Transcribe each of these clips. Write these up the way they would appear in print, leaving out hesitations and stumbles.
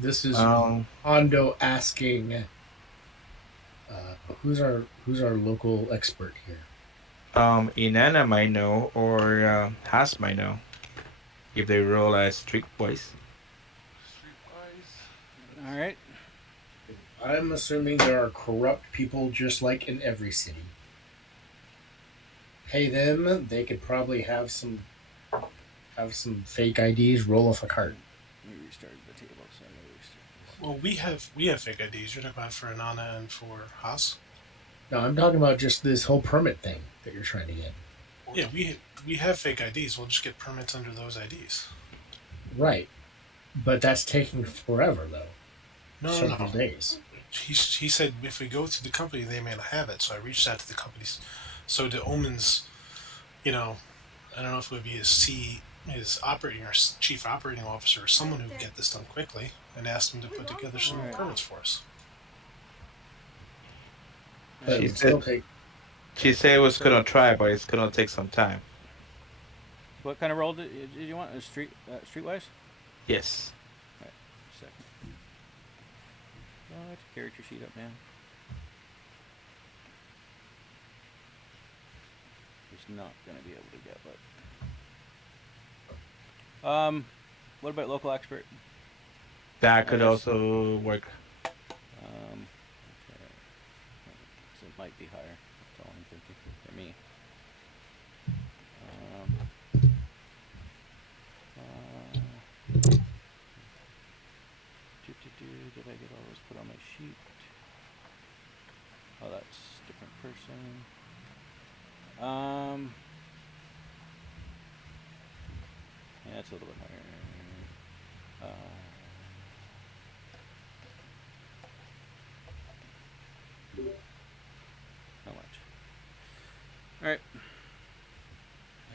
This is Um, Hondo asking, who's our local expert here? Inanna might know, or Has might know if they roll as streetwise. Streetwise. All right. I'm assuming there are corrupt people just like in every city. Pay them, they could probably have some fake IDs roll off a cart. Let me restart the table. So I'm gonna restart this. Well, we have fake IDs. You're talking about for Anana and for Haas. No, I'm talking about just this whole permit thing that you're trying to get. Yeah, we have fake IDs. We'll just get permits under those IDs. Right. But that's taking forever though. No, no, Several no. days. He said if we go to the company, they may not have it. So I reached out to the companies. So the Omens, you know, I don't know if it would be his operating or chief operating officer or someone who would get this done quickly, and asked him to put together All some right. permits for us. But it She would said still take. she said it was So, gonna try, but it's gonna take some time. what kind of role did you want? Streetwise? Yes. All right. Second. Oh, I have to character sheet up, man. He's not gonna be able to get, but what about local expert? That I could guess. also work. Okay. So it might be higher. That's all I'm thinking for me. Um, did I get all those put on my sheet? Oh, that's different person. Yeah, that's a little bit higher. How much? All right.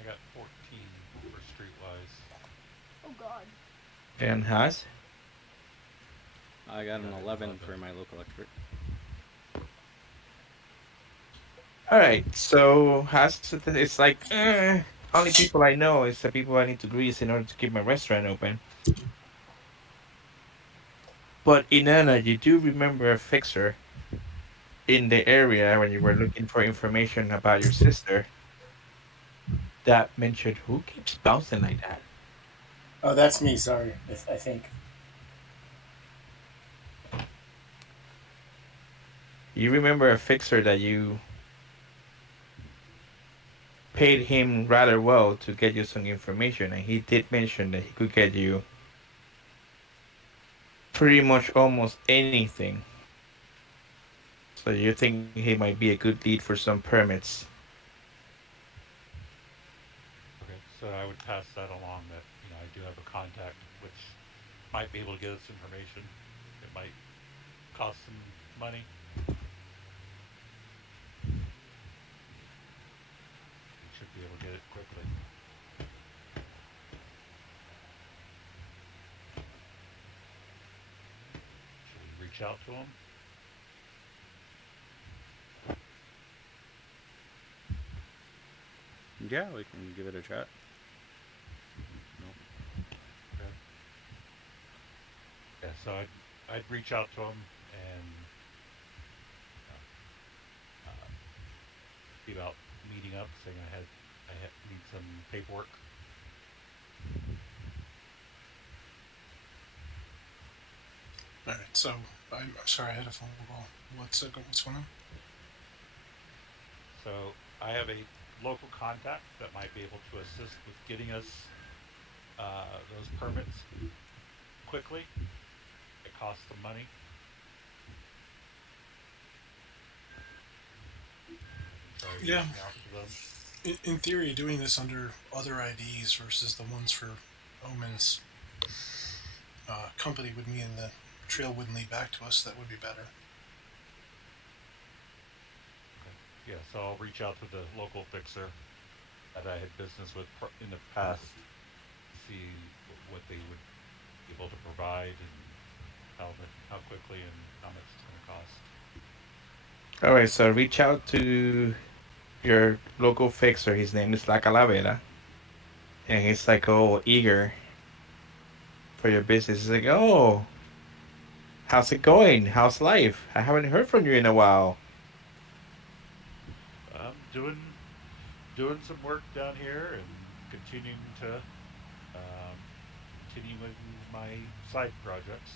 I got 14 for Streetwise. Oh God. And Has. I got an Got 11 for 11. my local expert. All right. So Has, it's like only people I know is the people I need to grease in order to keep my restaurant open. But Inanna, you do remember a fixer in the area when you were looking for information about your sister that mentioned who keeps bouncing like that. Oh, that's me. Sorry. I think. You remember a fixer that you paid him rather well to get you some information, and he did mention that he could get you pretty much almost anything. So you think he might be a good lead for some permits? Okay, so I would pass that along that, I do have a contact which might be able to get us information. It might cost some money. We should be able to get it quickly. Should we reach out to him? Yeah, we can give it a shot. No. Okay. Yeah, so I'd reach out to him and see about meeting up, saying I need some paperwork. All right. So I'm sorry, I had a phone call. What's going on? So I have a local contact that might be able to assist with getting us those permits quickly. It costs some money. So Yeah. reaching out to them. In theory, doing this under other IDs versus the ones for Omen's company would mean the trail wouldn't lead back to us. That would be better. Okay. Yeah, so I'll reach out to the local fixer that I had business with in the past, see what they would be able to provide and how quickly and how much it's going to cost. All right, so reach out to your local fixer. His name is La Calavera, and he's like, oh, eager for your business. He's like, oh, How's it going? How's life? I haven't heard from you in a while. I'm doing some work down here and continuing to continuing my side projects.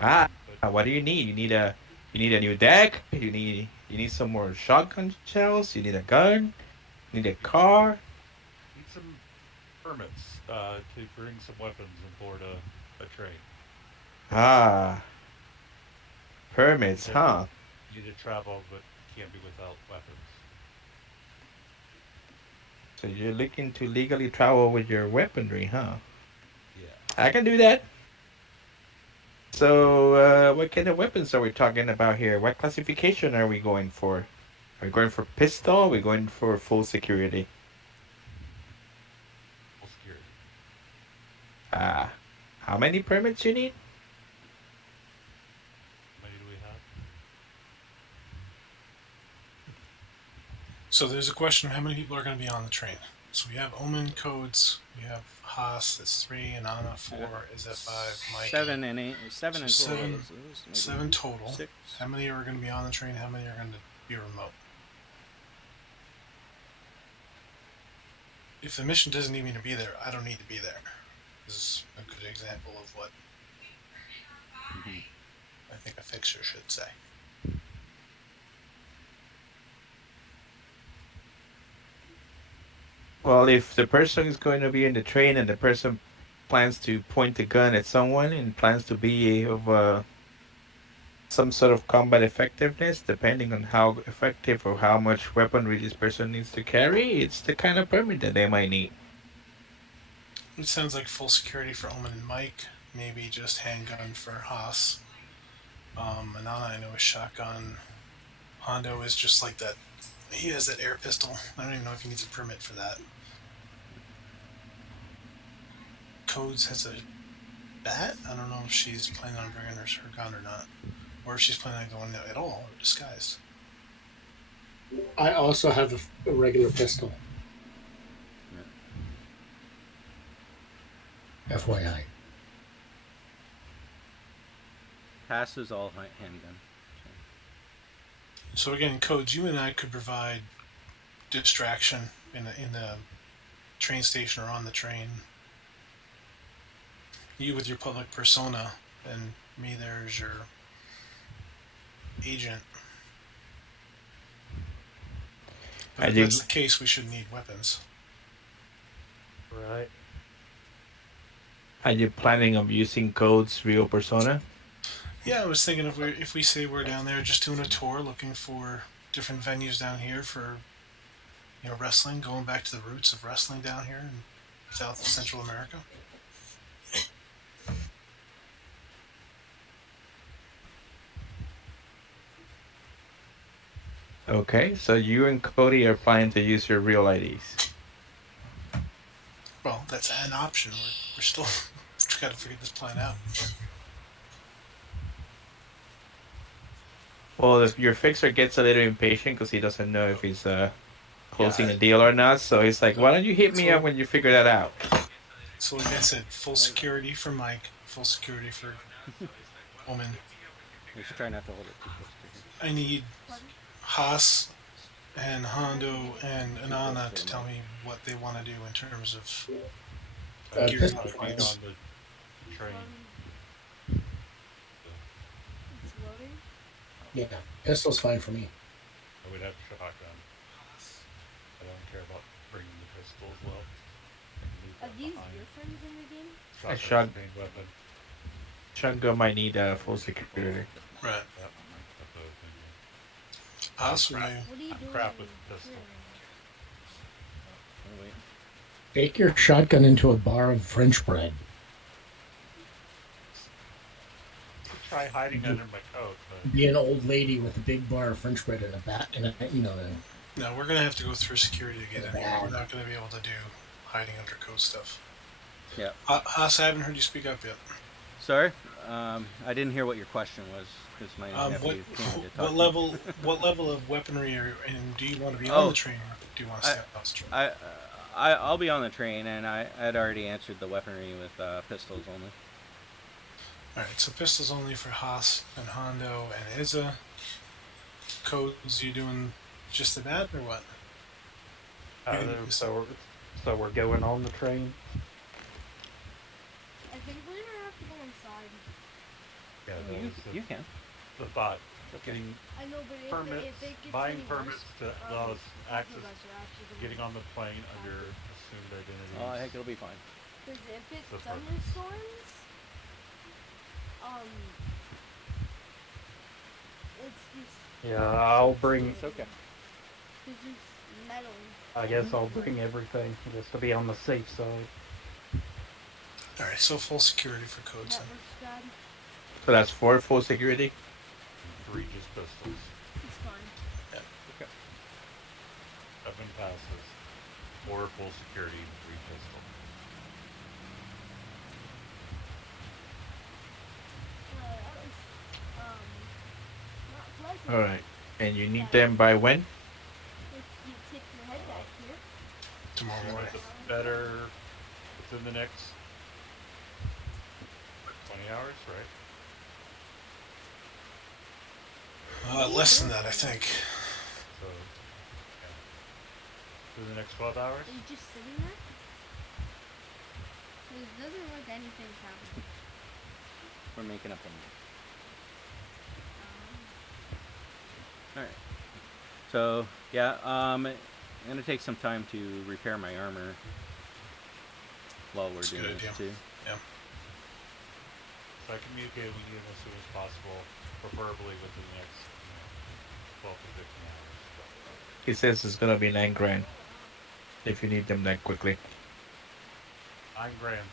Ah, But what do you need? You need a new deck. You need some more shotgun shells. You need a gun. You need a need some car. need some permits to bring some weapons aboard a train. Ah, Need permits, to huh? need to travel, but can't be without weapons. So you're looking to legally travel with your weaponry, huh? Yeah. I can do that. So, what kind of weapons are we talking about here? What classification are we going for? Are we going for pistol? Are we going for full security? Full security. Ah, how many permits you need? How many do we have? So there's a question: how many people are going to be on the train? So we have Omen codes. We have Haas. That's three, and Anna I got four. Is that five? Mike. seven So in total. seven. This is maybe Seven total. six. How many are going to be on the train? How many are going to be remote? If the mission doesn't need me to be there, I don't need to be there. This is a good example of what Mm-hmm. I think a fixer should say. Well, if the person is going to be in the train and the person plans to point the gun at someone and plans to be of some sort of combat effectiveness, depending on how effective or how much weaponry this person needs to carry, it's the kind of permit that they might need. It sounds like full security for Omen and Mike. Maybe just handgun for Haas. Anana, I know, is shotgun. Hondo is just like that. He has that air pistol. I don't even know if he needs a permit for that. Codes has a bat. I don't know if she's planning on bringing her gun or not, or if she's planning on going at all or disguised. I also have a regular pistol. Yeah. FYI. Pass is all handgun. So again, codes. You and I could provide distraction in the train station or on the train. You with your public persona, and me there's your agent. But Are if that's you the case, we should need weapons. Right. are you planning on using codes real persona? Yeah, I was thinking if we say we're down there just doing a tour, looking for different venues down here for wrestling, going back to the roots of wrestling down here in South Central America. Okay, so you and Cody are planning to use your real IDs. Well, that's an option. We're still got to figure this plan out. Well, if your fixer gets a little impatient because he doesn't know if he's closing Yeah. a deal or not, so he's like, "Why don't you hit me up when you figure that out?" So like I said, full security for Mike, full security for Omen. Just try not to hold it too close to him. I need Haas and Hondo and Anana to tell me what they want to do in terms of gear Pistol Being fines. on the train. So It's loading. Yeah, pistol's fine for me. I would have shotgun. I don't care about bringing the pistol as well. I can leave Are that these behind. your friends in the game? A Shotgun's the main weapon. shotgun might need full security. right. Yep. That's what I was thinking. Haas, crap. What are you I'm doing? crap with the here pistol. right Oh, wait. Take your shotgun into a bar of French bread. Could try hiding under my coat, but Be an old lady with a big bar of French bread and No, we're gonna have to go through security to get in here. We're not gonna be able to do hiding under coat stuff. Yeah. Haas, I haven't heard you speak up yet. Sorry, I didn't hear what your question was because my What nephew came in to talk what to me. level what level of weaponry and do you want to be on Oh, the train or do you want to stay off the train? I'll be on the train, and I had already answered the weaponry with pistols only. Alright, so pistols only for Haas and Hondo and Izza. Codes, you doing just that or what? You can, So we're going on the train. I think we're gonna have to go inside. Yeah, Oh, that you was you can. the thought. Okay. Getting I know, but permits, if it gets buying any permits worse, to allow us half access, of us are actually gonna getting on the plane have under to. assumed Oh, I identities. think it'll be fine. Because if it's The permits. thunderstorms, um, it's just Yeah, I'll bring. It's okay. because it's metal. I guess I'll bring everything just to be on the safe side. Alright, so full security for codes That then. works bad. So that's 4 full security. And 3 just pistols. It's fine. Okay. 7 passes. 4 full security and 3 pistol. That was not pleasant. All right. And you need them by when? If you tip your head back here. Tomorrow You morning. want the better within the next 20 hours, right? Less than that, I think. So, yeah. Within the next 12 hours? Are you just sitting there? 'Cause it doesn't look like anything's happening. We're making up a move. All right. So yeah, I'm gonna take some time to repair my armor while we're That's a doing good this idea. too. Yeah. So I communicated with you as soon as possible, preferably within the next 12 to 15 hours. But He says it's gonna be 9 grand if you need them that quickly. 9 grand.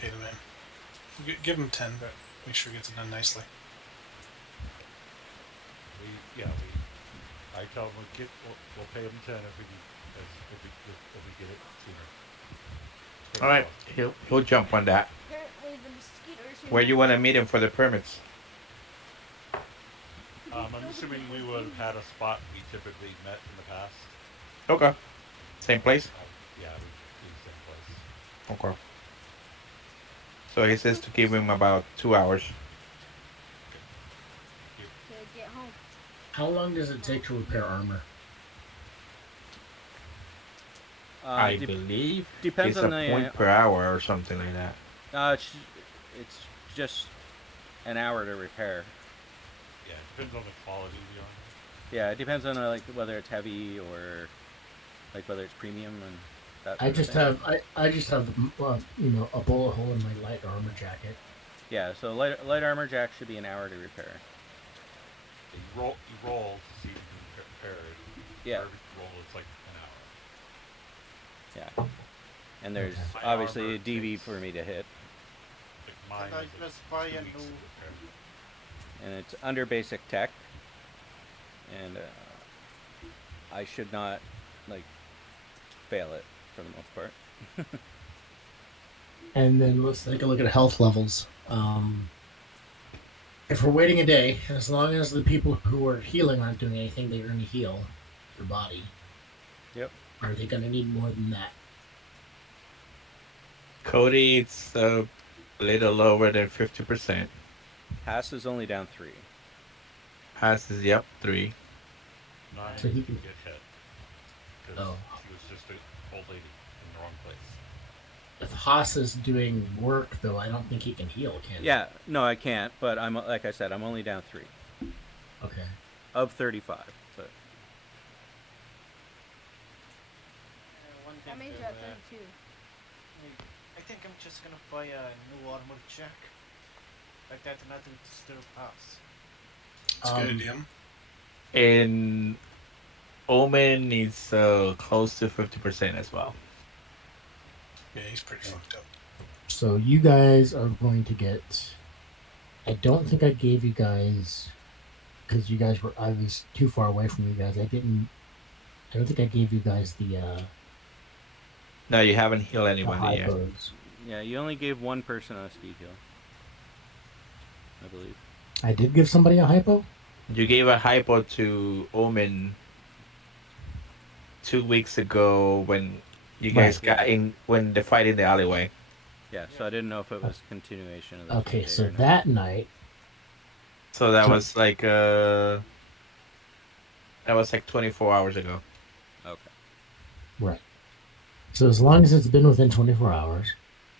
Pay the man. Give him 10, but make sure he gets it done nicely. I tell them we'll pay them 10 if we get it sooner. All right. He'll jump on that. Apparently the mosquitoes are Where you want to meet him for the permits? I'm assuming we would have had a spot we typically met in the past. Okay. Same place. Yeah, we do the same place. Okay. So he says to give him about 2 hours. to get home. How long does it take to repair armor? I believe depends it's on a the point per hour or something like that. it's just an hour to repair. Yeah, it depends on the quality of the armor. Yeah, it depends on like whether it's heavy or like whether it's premium and that. I sort of just thing. have I just have a bullet hole in my light armor jacket. Yeah, so light armor jack should be an hour to repair. You roll to see if you can repair it. Yeah. For every roll, it's like an hour. Yeah, and there's My obviously armor a DV takes- for me to hit, Like mine Can I is like just buy 2 a weeks to new- repair. and it's under basic tech, and I should not like fail it for the most part. And then let's take a look at health levels. If we're waiting a day, as long as the people who are healing aren't doing anything, they're going to heal your body. Yep. Or are they going to need more than that? Cody, it's a little lower than 50%. Haas is only down 3. Haas is, yep, 3. Mine So he didn't can- get hit. Because Oh. she was just an old lady in the wrong place. If Haas is doing work, though, I don't think he can heal, can he? Yeah, no, I can't. But I'm like I said, I'm only down 3 Okay. of 35. But One That thing means to, you're at 32. I think I'm just gonna buy a new armor jack. Like that, nothing to still pass. It's a good idea. And Omen needs close to 50% as well. Yeah, he's pretty fucked up. So you guys are going to get. I don't think I gave you guys, because you guys were. I was too far away from you guys. I didn't. I don't think I gave you guys the No, you haven't healed anyone high yet. bows. yeah, you only gave one person a speed heal, I believe. I did give somebody a hypo. You gave a hypo to Omen 2 weeks ago when You Right. guys got in when the fight in the alleyway. Yeah, so I didn't know if it was continuation of the same Okay, day so or not. that night, So that so was like 24 hours ago. Okay. right. So as long as it's been within 24 hours,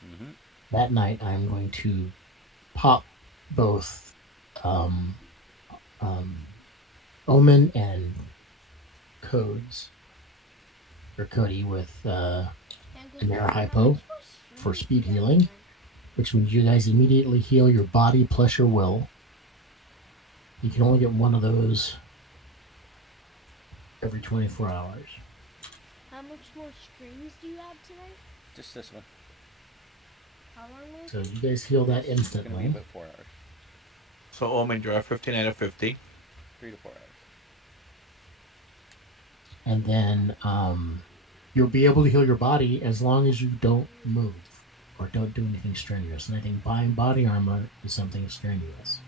Mm-hmm. that night I'm going to pop both um, um, Omen and Codes or Cody with Can't go an air down. How hypo much more for streams do speed you have healing, tonight? which means you guys immediately heal your body plus your will. You can only get one of those every 24 hours. How much more streams do you have tonight? Just this one. How long will it So be? you guys heal that It's gonna be instantly, about 4 hours, So Omen, you're at 15 out of 50. 3 to 4 hours. and then you'll be able to heal your body as long as you don't move or don't do anything strenuous. And I think buying body armor is something strenuous.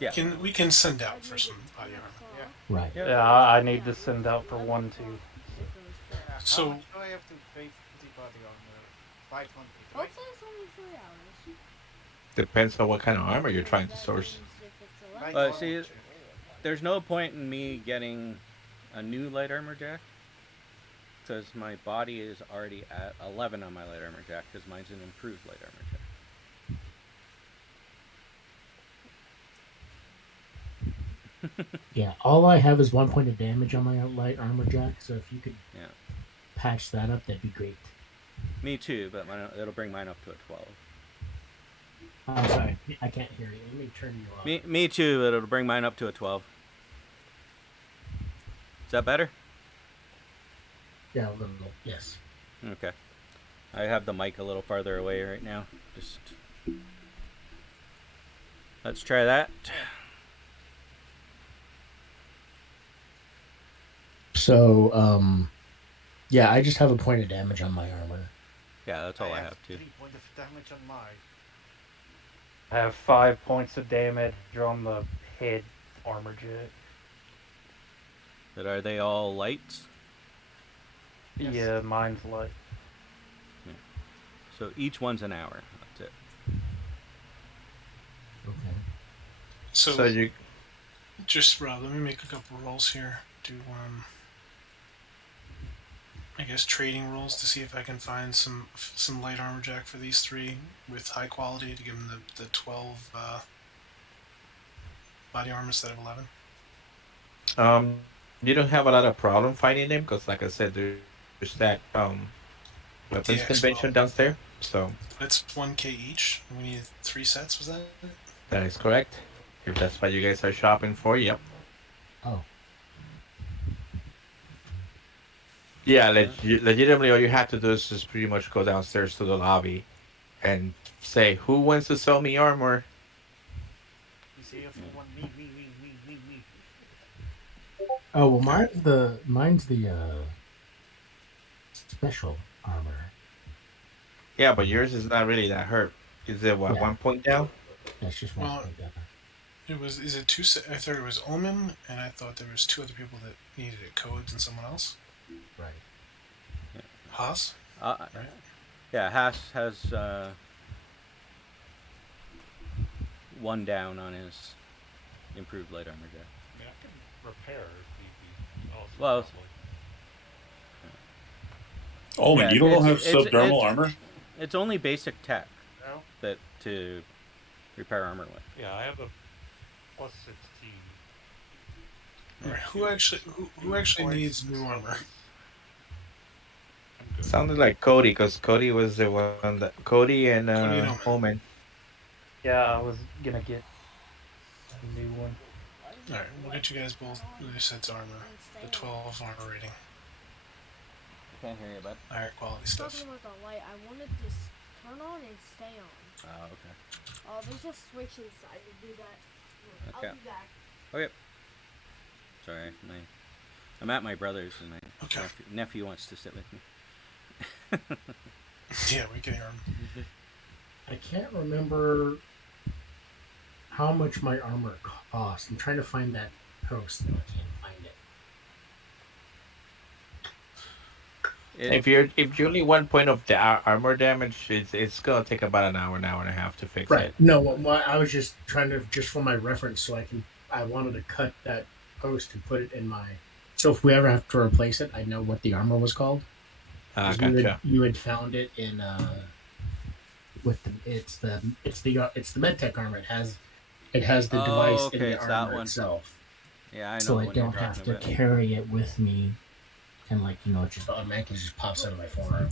Yeah. We can send out I'd for make it some body 10 armor. Yeah. o'clock. Right. Yep. Yeah, I need Yeah, to make send it out for 11 one too. o'clock if it was full. How So much do I have to pay for the body armor? 500, right? Hopefully it's only 3 hours. Depends on what kind of armor you're Because trying to that source. means if it's Light 11 Well, armor see, hours. check. there's no point in me getting a new light armor jack because my body is already at 11 on my light armor jack because mine's an improved light armor jack. Yeah, all I have is 1 point of damage on my light armor jack, so if you could Yeah. patch that up, that'd be great. Me too, but it'll bring mine up to a 12. I'm sorry, I can't hear you. Let me turn you off. Me too, but it'll bring mine up to a 12. Is that better? Yeah, a little. Yes. Okay. I have the mic a little farther away right now. Just let's try that. So, yeah, I just have a point of damage on my armor. Yeah, that's all I have too. 3 points of damage on mine. I have 5 points of damage on the head armor jet. But are they all lights? Yes. Yeah, mine's light. So each one's an hour. That's it. Okay. so you just Rob, let me make a couple rolls here. Do I guess trading rolls to see if I can find some light armor jack for these three with high quality to give them the 12 body armor instead of 11. you don't have a lot of problem finding them because, like I said, there's that weapons Yeah, convention well, downstairs. So it's 1k each. And we need 3 sets. Was that it? that is correct. If that's what you guys are shopping for, yep. Oh, Yeah, legitimately, all you have to do is just pretty much go downstairs to the lobby and say, "Who wants to sell me armor?" You see if you want me. oh well, mine's the special armor. Yeah, but yours is not really that hurt. Is it what Yeah. 1 point down? That's just one Well, point down. it was. Is it 2 set? I thought it was Omen, and I thought there was 2 other people that needed it. Codes and someone else. Right. Haas. Right. Right. Yeah, Haas has one down on his improved light armor jack. I mean, I can repair if need be. Also, Well, probably. Oh, man, Yeah, you don't have it's- subdermal it's- armor? It's only basic tech No? that to repair armor with. Yeah, I have a plus 16. All right. Who actually needs new armor? I'm good. Sounded like Cody, because Cody was the one that Cody and Cody and Omen. Omen. Yeah, I was gonna get a new one. All right. We'll get you guys both new sets of armor. The 12 armor rating. I can't hear you, bud. Higher quality Talking stuff. about the light, I wanted to turn on and stay on. Oh, okay. Oh, there's a switch inside to do that. Okay. I'll be back. Sorry, I'm at my brother's and my Okay. nephew wants to sit with me. Yeah, we can hear him. I can't remember how much my armor cost. I'm trying to find that post and I can't find it. If you only 1 point of the armor damage, it's gonna take about an hour and a half to fix Right. it. No, I was just trying to just for my reference, so I can. I wanted to cut that post and put it in my. So if we ever have to replace it, I know what the armor was called because Gotcha. you had found it in with the it's the medtech armor. It has the Oh, device in okay, the it's that armor one. itself, Yeah, I know so the I one you're don't have talking to about. carry it with me, and it just automatically just pops out of my forearm.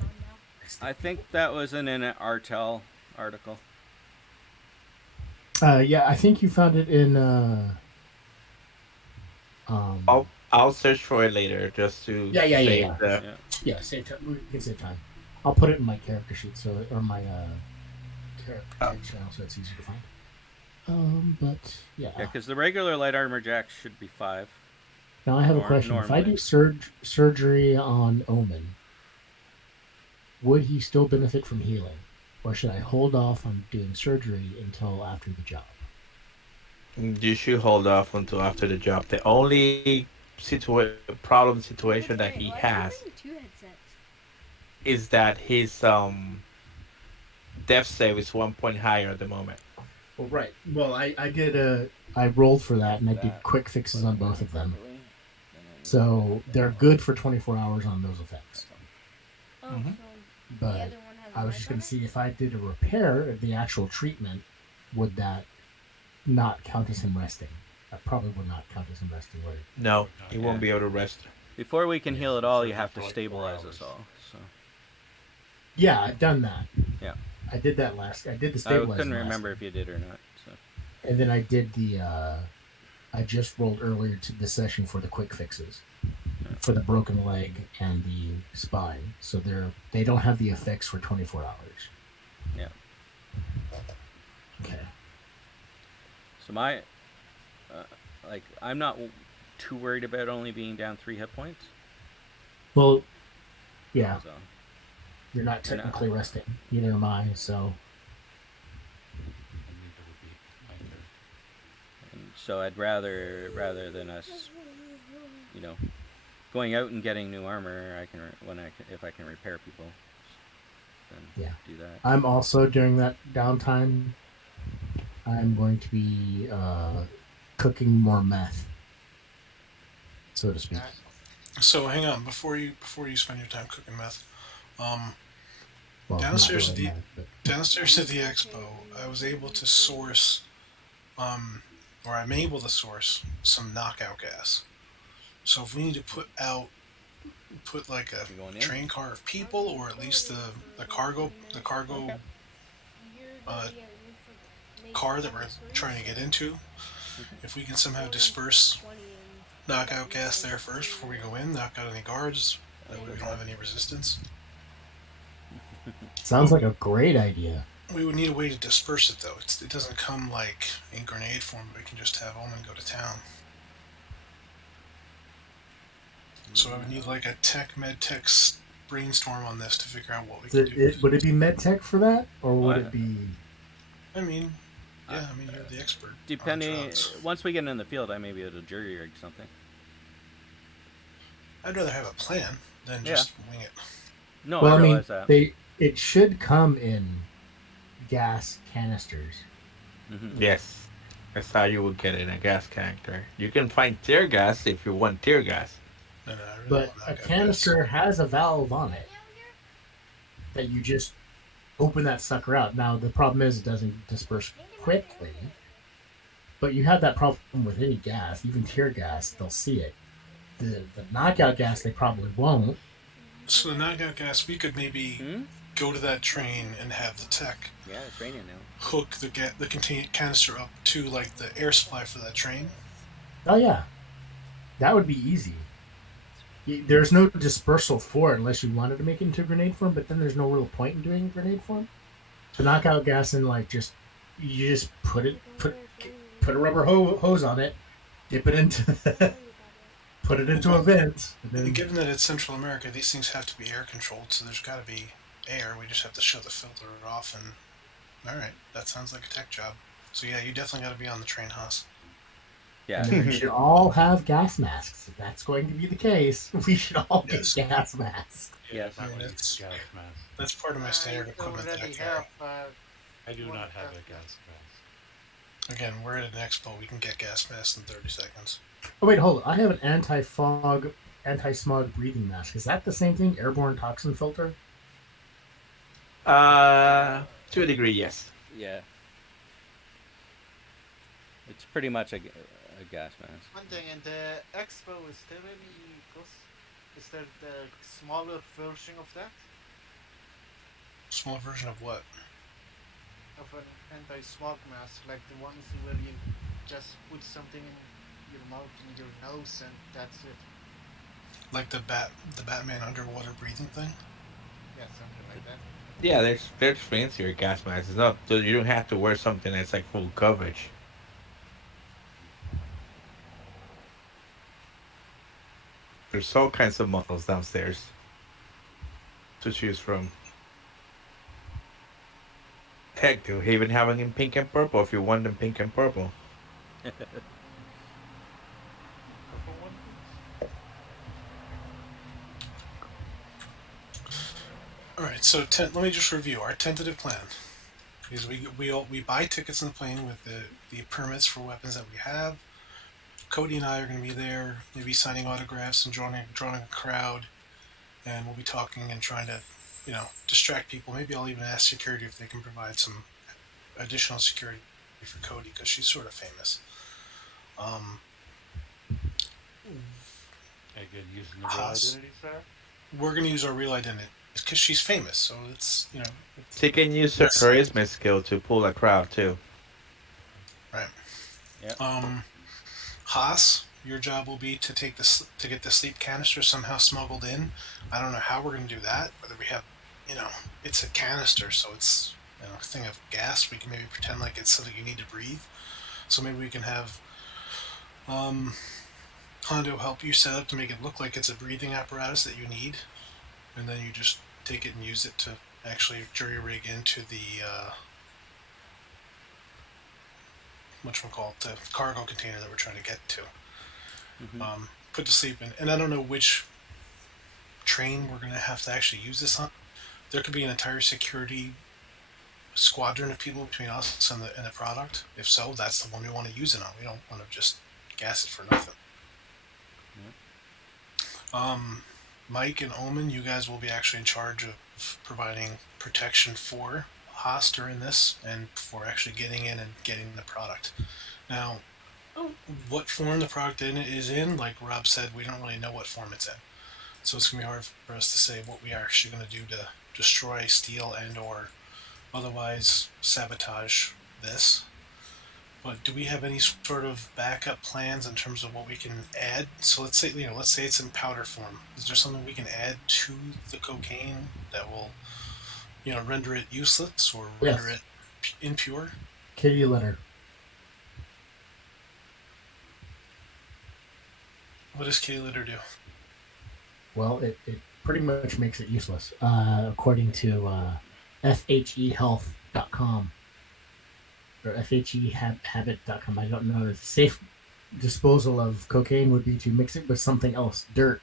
I think that was in an Artel article. Yeah, I think you found it in um. I'll search for it later just to save Yeah. the. Yeah. Yeah, save time. We can save time. I'll put it in my character sheet or my Uh, character channel so it's easier to find. But Yeah, yeah. because the regular light armor jack should be 5 Now I have a question. If I normally. do surgery on Omen, would he still benefit from healing, or should I hold off on doing surgery until after the job? You should hold off until after the job. The only problem situation that he Libertarian, why'd you has bring 2 headsets? is that his death save is 1 point higher at the moment. Well, right. Well, I rolled for that and I did That, quick fixes put on it both in of them. properly. Then I need So to they're good for 24 hours on those effects. Oh, Mhm. so the But other one has I was lights just on going to it? see if I did a repair, the actual treatment, would that not count as him resting? That probably would not count as him resting, would it? No, Would not. he Yeah. won't be able to rest. Before we can Yeah. heal it It all, says you have after to like 4 stabilize us hours. all. So Yeah, I've done that. yeah, I did that last. I did the I stabilizing couldn't last remember time. if you did or not. So And then I did the. I just rolled earlier to the session for the quick fixes, for the broken leg and the spine. So they don't have the effects for 24 hours. yeah. Okay. So my like I'm not too worried about only being down 3 hit points. Well, yeah, So you're not and technically resting. Neither am I. So And neither would be either. so I'd rather than us, you know, going out and getting new armor. I can if I can repair people, then yeah, do that. I'm also during that downtime. I'm going to be cooking more meth, so to speak. So hang on before you spend your time cooking meth. Um, Well, not downstairs at really the meth, but downstairs at the expo, I was able to source, um, or I'm able to source some knockout gas. So if we need to put like a You going in? train car of people, or at least the cargo Okay. You're uh, gonna be at room for maybe car that 10 we're employees? trying to get into, Okay. if we can somehow Or disperse 20 and knockout you're gas going there first before we to go in, knock out any guards. I'll That way go we don't back. have any resistance. sounds like a great idea. We would need a way to disperse it though. It doesn't come like in grenade form. We can just have Omen go to town. So I would need like a med tech brainstorm on this to figure out what we can do. Would it be medtech for that, or would Well, it be? I mean, I, yeah, I mean you're the expert on depending, drugs. once we get in the field, I may be able to jury rig something. I'd rather have a plan than Yeah. just wing it. No, Well, I I mean, realize that. it should come in gas canisters. Yes, that's how you would get in a gas canister. You can find tear gas if you want tear gas. No, I really But want a knockout gas. canister has a valve on it that you just open that sucker out. Now the problem is it doesn't disperse quickly, but you have that problem with any gas, even tear gas. They'll see it. The knockout gas they probably won't. So the knockout gas, we could maybe Hmm? go to that train and have the tech Yeah, it's raining now. hook the canister up to like the air supply for that train. Oh yeah, that would be easy. There's no dispersal for it unless you wanted to make it into grenade form, but then there's no real point in doing grenade form. The knockout gas and like you just put a rubber hose on it, dip it into put it into a vent, and And then given that it's Central America, these things have to be air controlled, so there's got to be air. We just have to shut the filter off. And all right, that sounds like a tech job. So yeah, you definitely got to be on the train, Haas. Yeah. And then we should all have gas masks. If that's going to be the case, we should all get Yes. gas masks. Yeah, Yes. I Yeah, would use a gas mask. that's part of my standard I equipment that I already carry. have I do one not of have that. a gas mask. Again, we're at an expo. We can get gas masks in 30 seconds. Oh wait, hold on. I have an anti-fog, anti-smog breathing mask. Is that the same thing? Airborne toxin filter? To a degree, yes. Yeah. It's pretty much a gas mask. One thing, in the expo, is there any is there the smaller version of that? Small version of what? Of an anti-smog mask, like the ones where you just put something in your mouth and your nose and that's it. Like the Batman underwater breathing thing? Yeah, something like that. Yeah, there's fancier gas masks. It's not so you don't have to wear something that's like full coverage. There's all kinds of models downstairs to choose from. Heck, they even have them in pink and purple if you want them pink and purple. Purple one, please. All right, so let me just review our tentative plan. Is we buy tickets in the plane with the permits for weapons that we have. Cody and I are going to be there, maybe signing autographs and drawing a crowd, and we'll be talking and trying to, distract people. Maybe I'll even ask security if they can provide some additional security for Cody because she's sort of famous. Again, using the real Haas. identities there. We're going to use our real identity because she's famous, so it's She can use her Yes. charisma skill to pull a crowd too. right. Yeah. Haas, your job will be to to get the sleep canister somehow smuggled in. I don't know how we're going to do that. Whether we have, it's a canister, so it's a thing of gas. We can maybe pretend like it's something you need to breathe. So maybe we can have Hondo help you set up to make it look like it's a breathing apparatus that you need, and then you just take it and use it to actually jury rig into the whatchamacallit, the cargo container that we're trying to get to. Put to sleep and I don't know which train we're going to have to actually use this on. There could be an entire security squadron of people between us and the product. If so, that's the one we want to use it on. We don't want to just gas it for nothing. Mike and Omen, you guys will be actually in charge of providing protection for Haas during this and for actually getting in and getting the product. Now, what form the product is in, like Rob said, we don't really know what form it's in. So it's going to be hard for us to say what we are actually going to do to destroy, steal, and or otherwise sabotage this. But do we have any sort of backup plans in terms of what we can add? So let's say it's in powder form. Is there something we can add to the cocaine that will, render it useless or render Yes. it impure? Kitty litter. What does kitty litter do? Well, it pretty much makes it useless, according to FHEHealth.com or FHEHabit.com. I don't know. The safe disposal of cocaine would be to mix it with something else, dirt.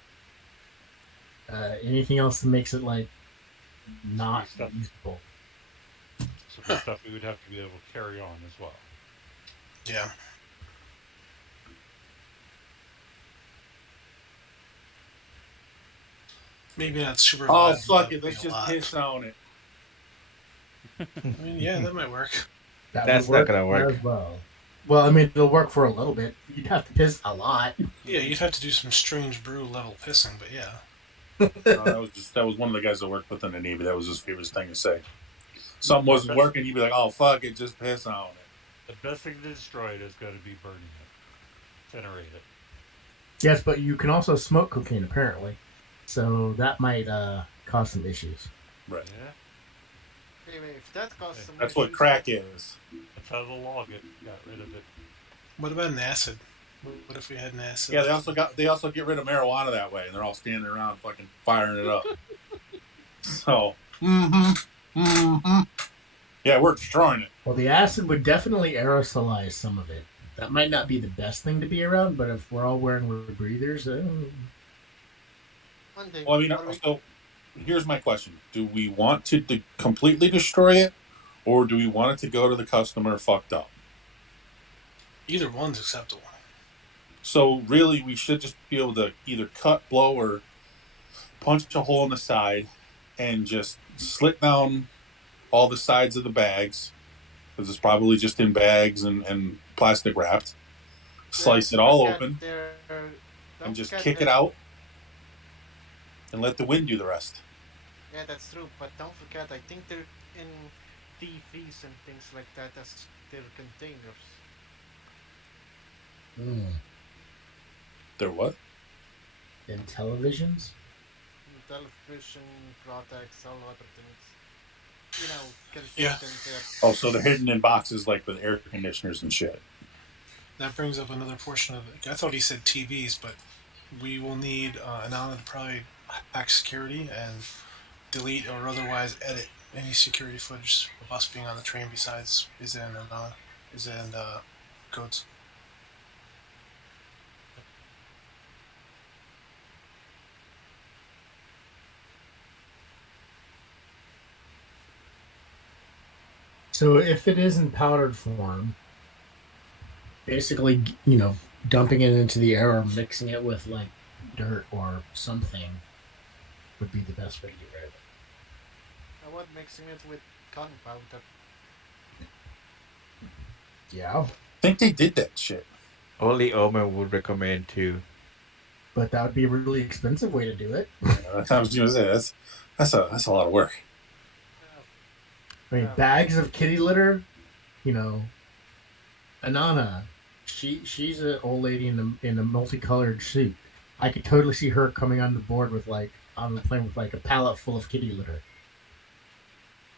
Anything else that makes it like not Stuff. usable. So the stuff we would have to be able to carry on as well. Yeah. Maybe not super. Oh, violent, fuck but it. Let's a just lot. piss on it. I mean, yeah, that might work. That's not gonna work. as well. Well, I mean, it'll work for a little bit. You'd have to piss a lot. Yeah, you'd have to do some strange brew level pissing, but yeah. That was one of the guys that worked with in the Navy. That was his favorite thing to say. Something wasn't working, he'd be like, "Oh fuck it, just piss on it." The best thing to destroy it is going to be burning it, incinerate it. Yes, but you can also smoke cocaine apparently, so that might cause some issues. Right. Yeah, Anyway, if that costs some That's what issues, crack is. that's how the law got rid of it. What about an acid? What if we had an acid? Yeah, they also get rid of marijuana that way, and they're all standing around fucking firing it up. So, yeah, we're destroying it. Well, the acid would definitely aerosolize some of it. That might not be the best thing to be around, but if we're all wearing rebreathers, One thing, Well, I mean, are we? so here's my question: do we want to completely destroy it, or do we want it to go to the customer fucked up? Either one's acceptable. So really, we should just be able to either cut, blow, or punch a hole in the side, and just slit down all the sides of the bags because it's probably just in bags and plastic wrapped. Yeah, Slice it all forget open there. and Don't just forget kick it that. out and let the wind do the rest. Yeah, that's true. But don't forget, I think they're in TVs and things like that as their containers. They're what? in televisions. Television products, all other things. You know, Yeah. contained in there. Oh, so they're hidden in boxes like with air conditioners and shit. That brings up another portion of it. I thought he said TVs, but we will need Anana to probably hack security and delete or otherwise edit any security footage of us being on the train besides is in codes. So if it is in powdered form, basically, dumping it into the air or mixing it with like dirt or something would be the best way to get rid of it. I want mixing it with gunpowder. Yeah, I think they did that shit. Only Omen would recommend to. but that would be a really expensive way to do it. I was gonna say that's a lot of work. I mean, bags of kitty litter, Anana, she's an old lady in a multicolored suit. I could totally see her coming on the board with like on the plane with like a pallet full of kitty litter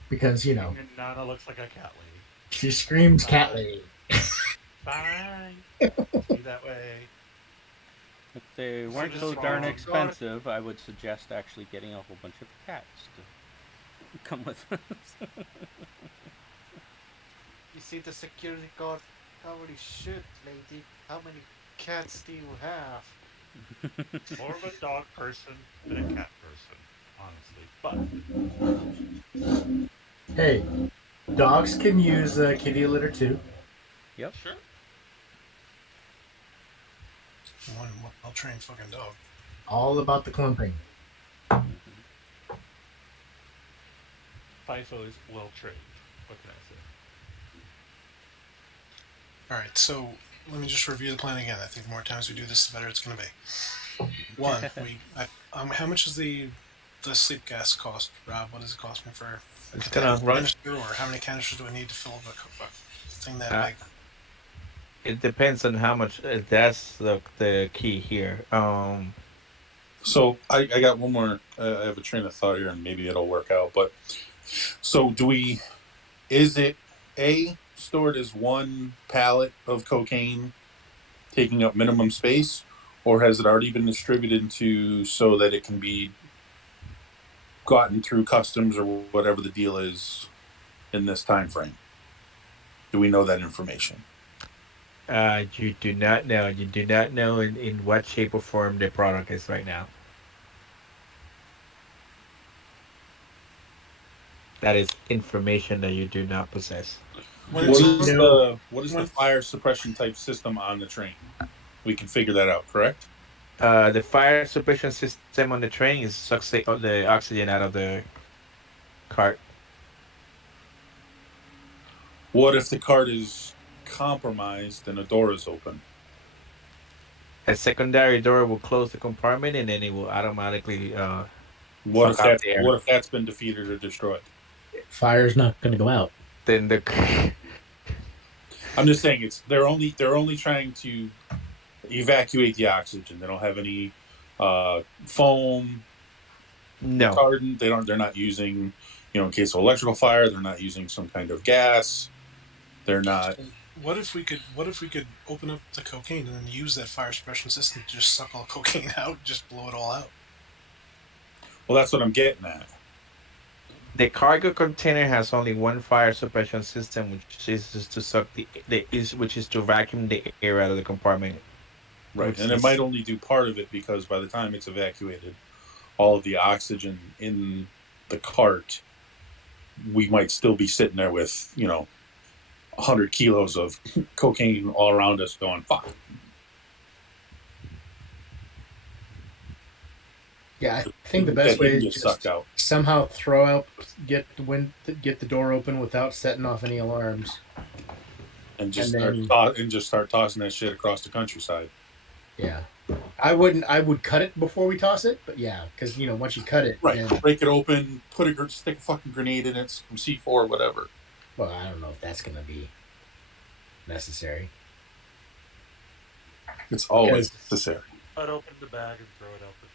because And Nana looks like a cat lady. she screams cat Bye. lady. Bye. Be that way. If they weren't this so one darn God. expensive, I would suggest actually getting a whole bunch of cats to come with us. You see the security guard? Holy shit, lady. How many cats do you have? More of a dog person than a cat person, honestly. But Hey, dogs can use kitty litter too. Yep. sure. One well trained fucking dog. All about the clumping. FIFO is well trained. What can I say? All right, so let me just review the plan again. I think the more times we do this, the better it's going to be. One, how much does the sleep gas cost, Rob? What does it cost me for a It's gonna run. canister, or how many canisters do I need to fill up a thing that Uh, big? it depends on how much. That's the key here. So I got one more. I have a train of thought here, and maybe it'll work out. But so do we? Is it stored as one pallet of cocaine, taking up minimum space, or has it already been distributed to so that it can be gotten through customs or whatever the deal is in this time frame? Do we know that information? You do not know. You do not know in what shape or form the product is right now. That is information that you do not possess. When What it's is when- the fire suppression type system on the train? We can figure that out, correct? The fire suppression system on the train is suck the oxygen out of the cart. What if the cart is compromised and a door is open? A secondary door will close the compartment and then it will automatically What if suck out the air. that's been defeated or destroyed? Fire's not going to go out. Then the I'm just saying they're only trying to evacuate the oxygen. They don't have any foam, no. retardant. They're not using, in case of electrical fire, they're not using some kind of gas. They're not. What if we could open up the cocaine and then use that fire suppression system to just suck all the cocaine out, just blow it all out? Well, that's what I'm getting at. The cargo container has only one fire suppression system, which is just to suck which is to vacuum the air out of the compartment. Right, Which and it is might only do part of it because by the time it's evacuated, all of the oxygen in the cart, we might still be sitting there with 100 kilos of cocaine all around us, going fuck. Yeah, I think the That best way didn't is get sucked just out, somehow throw out, get the door open without setting off any alarms, and and just then start tossing that shit across the countryside. yeah, I wouldn't. I would cut it before we toss it, but yeah, because once you cut it, Right, then break it open, stick a fucking grenade in it, some C4, whatever. well, I don't know if that's gonna be necessary It's Yeah, always because just necessary. cut open the bag and throw it out the.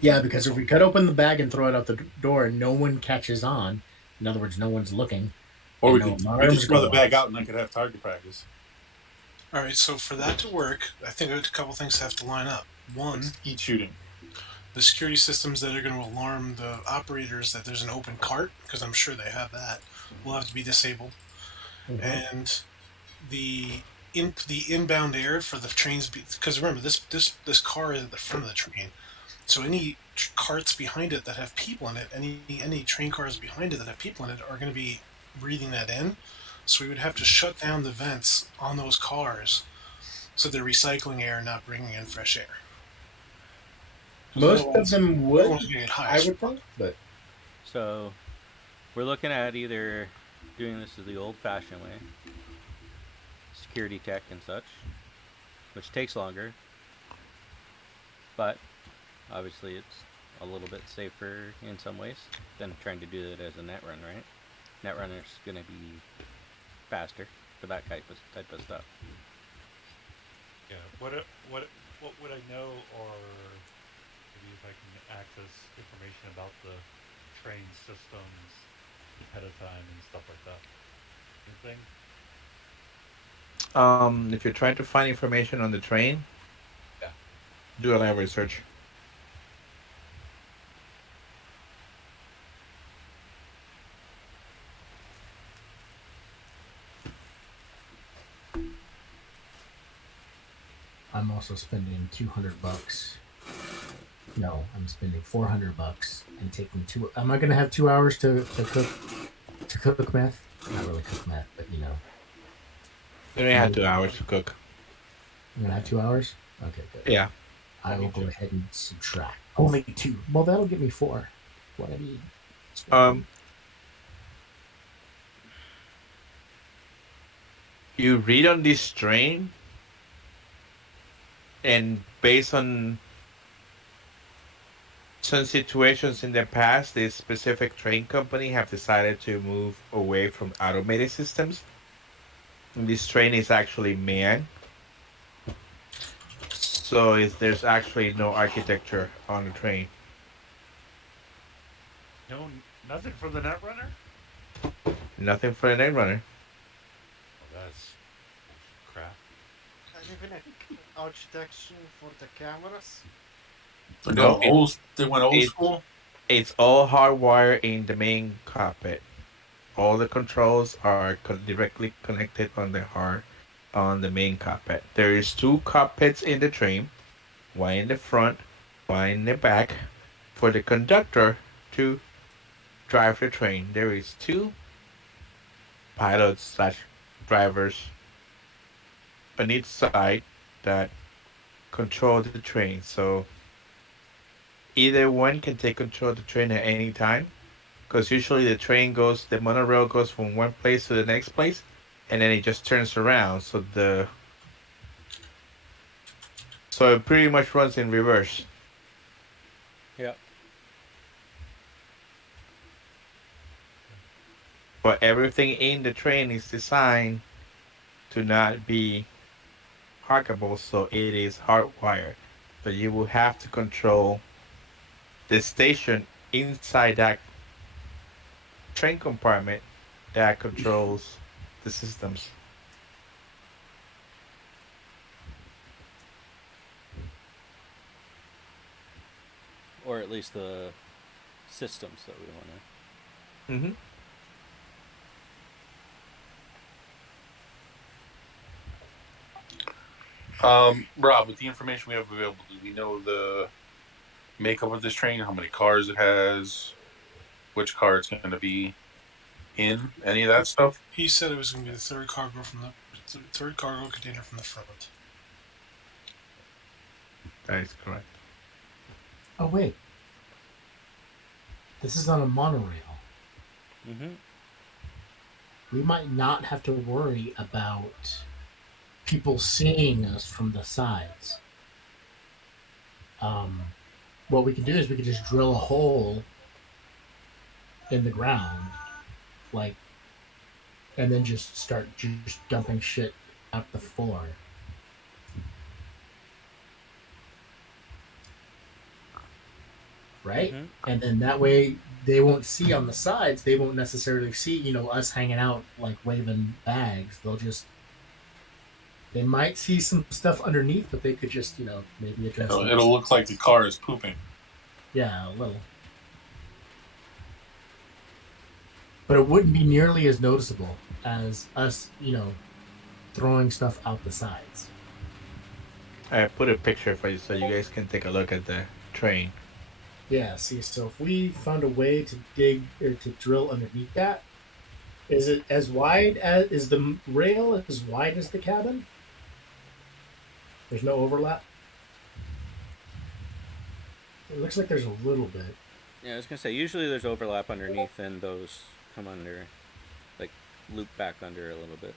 yeah, because if we cut open the bag and throw it out the door and no one catches on, in other words, no one's looking Or and we no could we alarms just throw go the bag off. out and I could have target practice. All right, so for that to work, I think a couple things have to line up. Like One, skeet shooting. the security systems that are going to alarm the operators that there's an open cart, because I'm sure they have that, will have to be disabled. Mhm. And the inbound air for the trains, because remember this car is at the front of the train, so any carts behind it that have people in it, any train cars behind it that have people in it are going to be breathing that in. So we would have to shut down the vents on those cars so they're recycling air, not bringing in fresh air. Because Most of otherwise, them would, everyone's going to get high I as would fuck. think, but So we're looking at either doing this the old-fashioned way, security tech and such, which takes longer, but obviously it's a little bit safer in some ways than trying to do it as a net run, right? Net runner's gonna be faster for that type of stuff. Yeah. What would I know, or maybe if I can access information about the train systems ahead of time and stuff like that? Anything? if you're trying to find information on the train, Yeah. do a live research. I'm also spending $200. No, I'm spending $400 and taking two. Am I gonna have 2 hours to cook meth? Not really cook meth, but You only have make. 2 hours to cook. I'm gonna have 2 hours. Okay, good. Yeah. I will Me go too. ahead and subtract. Only two. Well, that'll get me four. What I need. Um, you read on this train, and based on some situations in the past, this specific train company have decided to move away from automated systems. And this train is actually manned, so there's actually no architecture on the train. No, nothing from the Netrunner. Nothing for the night runner. Oh, that's crap. And even a architecture for the cameras. They're No, going old. They went old it's school. it's all hardwired in the main cockpit. All the controls are directly connected on the main cockpit. There is two cockpits in the train, one in the front, one in the back. For the conductor to drive the train, there is two pilots slash drivers on each side that control the train. So either one can take control of the train at any time. Because usually the monorail goes from one place to the next place, and then it just turns around. So it pretty much runs in reverse. Yep. But everything in the train is designed to not be hackable, so it is hardwired. So you will have to control the station inside that train compartment that controls the systems. Or at least the systems that we want to Mm-hmm. Rob, with the information we have available, do we know the makeup of this train? How many cars it has? Which car it's going to be in? Any of that stuff? He said it was going to be the third cargo container from the front. That is correct. Oh wait, this is on a monorail. Mm-hmm. We might not have to worry about people seeing us from the sides. Um, what we can do is we can just drill a hole in the ground, like, and then just start just dumping shit out the floor. Right? Mm-hmm. And then that way they won't see on the sides. They won't necessarily see, us hanging out like waving bags. They might see some stuff underneath, but they could just, maybe address It'll, that. it'll look like the car is pooping. Yeah, a little. But it wouldn't be nearly as noticeable as us, throwing stuff out the sides. I put a picture for you so you guys can take a look at the train. Yeah, see, so if we found a way to dig or to drill underneath that, is it as wide as is the rail as wide as the cabin? There's no overlap. It looks like there's a little bit. Yeah, I was gonna say usually there's overlap underneath, and those come under, like, loop back under a little bit.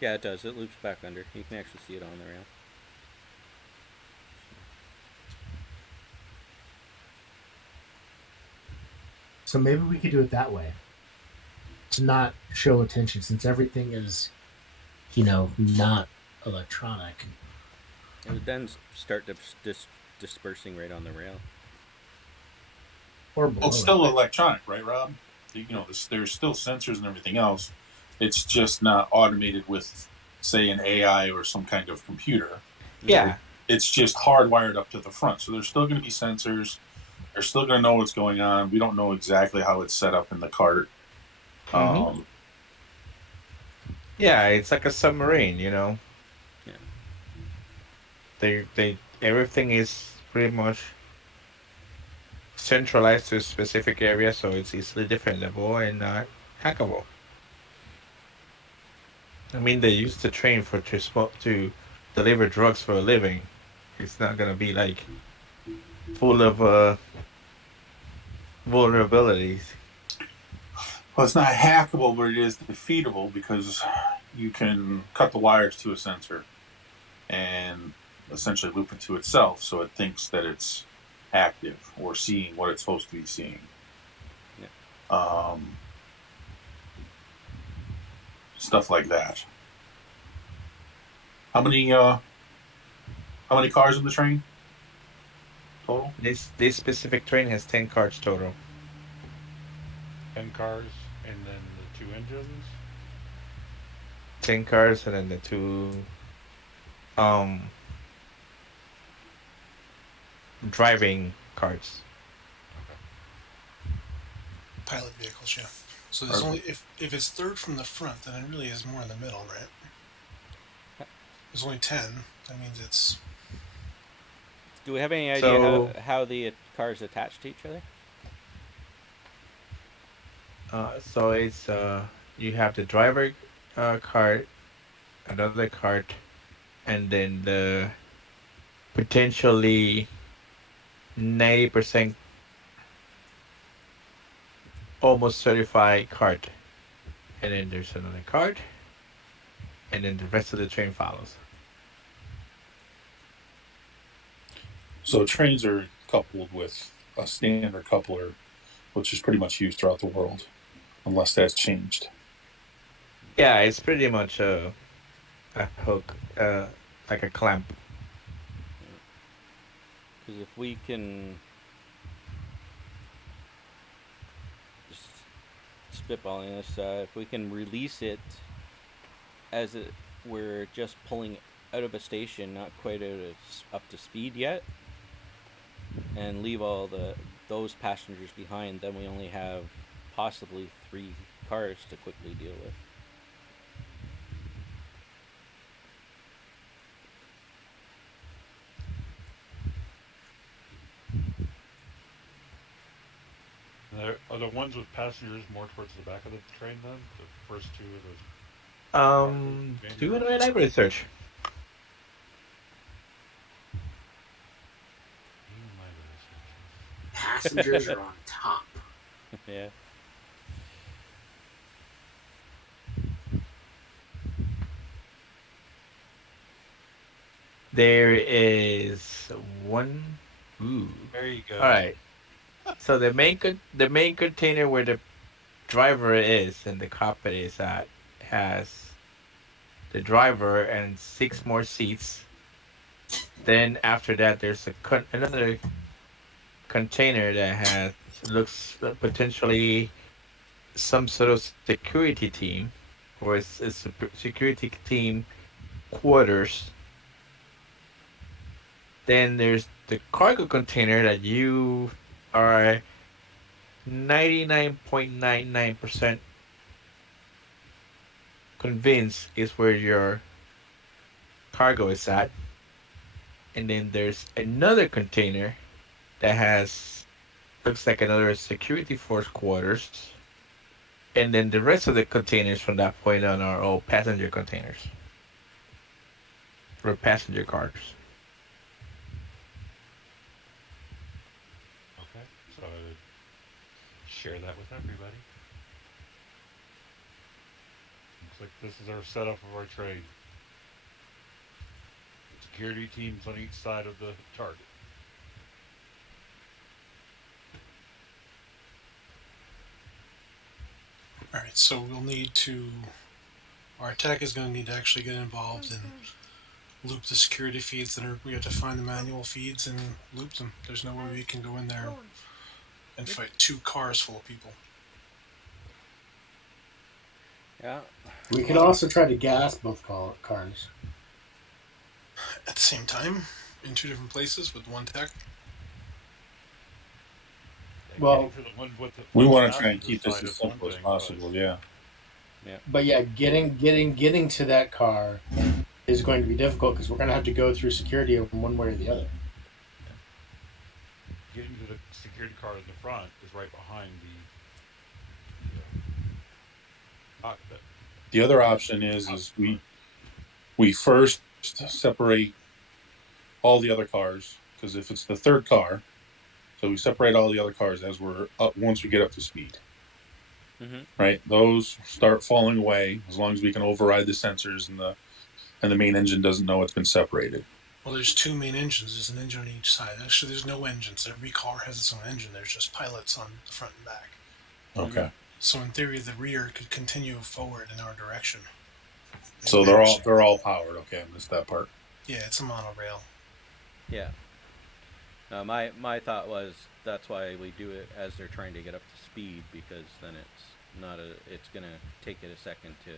Yeah, it does. It loops back under. You can actually see it on the rail. So maybe we could do it that way to not show attention since everything is, not electronic. It would then start dispersing right on the rail. Or Well, below it's still it. electronic, right, Rob? There's still sensors and everything else. It's just not automated with, say, an AI or some kind of computer. Yeah. It's just hardwired up to the front. So there's still going to be sensors. They're still going to know what's going on. We don't know exactly how it's set up in the cart. Mm-hmm. Yeah, it's like a submarine, Yeah. They everything is pretty much centralized to a specific area, so it's easily defendable and not hackable. I mean, they used to train to deliver drugs for a living. It's not gonna be like full of vulnerabilities. Well, it's not hackable, but it is defeatable because you can cut the wires to a sensor and essentially loop it to itself so it thinks that it's active or seeing what it's supposed to be seeing. Yeah. Stuff like that. How many cars in the train total? This specific train has 10 cars total. 10 cars, and then the 2 engines. 10 cars and then the two um driving carts. Pilot vehicles, yeah. So there's only if it's third from the front, then it really is more in the middle, right? There's only 10. That means it's Do we have any idea So how the cars attach to each other? so it's you have the driver cart, another cart, and then the potentially 90% almost certified cart, and then there's another cart, and then the rest of the train follows. So trains are coupled with a standard coupler, which is pretty much used throughout the world, unless that's changed. Yeah, it's pretty much a hook, like a clamp. Because if we can just spitballing this, if we can release it as we're just pulling out of a station, not quite up to speed yet, and leave those passengers behind, then we only have possibly 3 cars to quickly deal with. Are the ones with passengers more towards the back of the train then? The first two of those cargo Do containers? an library search. Doing library searches. Passengers are on top. Yeah. There is one. Ooh. There you All go. right. So the main container where the driver is and the cockpit is at has the driver and 6 more seats. Then after that, there's another container that has looks potentially some sort of security team, or it's a security team quarters. Then there's the cargo container that you are 99.99% convinced is where your cargo is at. And then there's another container that has looks like another security force quarters. And then the rest of the containers from that point on are all passenger containers or passenger cars. Okay. So I would share that with everybody. Looks like this is our setup of our train. Security teams on each side of the target. All right, so we'll need to. Our tech is going to need to actually get involved and loop the security feeds that are. We have to find the manual feeds and loop them. There's no way we can go in there and fight 2 cars full of people. Yeah. We could also try to gas both cars. At the same time, in 2 different places with one tech. Well, getting to the one with the We on the want to try and passenger keep this side as is one simple as thing, but possible. Yeah. Yeah. but yeah, getting to that car is going to be difficult because we're going to have to go through security in one way or the other. getting to the security car in the front is right behind the cockpit. The other option is we first separate all the other cars, because if it's the third car, so we separate all the other cars as we're up once we get up to speed. Mm-hmm. Right, those start falling away as long as we can override the sensors and the main engine doesn't know it's been separated. Well, there's 2 main engines. There's an engine on each side. Actually, there's no engines. Every car has its own engine. There's just pilots on the front and back. Okay, So in theory, the rear could continue forward in our direction. so they're all powered. Okay, I missed that part. Yeah, it's a monorail. Yeah. My thought was that's why we do it as they're trying to get up to speed, because then it's gonna take it a second to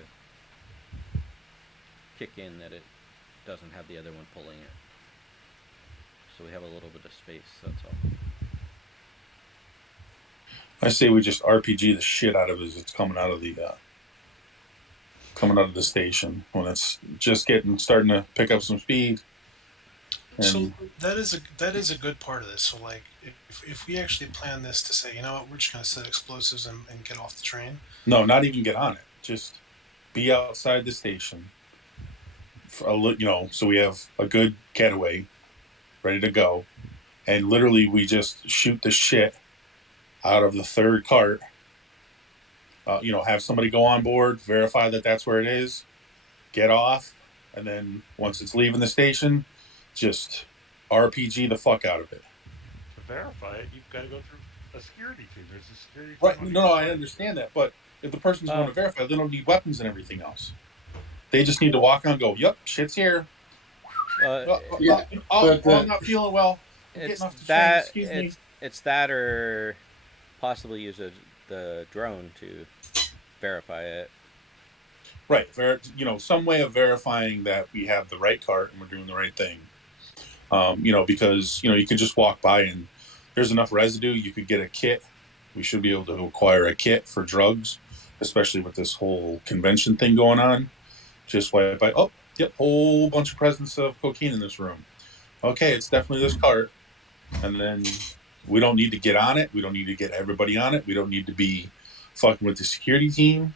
kick in that it doesn't have the other one pulling it. So we have a little bit of space. That's all. I say we just RPG the shit out of it as it's coming out of the station when it's just starting to pick up some speed. So that is a good part of this. So like, if we actually plan this to say, you know what, we're just going to set explosives and get off the train. No, not even get on it. Just be outside the station. So we have a good getaway ready to go, and literally we just shoot the shit out of the third cart. Have somebody go on board, verify that that's where it is, get off, and then once it's leaving the station, just RPG the fuck out of it. To verify it, you've got to go through a security team. There's a security team. Right? On No, each I side. understand that, but if the person's going to verify, they don't need weapons and everything else. They just need to walk on and go, "Yep, shit's here." Yeah, I'm not feeling well. I'm It's getting off the train. that Excuse me. it's that, or possibly use the drone to verify it. Right. Some way of verifying that we have the right cart and we're doing the right thing. Because you could just walk by and there's enough residue. You could get a kit. We should be able to acquire a kit for drugs, especially with this whole convention thing going on. Just wipe by. Oh, yep, whole bunch of presents of cocaine in this room. Okay, it's definitely this cart. And then we don't need to get on it. We don't need to get everybody on it. We don't need to be fucking with the security team.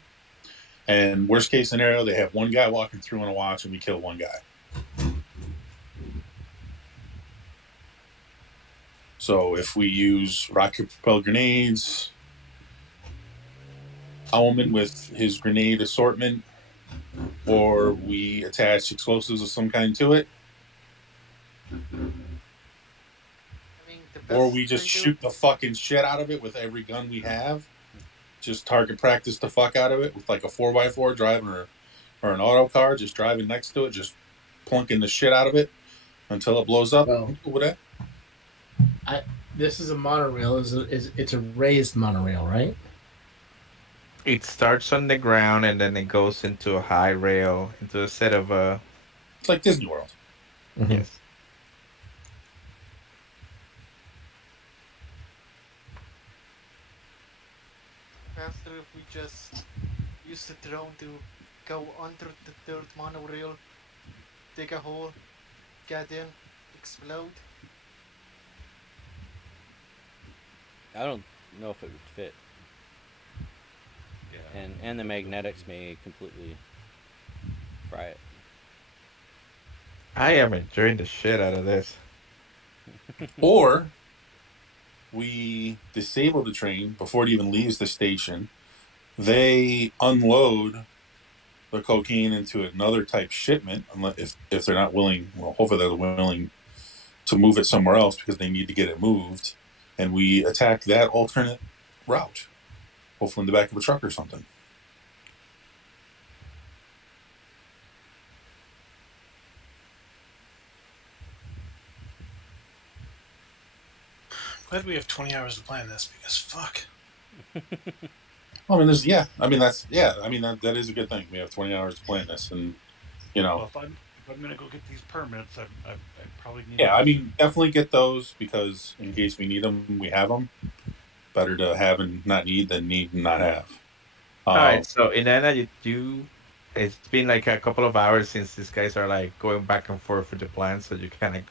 And worst case scenario, they have one guy walking through on a watch and we kill one guy. So if we use rocket propelled grenades, Owlman with his grenade assortment, or we attach explosives of some kind to it, I mean, the or best we just way to shoot the fucking shit out of it with every gun we have, just target practice the fuck out of it with like a 4x4 driving or an auto car, just driving next to it, just plunking the shit out of it until it blows up. Well, I'm cool with that. I this is a monorail. Is it's a raised monorail, right? It starts on the ground and then it goes into a high rail, into a set of It's like Disney World. Mm-hmm. yes. faster if we just use the drone to go under the third monorail, dig a hole, get in, explode. I don't know if it would fit, Yeah. and the magnetics may completely fry it. I am enjoying the shit out of this. Or we disable the train before it even leaves the station. They unload the cocaine into another type shipment, unless if they're not willing. Well, hopefully they're willing to move it somewhere else because they need to get it moved, and we attack that alternate route, hopefully in the back of a truck or something. Glad we have 20 hours to plan this because fuck. I mean, that is a good thing. We have 20 hours to plan this, and you Well, know, if I'm gonna go get these permits, I probably need yeah, to I just mean, definitely get those because in case we need them, we have them. Better to have and not need than need and not have. All Um, right, so Inanna, you do. It's been like a couple of hours since these guys are like going back and forth with the plan, so you kind of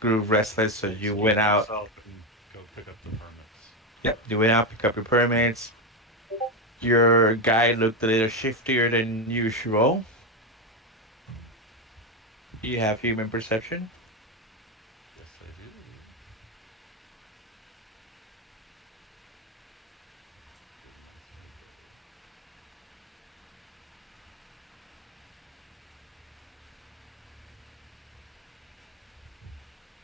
grew restless. So you excuse went out. myself and go pick up the permits. Yep, you went out, pick up your permits. Your guy looked a little shiftier than usual. You have human perception. Yes, I do. Where did my die go?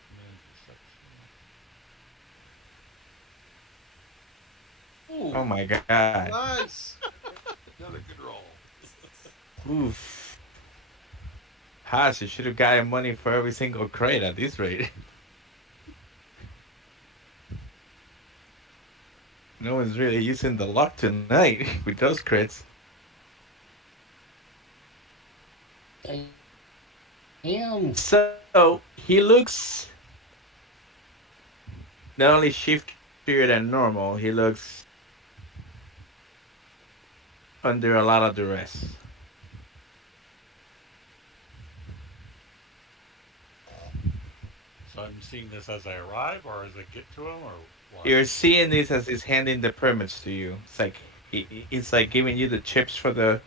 Human perception. Oh Ooh, my god. Nice! another good roll. Oof. Haas, you should have gotten money for every single crate at this rate. No one's really using the luck tonight with those crits. Damn. So he looks not only shiftier than normal, he looks under a lot of duress. So I'm seeing this as I arrive, or as I get to him, or what? You're seeing this as he's handing the permits to you. It's like it's like giving you the chips for the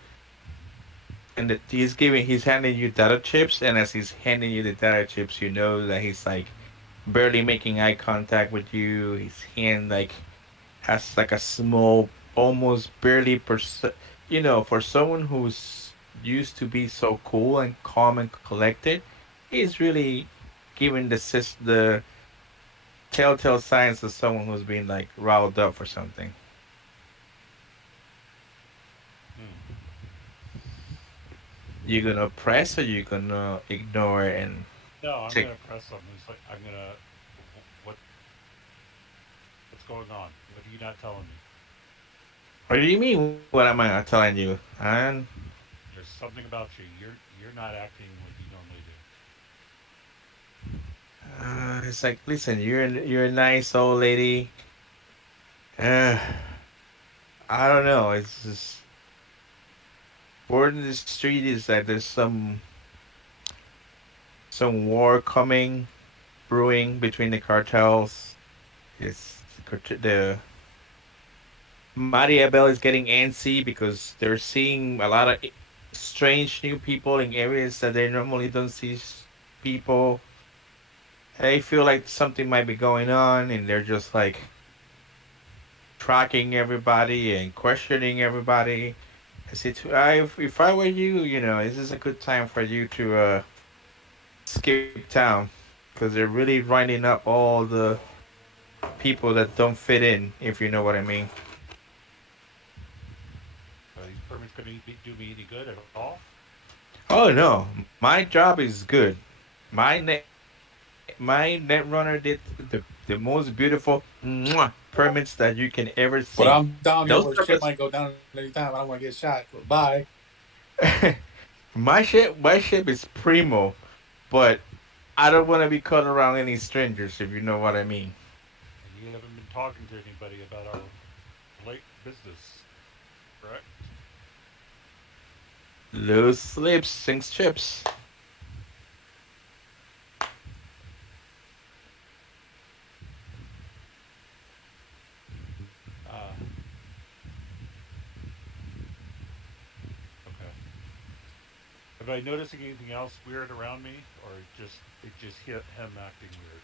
and he's handing you data chips, and as he's handing you the data chips, you know that he's like barely making eye contact with you. His hand like has like a small, almost barely for someone who's used to be so cool and calm and collected, he's really giving the telltale signs of someone who's been like riled up for something. Hmm. You gonna press or you gonna ignore and No, I'm take? gonna press something. It's like I'm gonna. What's going on? What are you not telling me? What do you mean? What am I not telling you? And There's something about you. You're not acting like you normally do. It's like, listen, you're a nice old lady. Uh, I don't know. It's just word in the street is that there's some war coming, brewing between the cartels. It's the Maria Bell is getting antsy because they're seeing a lot of strange new people in areas that they normally don't see people. They feel like something might be going on, and they're just like tracking everybody and questioning everybody. I said, if I were you, this is a good time for you to skip town because they're really winding up all the people that don't fit in, if you know what I mean. Are these permits going to do me any good at all? Oh no, my job is good. My net runner did the most beautiful permits that you can ever But see. I'm down here Those where shit suckers. might go down anytime. I don't want to get shot. Bye. My ship is primo, but I don't want to be caught around any strangers, if you know what I mean. And you haven't been talking to anybody about our late business, correct? Loose lips sinks chips. Uh, okay. Am I noticing anything else weird around me, or it just hit him acting weird?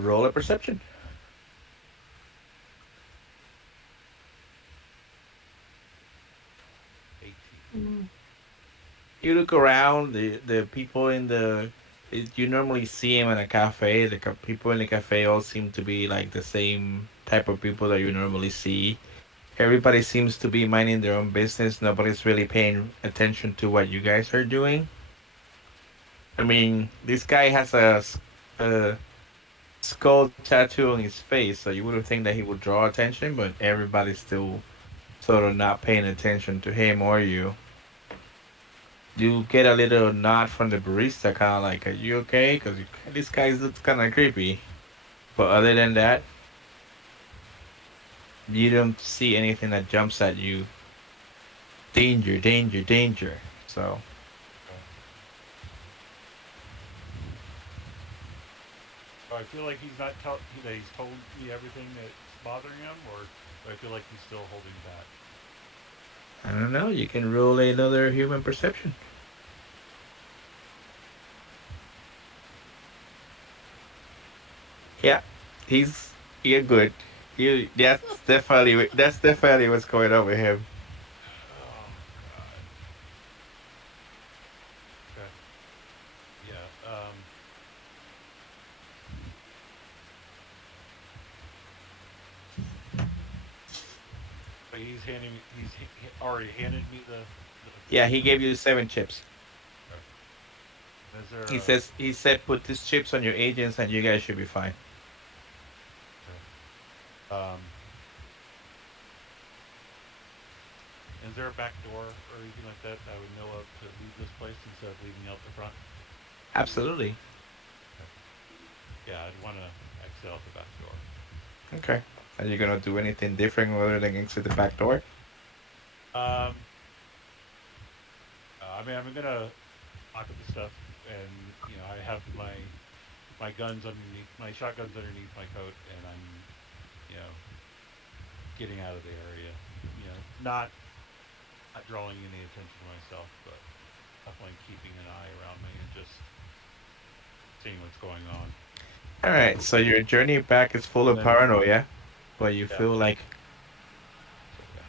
Roll a perception. 18. You look around, the people in you normally see them in a cafe. The people in the cafe all seem to be like the same type of people that you normally see. Everybody seems to be minding their own business. Nobody's really paying attention to what you guys are doing. I mean, this guy has a skull tattoo on his face, so you would think that he would draw attention, but everybody's still sort of not paying attention to him or you. You get a little nod from the barista, kind of like, "Are you okay?" Because this guy looks kind of creepy. But other than that, you don't see anything that jumps at you. Danger, danger, danger. So Okay. So I feel like that he's told me everything that's bothering him, or do I feel like he's still holding back? I don't know. You can roll another human perception. Yeah, he's yeah good. That's definitely what's going on with him. Oh God. Okay. Yeah. But he's handing me. Already handed me the Yeah, thing. he gave you 7 chips. Okay. Is there He a says he said put these chips on your agents and you guys should be fine. okay. Um? Is there a back door or anything like that I would know of to leave this place instead of leaving out the front? Absolutely. Okay. Yeah, I'd want to exit out the back door. Okay. Are you gonna do anything different other than exit the back door? Um. I mean, I'm gonna pocket the stuff, and I have my guns underneath my shotguns underneath my coat, and I'm you know getting out of the area. Not drawing any attention to myself, but definitely keeping an eye around me and just seeing what's going on. All right. So your journey back is full And of then paranoia, but you yeah, feel like yeah.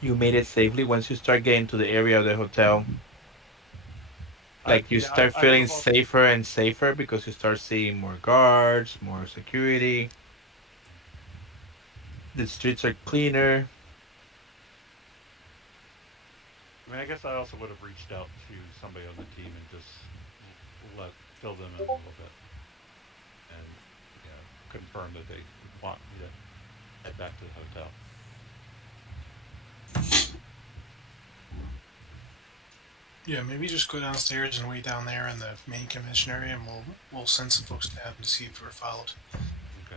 you made it safely once you start getting to the area of the hotel. Like you start I feeling drove all. safer and safer because you start seeing more guards, more security. The streets are cleaner. I mean, I guess I also would have reached out to somebody on the team and just let fill them in a little bit and confirm that they want me to head back to the hotel. Yeah, maybe just go downstairs and wait down there in the main convention area, and we'll send some folks down to see if we're followed. Okay.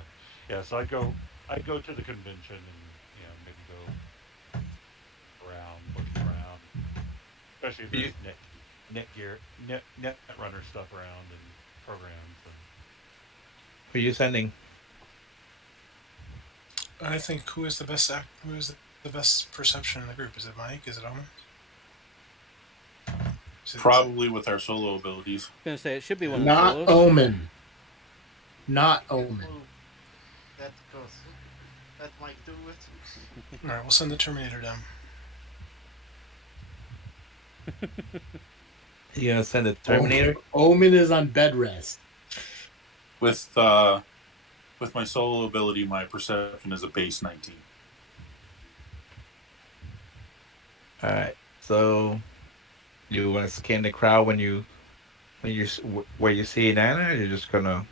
Yeah, so I'd go to the convention and maybe go around looking around, especially if You, there's net gear net runner stuff around and programs and who you sending? I think who is the best perception in the group? Is it Mike? Is it Omen? Is it Probably with our solo abilities. I was gonna say it should be one of the Not solos. Omen. Not Can't Omen. move that close. Let Mike do it. all right? We'll send the Terminator down. You gonna send a Terminator? Omen is on bed rest. With my solo ability, my perception is a base 19. All right. So you want to scan the crowd where you see Nana? Or you're just gonna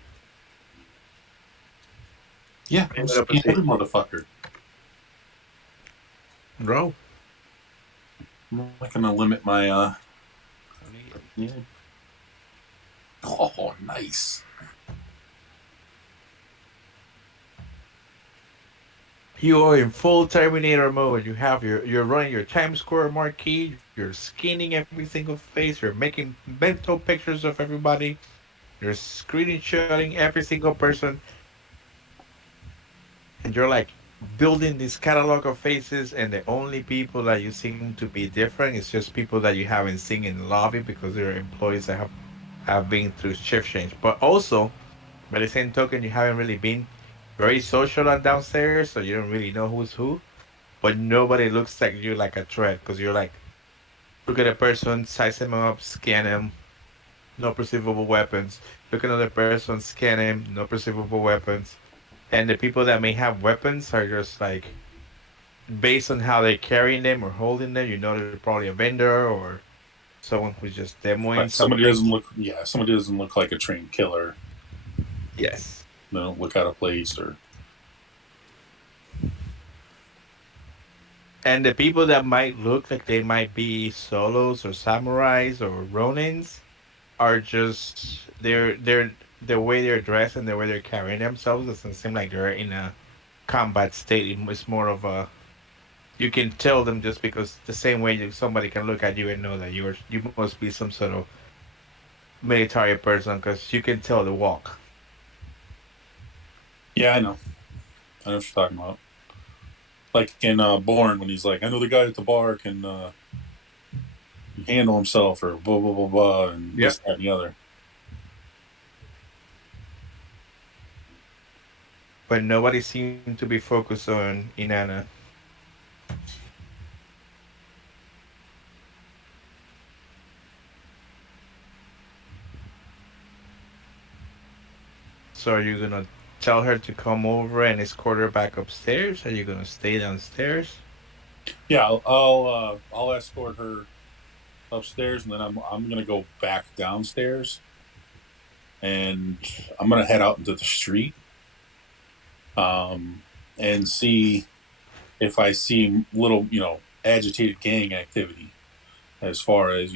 Yeah, leave I'm it up to seeing see. every motherfucker. Roll. I'm not gonna limit my 28. yeah. Oh, nice. You are in full Terminator mode. You're running your time score marquee. You're scanning every single face. You're making mental pictures of everybody. You're screenshotting every single person, and you're like building this catalog of faces. And the only people that you seem to be different is just people that you haven't seen in the lobby because they're employees that have been through shift change. But also, by the same token, you haven't really been very social on downstairs, so you don't really know who's who. But nobody looks like you like a threat because you're like, look at a person, size him up, scan him, no perceivable weapons. Look at another person, scan him, no perceivable weapons. And the people that may have weapons are just like, based on how they're carrying them or holding them, you know they're probably a vendor or someone who's just demoing Right. Somebody something. doesn't look. Yeah, somebody doesn't look like a trained killer. Yes. They don't look out of place or. And the people that might look like they might be solos or samurais or ronins are just the way they're dressed and the way they're carrying themselves doesn't seem like they're in a combat state. It's more of a, you can tell them just because the same way somebody can look at you and know that you must be some sort of military person because you can tell the walk. Yeah, I know. I know what you're talking about. Like in Born, when he's like, "I know the guy at the bar can handle himself," or blah blah blah blah, and Yep. this that and the other. But nobody seemed to be focused on Inanna. So are you gonna tell her to come over and escort her back upstairs? Are you gonna stay downstairs? Yeah, I'll escort her upstairs, and then I'm gonna go back downstairs, and I'm gonna head out into the street, and see if I see little, agitated gang activity, as far as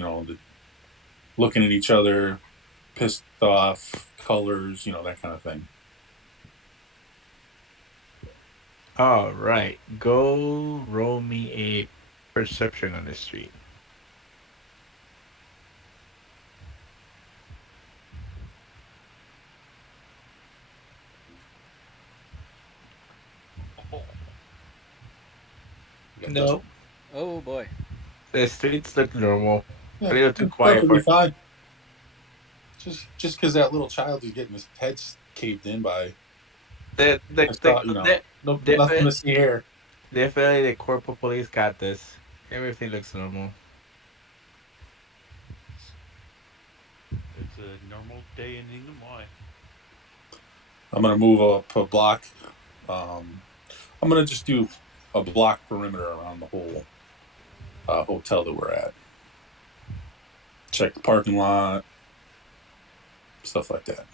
looking at each other, pissed off, colors, that kind of thing. All right, go roll me a perception on the street. Oh, I got this No, one. Oh boy. the streets look normal. A Yeah, little too quiet perfectly for. fine. Just because that little child is getting his head caved in by, The the I the, saw, the no, nothing definitely to see here. definitely the corporal police got this. Everything looks normal. it's it's a normal day in Illinois. I'm gonna move up a block. Um, I'm gonna just do a block perimeter around the whole hotel that we're at. Check the parking lot, stuff like that,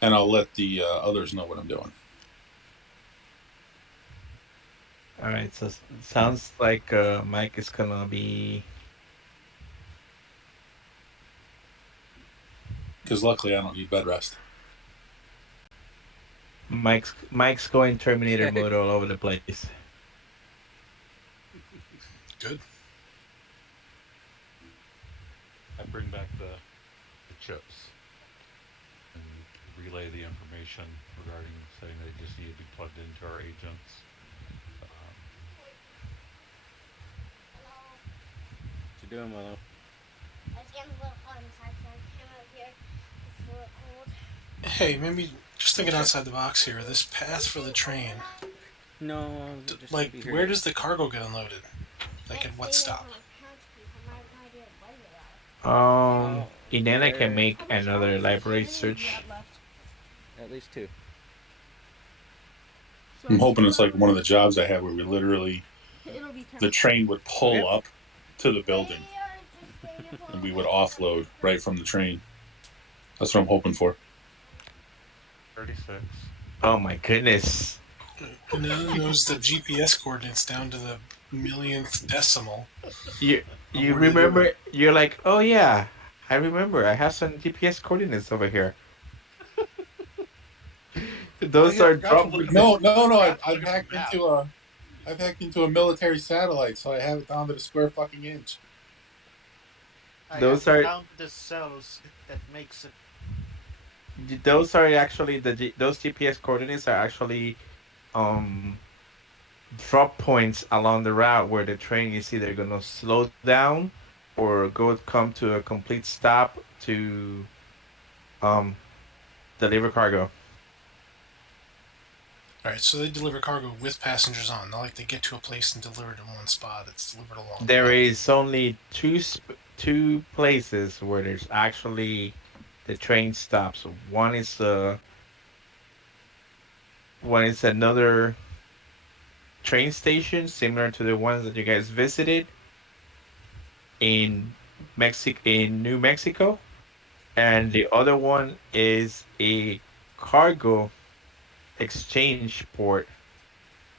and I'll let the others know what I'm doing. All right, so sounds like Mike is gonna be Because luckily I don't need bed rest. Mike's going Terminator mode all over the place. Good. I bring back the chips and relay the information regarding saying they just need to be plugged into our agents. Um, What you doing, Willow? It's getting a little hot inside, so I came out here. It's a little cold. Hey, maybe just thinking outside the box here. This path for the train, No, just gonna like, be where here. does the cargo get unloaded? Like, at It what stays there stop? for my parents to keep. I have no idea where they are. Um, Oh, Inanna can there. make How much another library mini do you search. have left? At least two. I'm So hoping two it's like hours. one of the jobs I had where we literally It'll be 10 the o'clock. train would Okay. pull up to the They building just stayed there for and a we would bit. offload right from the train. That's what I'm hoping for. 36. Oh my goodness. And then knows the GPS coordinates down to the millionth decimal You of you where to do remember it. you're like, "Oh yeah, I remember. I have some GPS coordinates over here." Oh Those yeah, I are forgot to drop look at the. No, no, I no. forgot to I've look at the hacked map. into a military satellite, so I have it down to the square fucking inch. I have those are found the cells that makes it. those are actually those GPS coordinates are actually um drop points along the route where the train is either gonna slow down or come to a complete stop to um deliver cargo. All right, so they deliver cargo with passengers on. Not like they get to a place and deliver it in one spot. It's delivered along the There route. is only two places where there's actually the train stops. One is another train station similar to the ones that you guys visited in New Mexico, and the other one is a cargo exchange port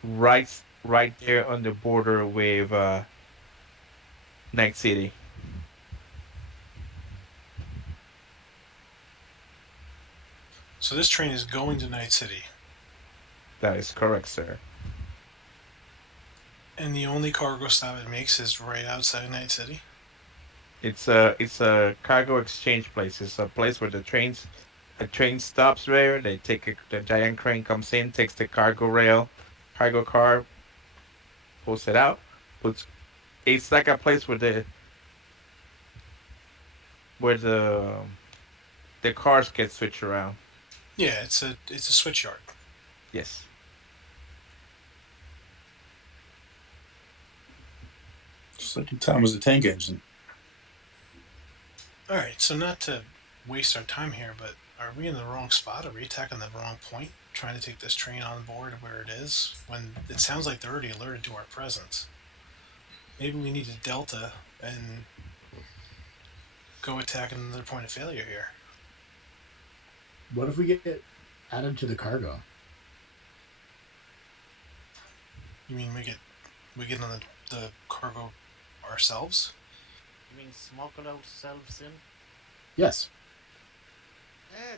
right there on the border with Night City. So this train is going to Night City, That is correct, sir. and the only cargo stop it makes is right outside Night City. It's a cargo exchange place. It's a place where a train stops there. The giant crane comes in, takes the cargo car, pulls it out, puts. It's like a place where the cars get switched around. Yeah, it's a switch yard. Yes. Just like in Thomas the Tank Engine. All right, so not to waste our time here, but are we in the wrong spot? Are we attacking the wrong point? Trying to take this train on board where it is when it sounds like they're already alerted to our presence. Maybe we need to delta and go attack another point of failure here. What if we get added to the cargo? You mean we get on the cargo ourselves? You mean smuggle ourselves in? Yes.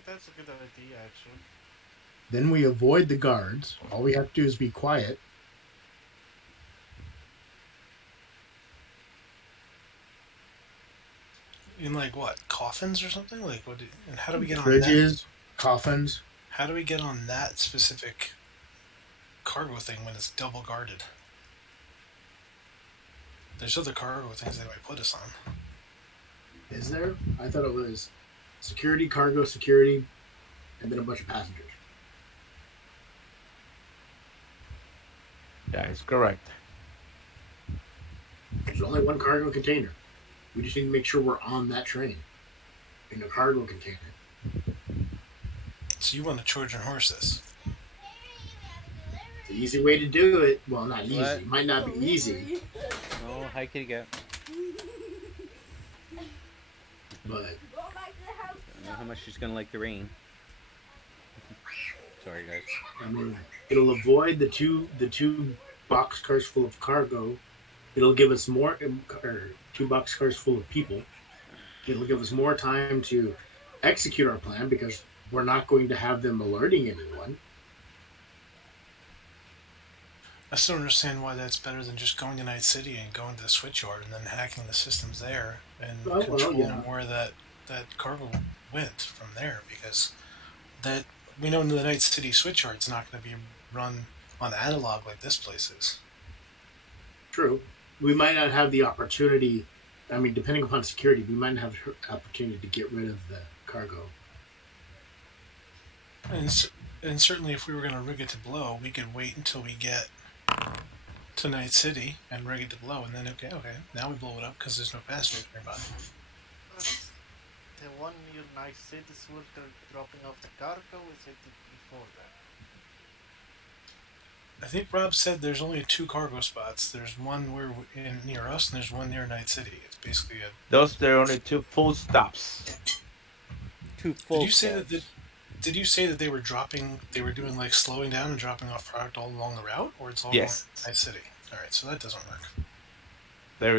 That's a good idea, actually. Then we avoid the guards. All we have to do is be quiet. In like what coffins or something? Like what? And how do we get on that? Fridges, coffins. How do we get on that specific cargo thing when it's double guarded? There's other cargo things they might put us on. Is there? I thought it was security, cargo, security, and then a bunch of passengers. That is correct. There's only one cargo container. We just need to make sure we're on that train in a cargo container. So you want to Trojan horse this? It's an easy way to do it. Well, not easy. What? It might not be easy, Oh, hi, kitty cat. but Go back to the house. I don't know how much she's gonna like the rain. Sorry, guys. I mean, it'll avoid the two boxcars full of cargo. It'll give us more, or two boxcars full of people. It'll give us more time to execute our plan because we're not going to have them alerting anyone. I still don't understand why that's better than just going to Night City and going to the switchyard and then hacking the systems there and Oh well, controlling yeah, where that cargo went from there. Because that we know the Night City switchyard's not going to be run on analog like this place is. true. We might not have the opportunity. I mean, depending upon security, we might not have the opportunity to get rid of the cargo. And and certainly, if we were going to rig it to blow, we could wait until we get to Night City and rig it to blow, and then okay, now we blow it up because there's no passengers nearby. But the one near Night City is where they're dropping off the cargo. Is it before that? I think Rob said there's only two cargo spots. There's one where in near us, and there's one near Night City. It's basically a. Those there are only two full stops. Two Did full you say that? stops. Did you say that they were dropping? They were doing like slowing down and dropping off product all along the route, or it's all going Yes. to Night City? All right, so that doesn't work. There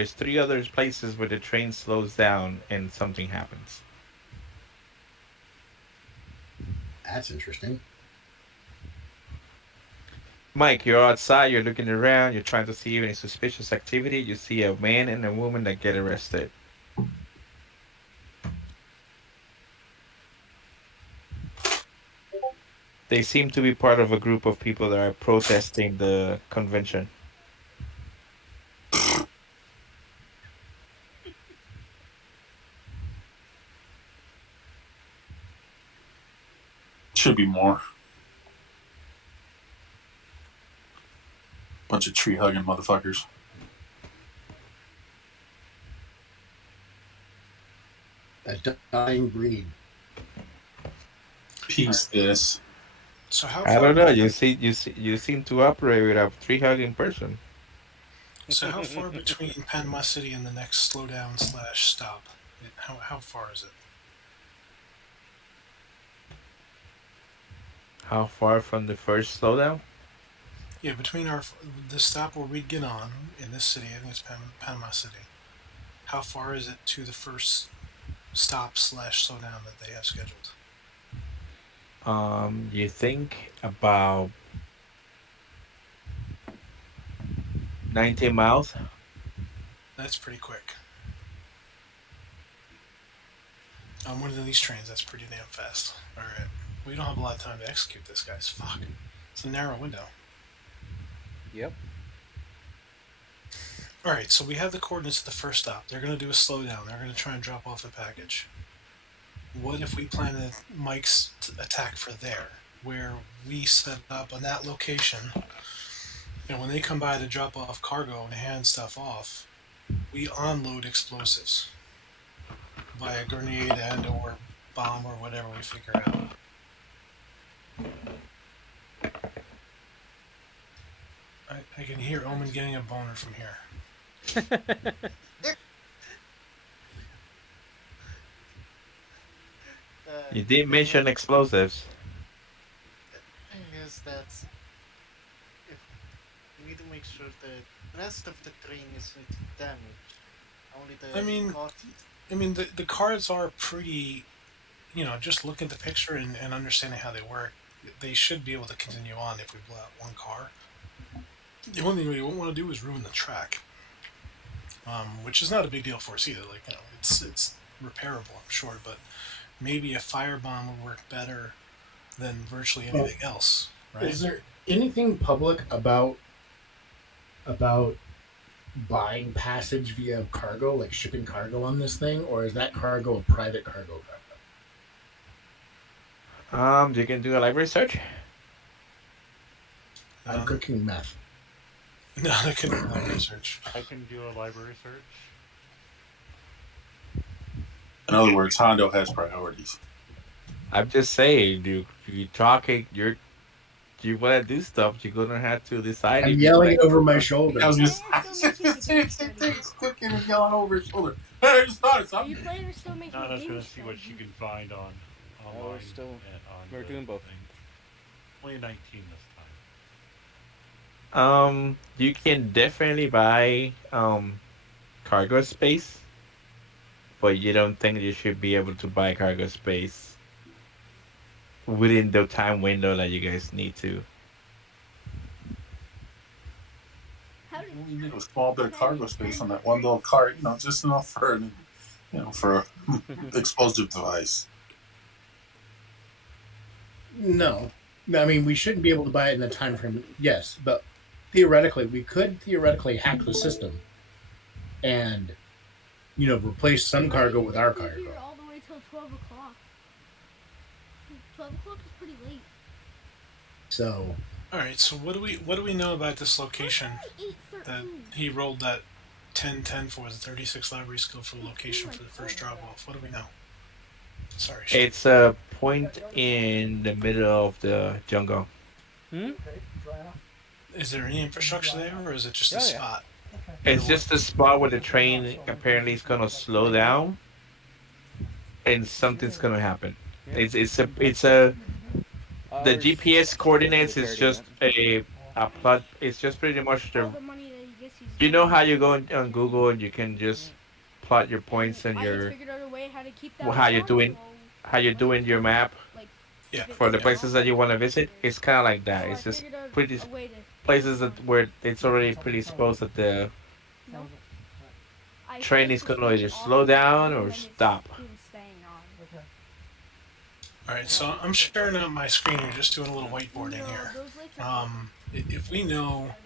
is three other places where the train slows down and something happens. That's interesting. Mike, you're outside, you're looking around, you're trying to see any suspicious activity. You see a man and a woman that get arrested. They seem to be part of a group of people that are protesting the convention. Should be more. Bunch of tree hugging motherfuckers. A dying breed. Peace this. So how I far? don't know. You seem to operate with a tree hugging person. So how far between Panama City and the next slowdown slash stop? How far is it? How far from the first slowdown? Yeah, between the stop where we'd get on in this city, I think it's Panama City. How far is it to the first stop slash slowdown that they have scheduled? You think about 19 miles? That's pretty quick. On one of these trains, that's pretty damn fast. All right, we don't have a lot of time to execute this, guys. Fuck, it's a narrow window. Yep. All right, so we have the coordinates at the first stop. They're going to do a slowdown. They're going to try and drop off a package. What if we plan Mike's attack for there, where we set up on that location? And when they come by to drop off cargo and hand stuff off, we unload explosives by a grenade and or bomb or whatever we figure out. I can hear Omen getting a boner from here. You did The mention explosives. thing is that if we need to make sure the rest of the train isn't damaged. Only the I mean, the cards are pretty, just look at the picture and understanding how they work. They should be able to continue on if we blow out one car. The only thing we won't want to do is ruin the track, which is not a big deal for us either. Like, it's repairable, I'm sure, but maybe a firebomb would work better than virtually anything else, right? Is there anything public about buying passage via cargo, like shipping cargo on this thing, or is that cargo a private cargo? You can do a library search. I'm cooking meth. No, I couldn't do that research. I can do a library search. In other words, Hondo has priorities. I'm just saying, you talking, you want to do stuff, you're gonna have to decide. I'm if yelling you it over my shoulder. I was just he's cooking and yelling over his shoulder. Hey, I just thought of Are you something. playing or still making Nana's games? gonna see what she can find on online. we're still- and on we're the doing both. thing. Only 19 this time. You can definitely buy cargo space, but you don't think you should be able to buy cargo space within the time window that you guys need to. How did You need a small bit can of I cargo space on attend that one little this cart, place? just enough for for a explosive device. No, I mean we shouldn't be able to buy it in the time frame. Yes, but theoretically, we could theoretically hack the system and replace some Why cargo did with they our be here cargo. all the way till 12 o'clock? 12 o'clock is pretty late. So All right. So what do we know about this location Why that 8:13? he rolled that 10-10 for the 36 library skill for the It's been location like for the first 12 drop off? What do we know? Sorry, Shane. It's a point in the middle of the jungle. Hmm? Is there any infrastructure there, or is it just a Oh yeah. spot? It's just a spot where the train apparently is gonna slow down and something's gonna happen. Yeah. It's a the Ours GPS coordinates is security just event. a plot. It's just pretty much All the. the money that he gets, he's You know giving how me. you go on Google and you can just plot your And points and I your figured out a way how to keep that how much you're on. So doing how you're when doing your map like Yeah. if it for the takes Yeah. off, places that I you can want to get visit. there. It's kind of like that. So I It's just figured out pretty a way to keep places it that on. where it's already pretty exposed that the No, I train flipped is the gonna switch either off slow of the down fan, or and then stop. it's been staying on. All right. So I'm sharing out my screen here, just doing a little whiteboarding No, here. those lights are broken. If we know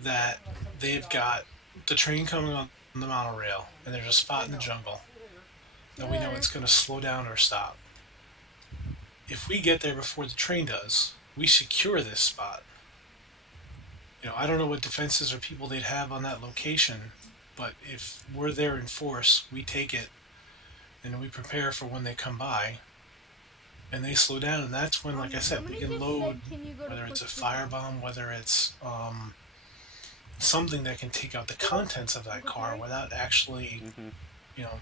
that they've got the train coming on the monorail, and there's a spot in the jungle that we know Sure. it's going to slow down or stop. If we get there before the train does, we secure this spot. I don't know what defenses or people they'd have on that location, but if we're there in force, we take it and we prepare for when they come by and they slow down. And that's when, like I said, we Somebody can just load said, "Can you go to whether it's push a this off?" firebomb, whether it's something that can take out the contents of that Uncle car Terry? without actually, Mm-hmm. you know,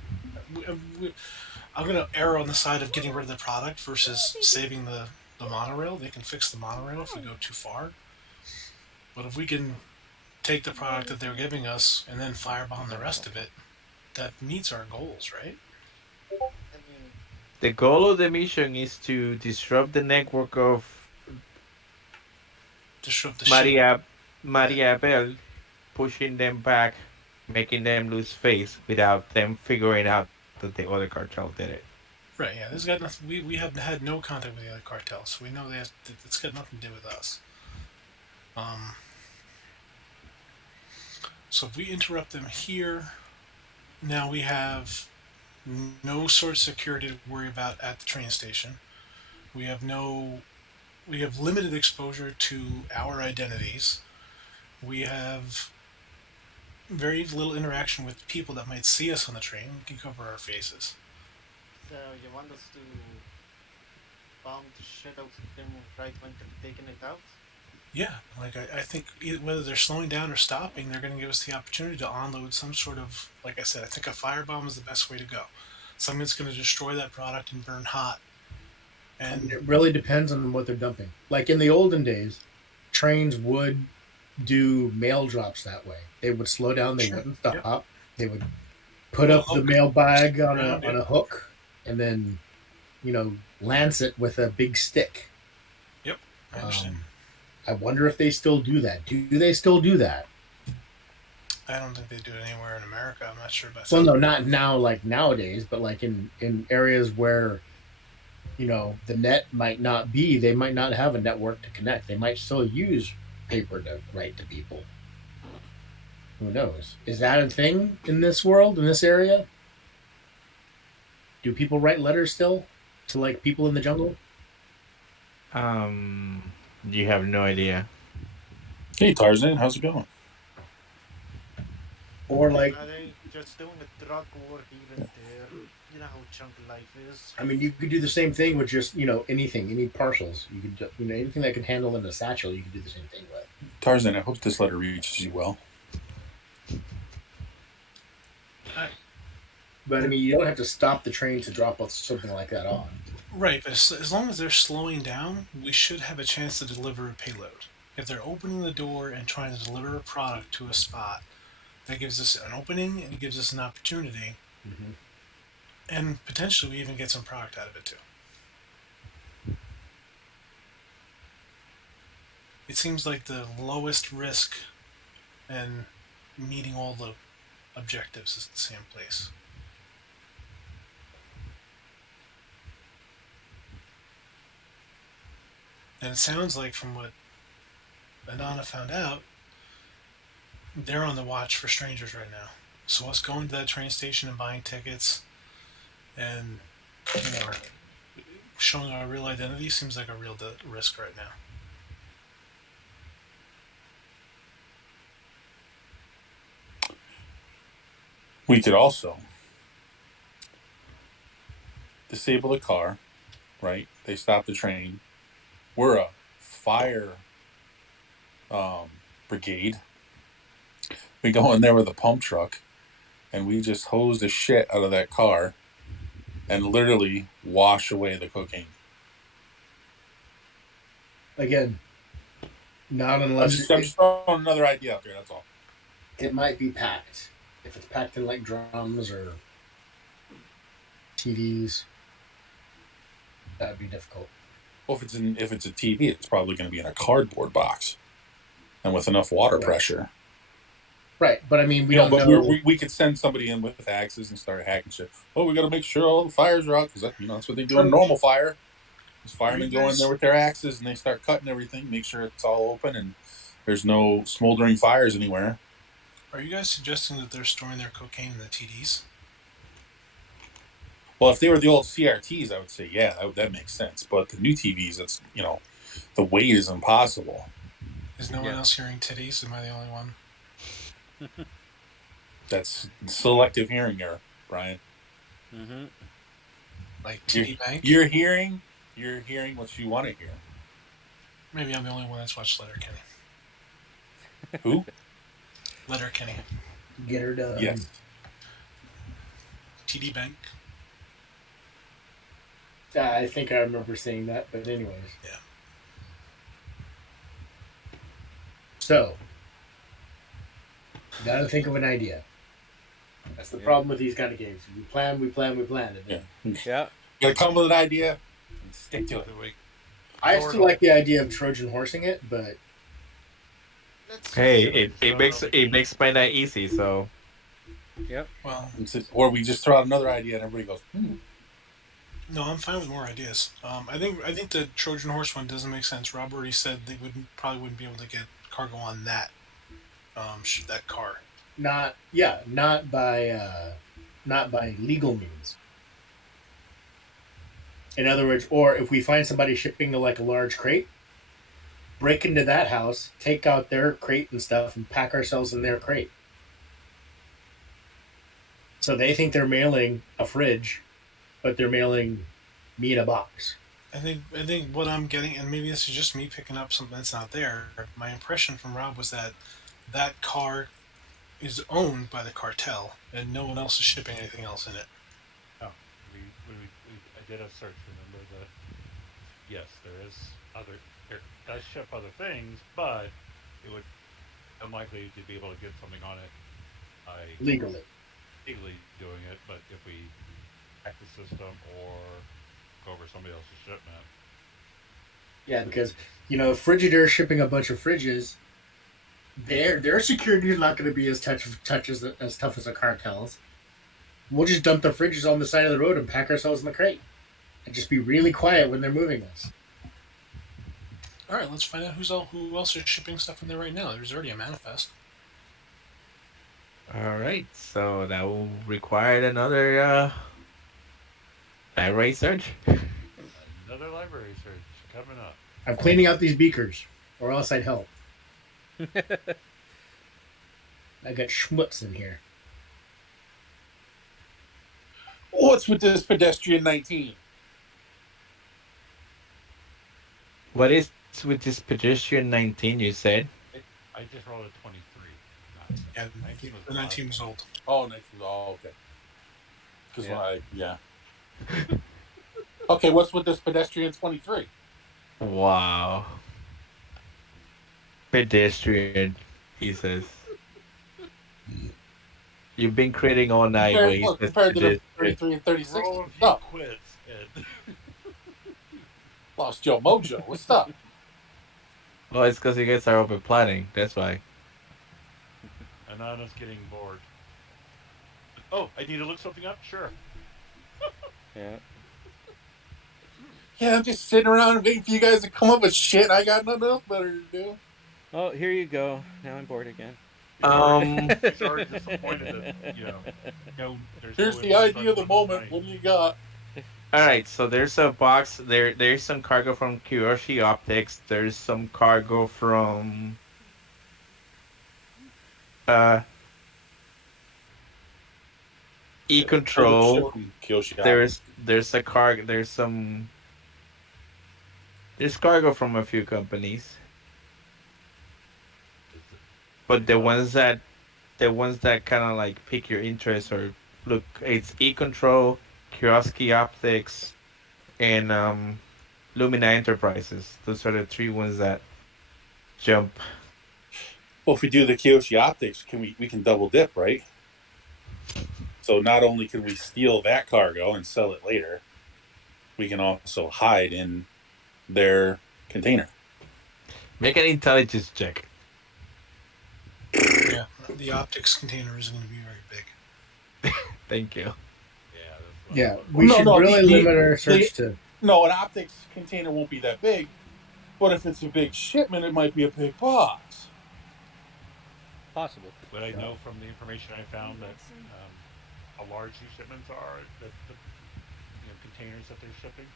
I'm going to err on the side of getting rid of the product versus saving the monorail. They can fix the monorail if we go too far. But if we can take the product that they're giving us and then firebomb the rest of it, that meets our goals, right? I mean, The goal of the mission is to disrupt the network of Disrupt the ship. Maria Yeah. Maria Bell, pushing them back, making them lose face without them figuring out that the other cartel did it. Right, yeah. This has got nothing. We have had no contact with the other cartels, so we know it's got nothing to do with us. Um, so if we interrupt them here, now we have no sort of security to worry about at the train station. We have no. We have limited exposure to our identities. We have very little interaction with people that might see us on the train. We can cover our faces. so you want us to bomb the shit out of them right when they're taking it out? Yeah, like I think whether they're slowing down or stopping, they're going to give us the opportunity to unload some sort of, like I said, I think a firebomb is the best way to go. Something that's going to destroy that product and burn hot. I mean, And it really depends on what they're dumping. Like in the olden days, trains would do mail drops that way. They would slow down. They sure, wouldn't yep, stop. They would put put a up the hook, mail stick bag it on a around, on yep, a hook, and then lance it with a big stick. yep. I understand. I wonder if they still do that. Do they still do that? I don't think they do it anywhere in America. I'm not sure about Well, South. no, not now, like nowadays, but like in areas where the net might not be. They might not have a network to connect. They might still use paper to write to people. Who knows? Is that a thing in this world, in this area? Do people write letters still to like people in the jungle? Um, you have no idea. Hey Tarzan, how's it going? Or like, Are they just doing a drug war here and there? You know how jungle life is. I mean, you could do the same thing with just anything, any parcels. You could anything that can handle in a satchel. You could do the same thing with. Tarzan, I hope this letter reaches you well. I, But I mean, you don't have to stop the train to drop something like that off. right, but as long as they're slowing down, we should have a chance to deliver a payload. If they're opening the door and trying to deliver a product to a spot, that gives us an opening and it gives us an opportunity, Hmm. and potentially we even get some product out of it too. It seems like the lowest risk and meeting all the objectives is the same place. And it sounds like from what Anana found out, they're on the watch for strangers right now. So us going to that train station and buying tickets and you know showing our real identity seems like a real risk right now. We could also disable the car, right? They stop the train. We're a fire brigade. We go in there with a pump truck and we just hose the shit out of that car and literally wash away the cocaine. Again, not I'm unless just throwing another idea out there. That's all. it might be packed. If it's packed in like drums or TVs, that would be difficult. Well, if it's a TV, it's probably going to be in a cardboard box and with enough water Right. pressure. Right, but I mean, we You know, don't but know. we could send somebody in with axes and start hacking shit. Oh, we got to make sure all the fires are out because that's what they do in a True. normal fire. These Are you firemen go in there guys with their axes and they start cutting everything, make sure it's all open and there's no smoldering fires anywhere. are you guys suggesting that they're storing their cocaine in the TDs? Well, if they were the old CRTs, I would say yeah, that makes sense. But the new TVs, it's the weight is impossible. Is no one Yeah. else hearing titties? Am I the only one? That's selective hearing error, Brian. Mm-hmm. Like You're, TD Bank? you're hearing what you want to hear. Maybe I'm the only one that's watched Letterkenny. Who? Letterkenny. Get her done. Yes. TD Bank. I think I remember seeing that, but anyways. Yeah. So, gotta think of an idea. That's the Yeah. problem with these kind of games. We plan, and Yeah. then Yeah. You gotta come with an idea and stick to it. So we I sort still of- like the idea of Trojan horsing it, but Let's Hey, just, it makes my night easy. So Yep. Well, Or we just throw out another idea and everybody goes, no, I'm fine with more ideas. I think the Trojan horse one doesn't make sense. Rob already said they probably wouldn't be able to get cargo on that that car. not by legal means. In other words, or if we find somebody shipping to like a large crate, break into that house, take out their crate and stuff, and pack ourselves in their crate. So they think they're mailing a fridge, but they're mailing me in a box. I think what I'm getting, and maybe this is just me picking up something that's not there. My impression from Rob was that that car is owned by the cartel, and no one else is shipping anything else in it. no, I did a search. Remember that? Yes, there is other. There does ship other things, but it would unlikely to be able to get something on it by Legally. legally doing it. But if we hack the system or go over somebody else's shipment, Yeah, because if Frigidaire shipping a bunch of fridges, their security is not going to be as tough as the cartels. We'll just dump the fridges on the side of the road and pack ourselves in the crate, and just be really quiet when they're moving us. All right, let's find out who else is shipping stuff in there right now. There's already a manifest. all right, so that will require another library search. another library search coming up. I'm cleaning out these beakers, or else I'd help. I got schmutz in here. what's with this pedestrian 19? What is with this pedestrian 19? You said. I just rolled a 23. Yeah, 19 was the 19 was old. Oh, 19. Oh, okay. Because Yeah. yeah. Okay, what's with this pedestrian 23? Wow. Pedestrian, he says. You've been creating all night, but he Look, says compared to the pedestrian. 33 and 36, Throw a what's few up? quits, and Lost Joe Mojo, what's up? Well, it's because you guys are over planning. That's why. Anana's getting bored. Oh, I need to look something up. Sure. Yeah. Yeah, I'm just sitting around waiting for you guys to come up with shit. I got nothing else better to do. Oh, here you go. Now I'm bored again. Um. He's already disappointed that there's no Here's the influence idea on of the Luna's moment. night. What do you got? All right. So there's a box. There's some cargo from Kyoshi Optics. There's some cargo from uh E Hold up, Control. shipping Kyoshi Optics. There's a car. There's cargo from a few companies, Is it but based off? the ones that kind of like pique your interest or look, it's E Control, Kioski Optics, and Lumina Enterprises. Those are the three ones that jump. Well, if we do the Kyoshi Optics, we can double dip, right? So not only can we steal that cargo and sell it later, we can also hide in their container. Make an intelligence check. Yeah, the optics container isn't going to be very big. Thank you. Yeah, that's what I Yeah, thought. we should No, really limit our search to. no, an optics container won't be that big, but if it's a big shipment, it might be a big box. Possible. But I know from the information I found that how large these shipments are, that the containers that they're shipping.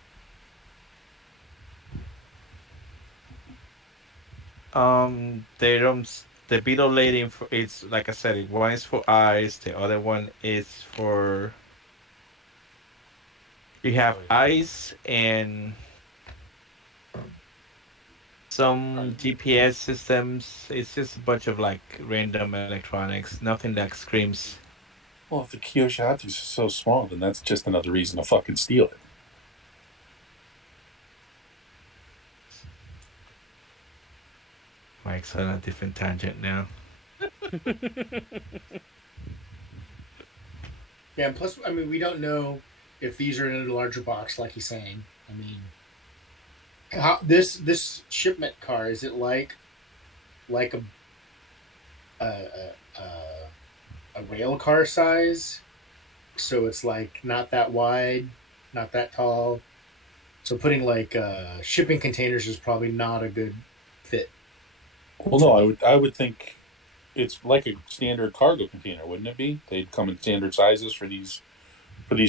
They don't. The beetle lady. It's like I said. One is for eyes. The other one is for. You have Oh yeah. eyes and some GPS systems. It's just a bunch of like random electronics. Nothing that screams. Well, if the Kyoshi Optics is so small, then that's just another reason to fucking steal it. Mike's on a different tangent now. Yeah, and plus, I mean, we don't know if these are in a larger box, like he's saying. I mean, how this shipment car is it like a a rail car size? So it's like not that wide, not that tall. So putting like shipping containers is probably not a good fit. Well, no, I would think it's like a standard cargo container, wouldn't it be? They'd come in standard sizes for these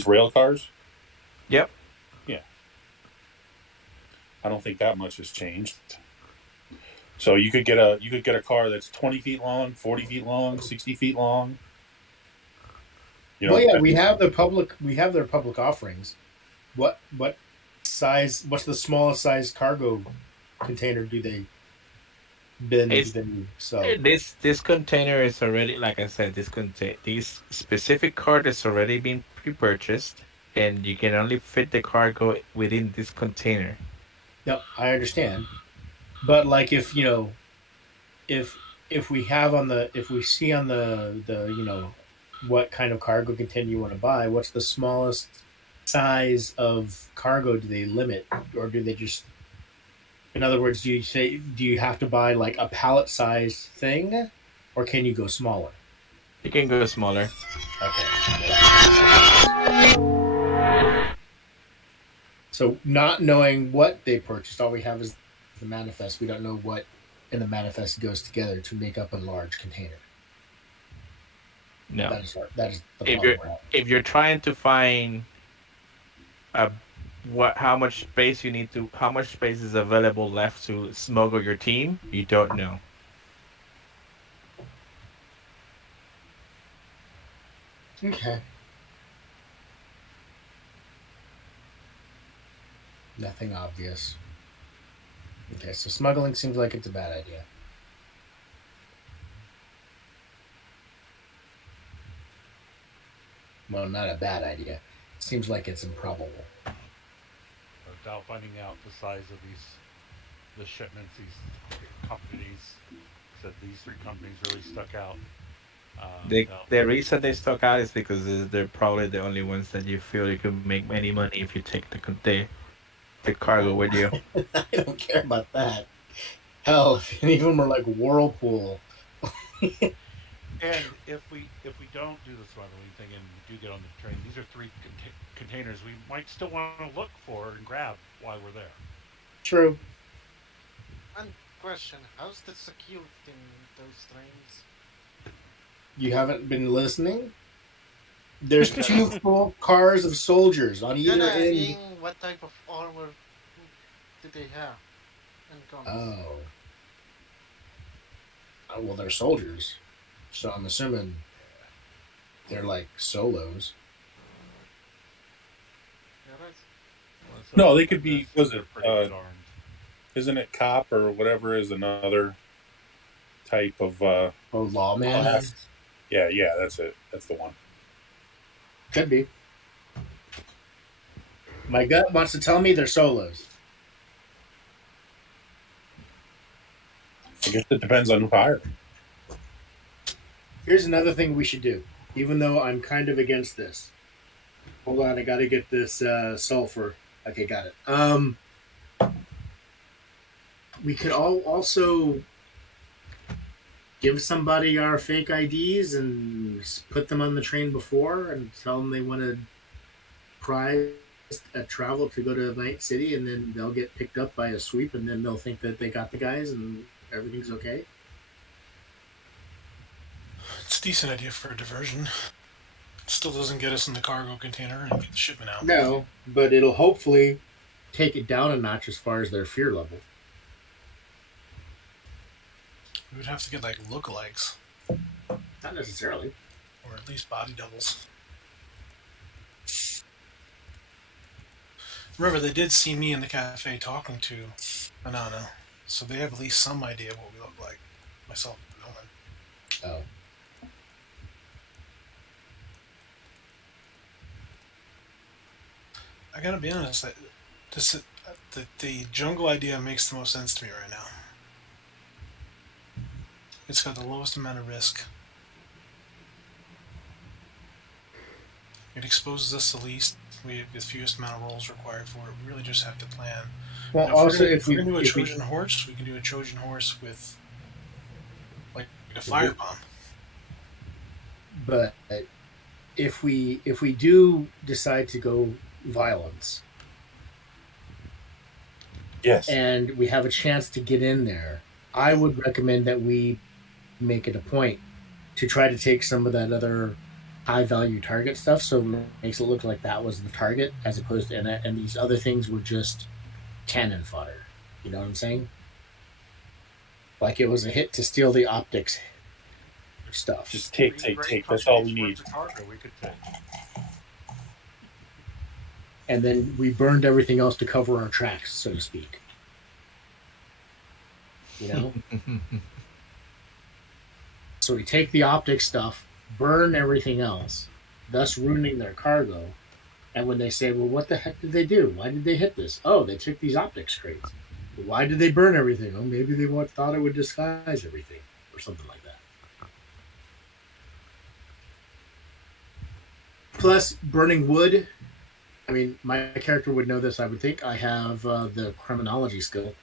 rail cars. Yep. Yeah, I don't think that much has changed. So you could get a car that's 20 feet long, 40 feet long, 60 feet long. Well, yeah, Depending. we have their public offerings. What size? What's the smallest size cargo container do It's they sell? this container is already, like I said, this specific card is already been pre-purchased, and you can only fit the cargo within this container. No, I understand, but like if if we have on the if we see on the what kind of cargo container you want to buy, what's the smallest size of cargo do they limit, or do they just, in other words, do you have to buy like a pallet size thing, or can you go smaller? You can go smaller. Okay. So not knowing what they purchased, all we have is the manifest. We don't know what in the manifest goes together to make up a large container. No. That is the If problem you're we're having. if you're trying to find a how much space you need to how much space is available left to smuggle your team, you don't know. Okay. Nothing obvious. Okay, so smuggling seems like it's a bad idea. Well, not a bad idea. Seems like it's improbable. Without finding out the size of these the shipments. These companies said these three companies really stuck out. Now, The reason they stuck out is because they're probably the only ones that you feel you could make any money if you take the cargo with you. I don't care about that. Hell, if any of them are like Whirlpool, and if we don't do the smuggling thing and we do get on the train, these are three containers we might still want to look for and grab while we're there. true. And question: how's the security in those trains? You haven't been listening. There's two full cars of soldiers on Yeah, either I end. mean, what type of armor do they have and guns? Oh, well, they're soldiers, so I'm assuming they're like solos. Yeah, right. Well, it No, says they could on be. this that Was they're it? pretty good armed. Isn't it cop or whatever is another type of Oh, lawman class? Yeah, yeah, that's it. That's the one. could be. My gut wants to tell me they're solos. I guess it depends on who hired them. Here's another thing we should do, even though I'm kind of against this. Hold on, I got to get this sulfur. Okay, got it. We could all also give somebody our fake IDs and put them on the train before and tell them they want to prize a travel to go to Night City, and then they'll get picked up by a sweep, and then they'll think that they got the guys and everything's okay. It's a decent idea for a diversion. It still doesn't get us in the cargo container and get the shipment out. No, but it'll hopefully take it down a notch as far as their fear level. We would have to get like lookalikes, Not necessarily. or at least body doubles. Remember, they did see me in the cafe talking to Anana, so they have at least some idea of what we look like. Myself and Owen. Oh. I gotta be honest. The jungle idea makes the most sense to me right now. It's got the lowest amount of risk. It exposes us the least. We have the fewest amount of rolls required for it. We really just have to plan. Well, Now, also, if we're gonna do a if we Trojan horse, we can do a Trojan horse with like a firebomb. but if we do decide to go violence Yes. and we have a chance to get in there, I would recommend that we make it a point to try to take some of that other high value target stuff, so it makes it look like that was the target as opposed to and these other things were just cannon fodder. You know what I'm saying? Like it was a hit to steal the optics stuff. Just take. Great That's all we companies need. worth the cargo we could take. And then we burned everything else to cover our tracks, so to speak. You know? So we take the optic stuff, burn everything else, thus ruining their cargo. And when they say, well, what the heck did they do? Why did they hit this? Oh, they took these optics crates. Why did they burn everything? Oh, maybe they thought it would disguise everything or something like that. Plus, burning wood. I mean, my character would know this, I would think. I have the criminology skill.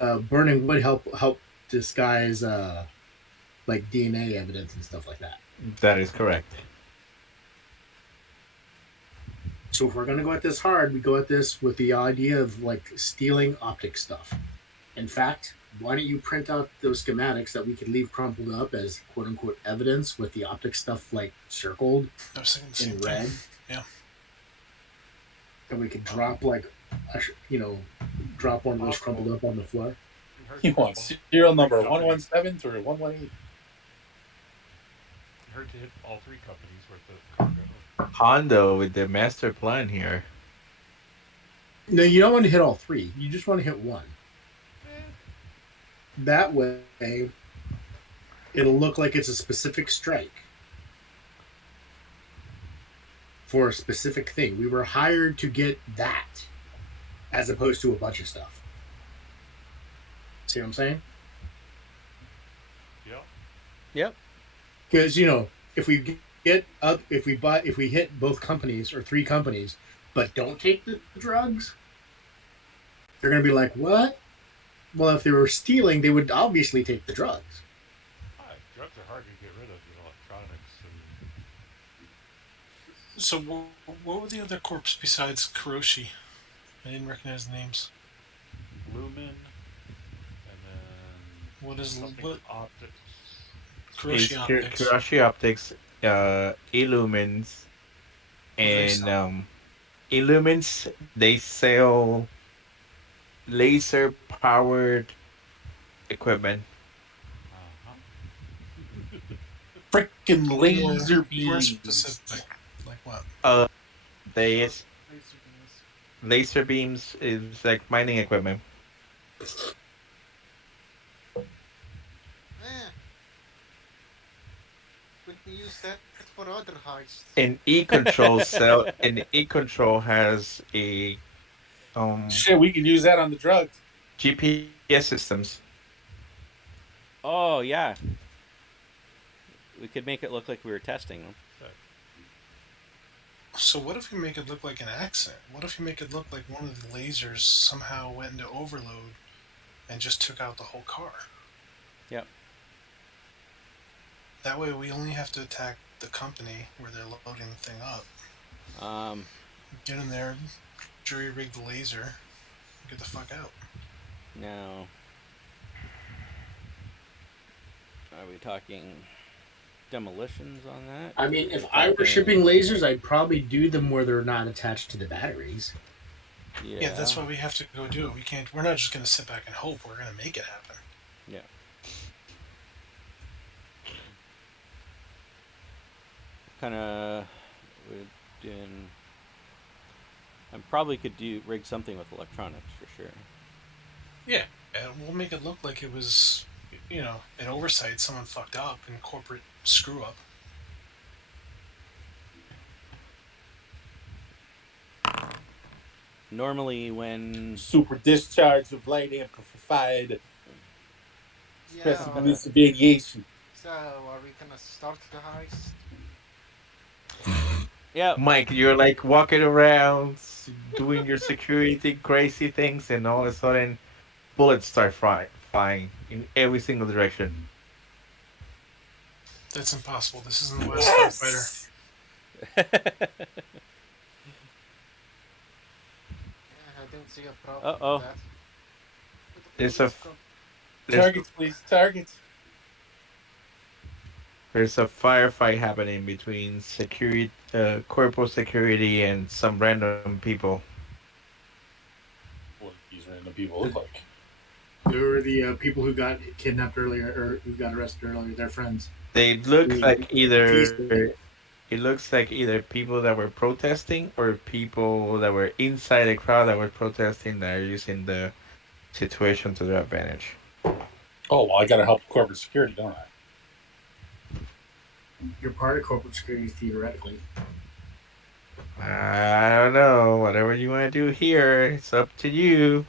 Burning would help disguise like DNA evidence and stuff like that. That is correct. So if we're gonna go at this hard, we go at this with the idea of like stealing optic stuff. In fact, why don't you print out those schematics that we could leave crumpled up as quote unquote evidence with the optic stuff like circled I was thinking the same in thing. red? Yeah. And we could drop like, drop one of those crumpled up on the floor. You want serial number 117 through 118? Heard to hit all three companies worth of cargo. Hondo with the master plan here. No, you don't want to hit all three. You just want to hit one. That way, it'll look like it's a specific strike for a specific thing. We were hired to get that, as opposed to a bunch of stuff. See what I'm saying? Yeah. Yep. Because if we if we hit both companies or three companies, but don't take the drugs, they're gonna be like, "What?" Well, if they were stealing, they would obviously take the drugs. Drugs are hard to get rid of with electronics. I mean, So what were the other corps besides Kuroshi? I didn't recognize the names. Lumen, and then What is something what optics. Kuroshi Is Optics? Kurashi Optics Illumines What do they and sell? Illumines, they sell laser powered equipment. Uh huh. Freaking laser Be more beams. specific. Like what? Uh they Laser is laser beams. laser beams is like mining equipment. Eh, we can use that for other heists. And E control has a Shit, we could use that on the drugs. GPS systems. Oh yeah, we could make it look like we were testing them. That So what if we make it look like an accident? What if we make it look like one of the lasers somehow went into overload and just took out the whole car? Yep. That way we only have to attack the company where they're loading the thing up. Um, Get in there, jury rig the laser, get the fuck out. now, are we talking demolitions on that? I mean, Are if we I were talking- shipping lasers, I'd probably do them where they're not attached to the batteries. Yeah. That's what we have to go do. We can't. We're not just gonna sit back and hope. We're gonna make it happen. Yeah. Kind of would in. I probably could rig something with electronics for sure. Yeah, and we'll make it look like it was, an oversight. Someone fucked up in corporate screw up. Normally, when Super discharge of light amplified Yeah. specimen radiation. So are we gonna start the heist? yeah, Mike, you're like walking around, doing your security crazy things, and all of a sudden, bullets start flying in every single direction. That's impossible. This isn't the last Starfighter. Yeah, I don't see a problem Uh-oh. with that. There's a Let's go. there's, Targets, please. Targets. there's a firefight happening between corporal security, and some random people. What do these random people look like? They were the people who got kidnapped earlier or who got arrested earlier. They're friends. They look Mm. like Teased either them. it looks like either people that were protesting or people that were inside the crowd that were protesting that are using the situation to their advantage. Oh, well, I got to help corporate security, don't I? You're part of corporate security theoretically. I don't know. Whatever you want to do here, it's up to you.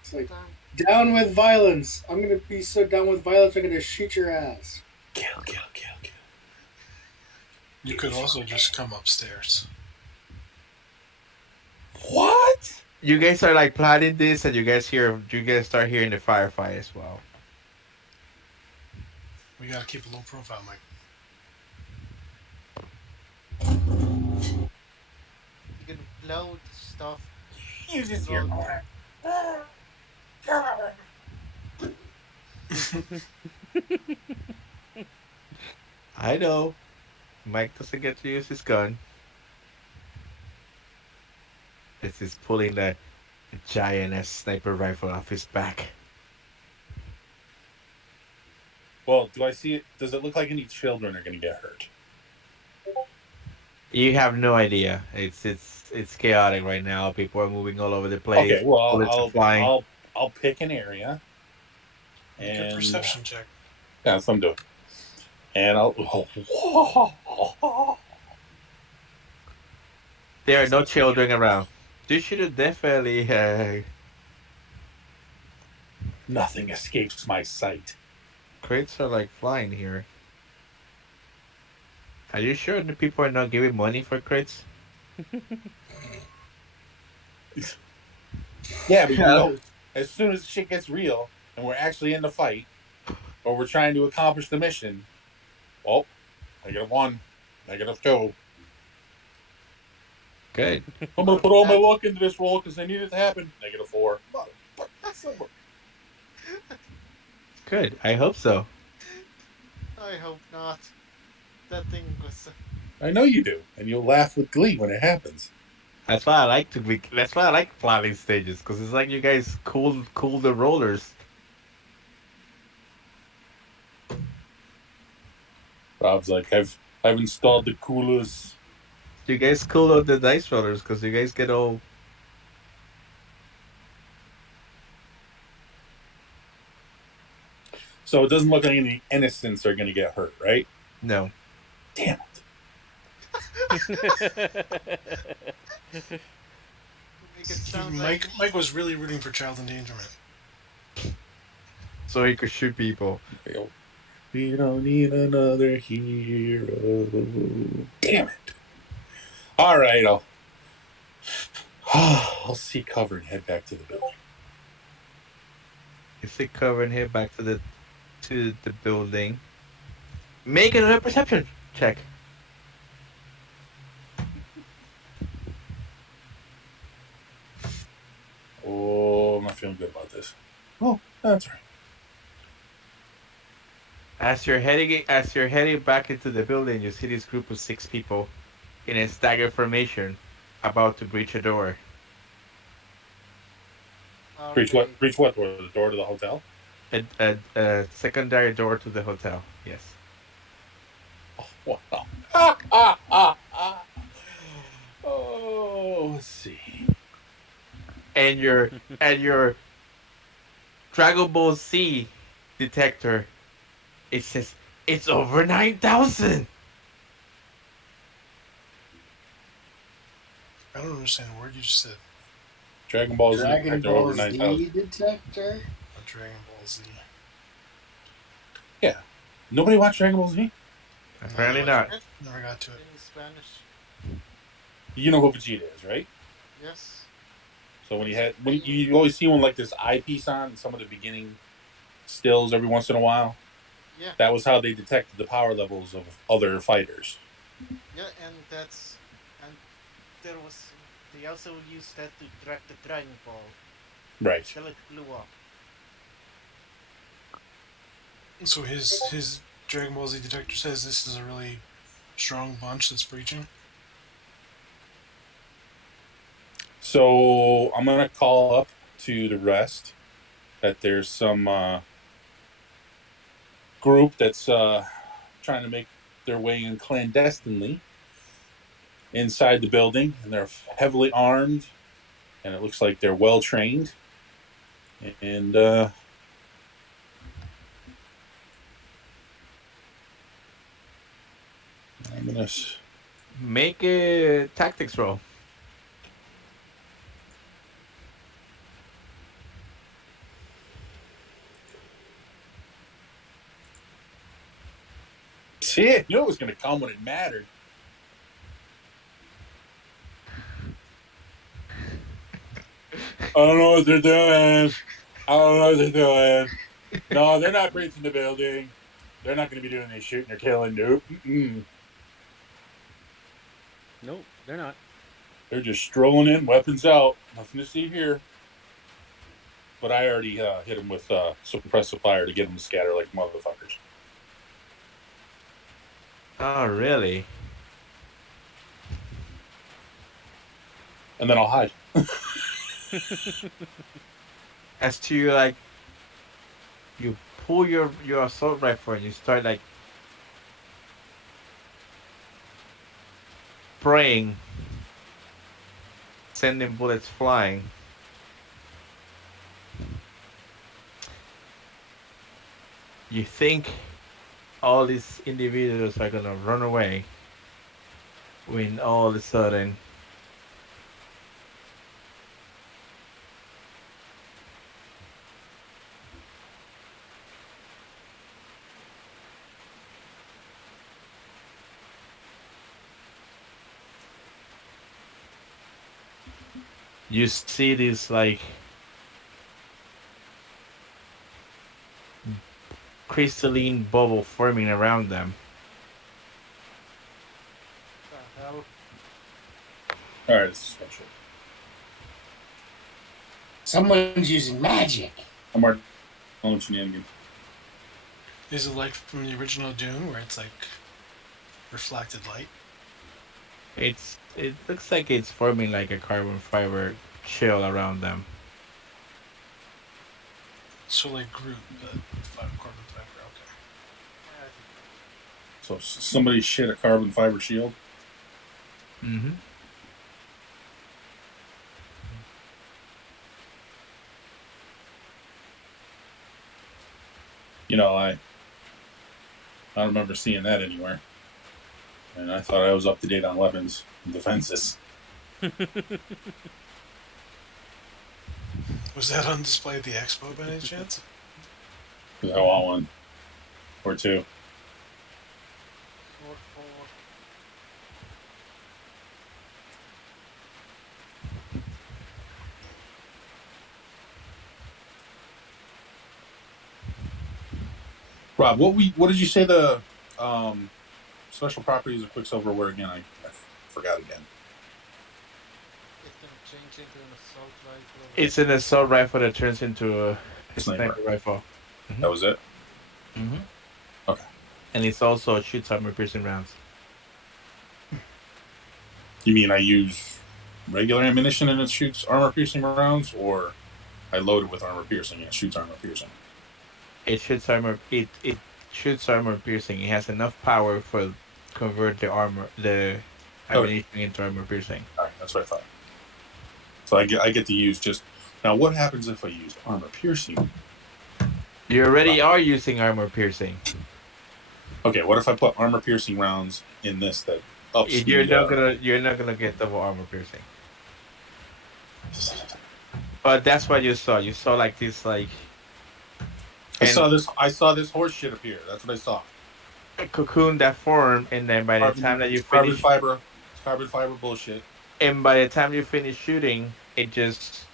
It's like Down. down with violence. I'm gonna be so down with violence. I'm gonna shoot your ass. Kill, kill, kill, kill. You could also just come upstairs. What? You guys are like plotting this, and you guys start hearing the firefight as well. We gotta keep a low profile, Mike. You can blow the stuff. You just hear. I know. Mike doesn't get to use his gun. This is pulling the giant ass sniper rifle off his back. Well, do I see it? Does it look like any children are going to get hurt? You have no idea. It's chaotic right now. People are moving all over the place. Okay, well, Bullets are flying. I'll pick an area. Make a And perception check. yeah, that's what I'm doing. And I'll. There are no children around. You should have definitely Nothing escapes my sight. Crates are like flying here. Are you sure the people are not giving money for crates? Yeah, but Yeah. as soon as shit gets real and we're actually in the fight or we're trying to accomplish the mission, well, -1, -2. Good. I'm gonna Or put all my bad. luck into this roll because I need it to happen. -4. Motherfucker. Good. I hope so. I hope not. That thing was. I know you do, and you'll laugh with glee when it happens. That's why I like to be. That's why I like planning stages because it's like you guys cool the rollers. Rob's like, I've installed the coolers. You guys cool out the dice rollers because you guys get all So it doesn't look like any innocents are gonna get hurt, right? no. Damn Make it sound like. Mike was really rooting for child endangerment. So he could shoot people. it. We don't need another hero. Damn it. All right, I'll seek cover and head back to the building. You see cover and head back to the building. Make another perception check. Oh, I'm not feeling good about this. Oh, that's right. As you're heading back into the building, you see this group of 6 people in a stagger formation, about to breach a door. Are Breach they, what? Breach what door? The door to the hotel? A secondary door to the hotel. Yes. Oh, wow. Oh, let's see. And your Dragon Ball Z detector, it says it's over 9,000. I don't understand a word you just said. Dragon Ball Z Dragon detector Ball over 9,000. Z detector. A Dragon Ball Z. Yeah. Nobody watched Dragon Ball Z? Apparently not. Never got to it. in Spanish? You know who Vegeta is, right? Yes. So when you always see one like this eyepiece on some of the beginning stills every once in a while. Yeah. That was how they detected the power levels of other fighters. Yeah, and there was. They also used that to track the Dragon Ball Right. till it blew up. So his Dragon Ball Z detector says this is a really strong bunch that's breaching. So I'm gonna call up to the rest that there's some group that's trying to make their way in clandestinely inside the building, and they're heavily armed, and it looks like they're well trained. And I'm gonna. Make a tactics roll. See it? You knew it was gonna come when it mattered. I don't know what they're doing. I don't know what they're doing. No, they're not breaching the building. They're not going to be doing any shooting or killing. Nope. Mm-mm. Nope, they're not. They're just strolling in, weapons out. Nothing to see here. But I already hit them with suppressive fire to get them to scatter like motherfuckers. Oh, really? And then I'll hide. As to you pull your assault rifle and you start like spraying, sending bullets flying. You think all these individuals are gonna run away when all of a sudden you see this like crystalline bubble forming around them. The hell? All right, it's special. Someone's using magic. I'm already on shenanigans. Is it like from the original Dune where it's like reflected light? It looks like it's forming like a carbon fiber shell around them. So like Groot, but carbon fiber. Okay. Magic. So somebody shit a carbon fiber shield. Mm-hmm. You know, I don't remember seeing that anywhere. And I thought I was up to date on weapons and defenses. Was that on display at the expo by any chance? I want one or two. Or 4. Rob, what did you say the special properties of Quicksilver were again? I forgot again. It can change into an assault rifle. It's an assault rifle that turns into a Sniper. sniper rifle. That was it? Mm-hmm. Okay. And it's also shoots armor-piercing rounds. You mean I use regular ammunition and it shoots armor-piercing rounds, or I load it with armor-piercing and it shoots armor-piercing? It shoots armor. It shoots armor-piercing. It has enough power for convert the ammunition into armor-piercing. All right, that's what I thought. So I get to use just now. What happens if I use armor-piercing? You already are using armor-piercing. Okay, what if I put armor-piercing rounds in this that ups You're not gonna get double armor-piercing. But that's what you saw. You saw like this like. I saw this horse shit appear. That's what I saw. A cocoon that formed, and then by the time that you finish, carbon fiber bullshit. and by the time you finish shooting, it just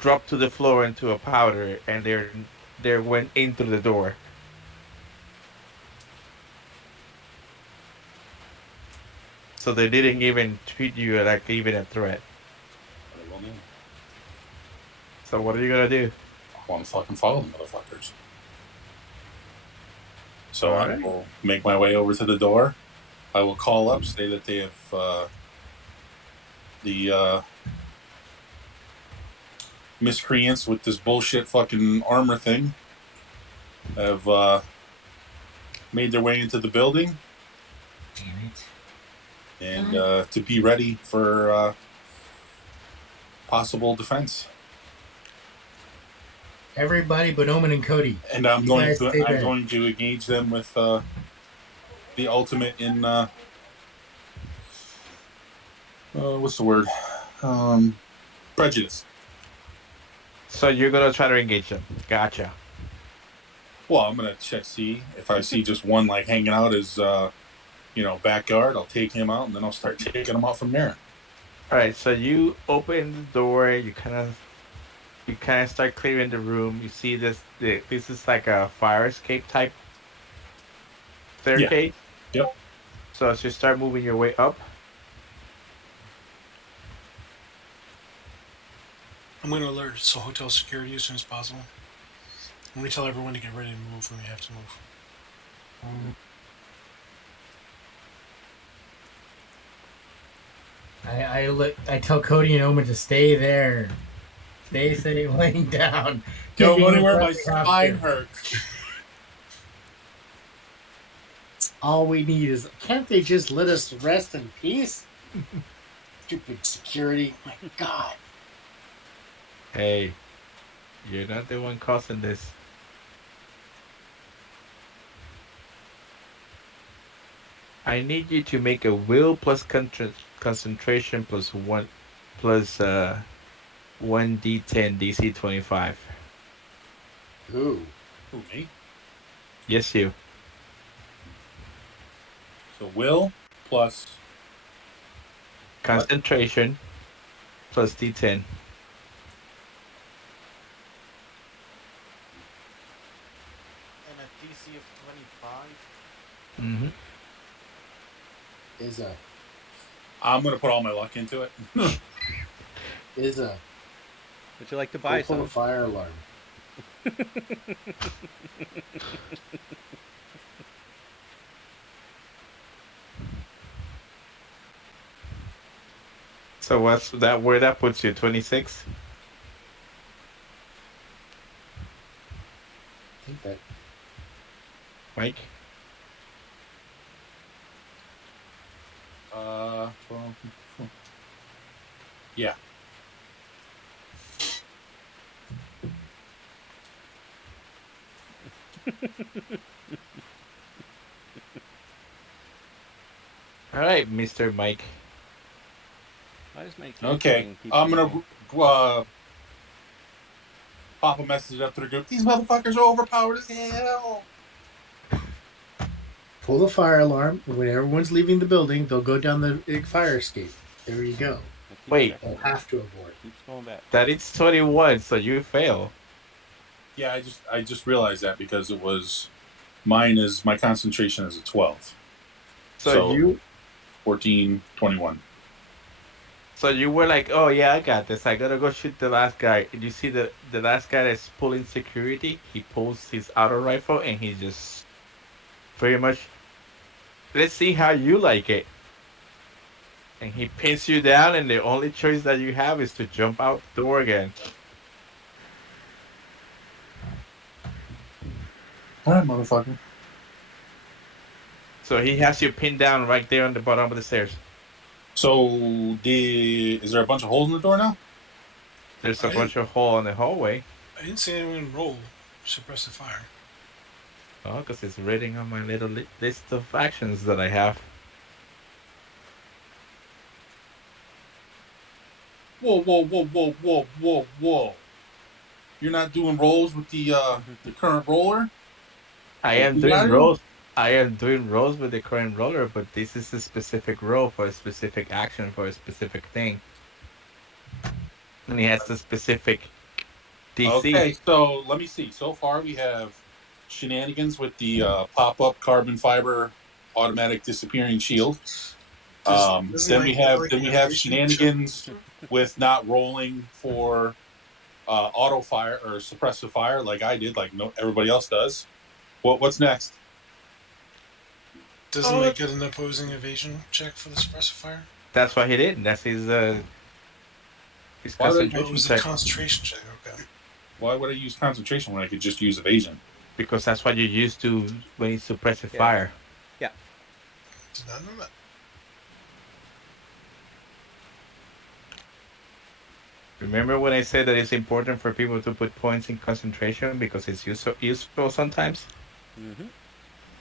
dropped to the floor into a powder, and they went into the door. So they didn't even treat you like even a threat. So what are you gonna do? I want to fucking follow the motherfuckers. So All I right. will make my way over to the door. I will call up, say that they have the miscreants with this bullshit fucking armor thing have made their way into the building. Damn it. And to be ready for possible defense. Everybody but Omen and Cody. And I'm You going guys stay back. to engage them with the ultimate in what's the word? Prejudice. So you're gonna try to engage them. Gotcha. Well, I'm gonna see if I see just one like hanging out as backyard. I'll take him out, and then I'll start taking him out from there. All right. So you open the door. You kind of start clearing the room. You see this. This is like a fire escape type staircase. Yeah. Yep. So as you start moving your way up, I'm going to alert so hotel security as soon as possible. I'm going to tell everyone to get ready to move when we have to move. I tell Cody and Omen to stay there. Stay laying down. Don't go Kicking anywhere. My if we have spine to. hurts. All we need is. Can't they just let us rest in peace? Stupid security. My God. hey, you're not the one causing this. I need you to make a will plus concentration plus 1d10 DC 25. Ooh. Who, me? Yes, you. So will plus Concentration plus D10. And a DC of 25. Mm-hmm. Is I'm gonna put all my luck into it. a Would you like to go buy pull the some? fire alarm. So what's that? Where that puts you? 26, I think that Mike. 12. Yeah. All right, Mister Mike. Why does my Okay. campaign keep I'm moving? gonna pop a message up to the group. These motherfuckers are overpowered as hell. pull the fire alarm. When everyone's leaving the building, they'll go down the fire escape. There you go. I keep Wait, checking. They'll have to abort. Keeps going back. that is 21, so you fail. Yeah, I just realized that because it was my concentration is a 12. So So you 14, 21. So you were like, "Oh yeah, I got this. I gotta go shoot the last guy." And you see the last guy that's pulling security. He pulls his auto rifle and he just pretty much, let's see how you like it. And he pins you down, and the only choice that you have is to jump out the door again. All right, motherfucker. So he has you pinned down right there on the bottom of the stairs. So is there a bunch of holes in the door now? There's I a didn't, bunch of hole in the hallway. I didn't see anyone roll suppressive fire. Oh, because it's reading on my little list of actions that I have. Whoa, whoa, whoa, whoa, whoa, whoa, whoa. You're not doing rolls with the current roller? I Like am we got doing you? rolls. I am doing rolls with the current roller, but this is a specific roll for a specific action for a specific thing, and it has a specific DC. Okay, so let me see. So far we have shenanigans with the pop-up carbon fiber automatic disappearing shield. Doesn't Then like we get have like then an we have evasion check? shenanigans with not rolling for auto fire or suppressive fire like I did, like no everybody else does. What's next? Doesn't Oh, Mike get an opposing evasion check for the suppressive fire? that's what he did. That's his Why would Oh, it concentration was a check, concentration check. Okay. I use concentration when I could just use evasion? because that's what you used to when you suppressive Yeah. fire. Yeah. Did not know that. Remember when I said that it's important for people to put points in concentration because it's useful sometimes? Mm-hmm.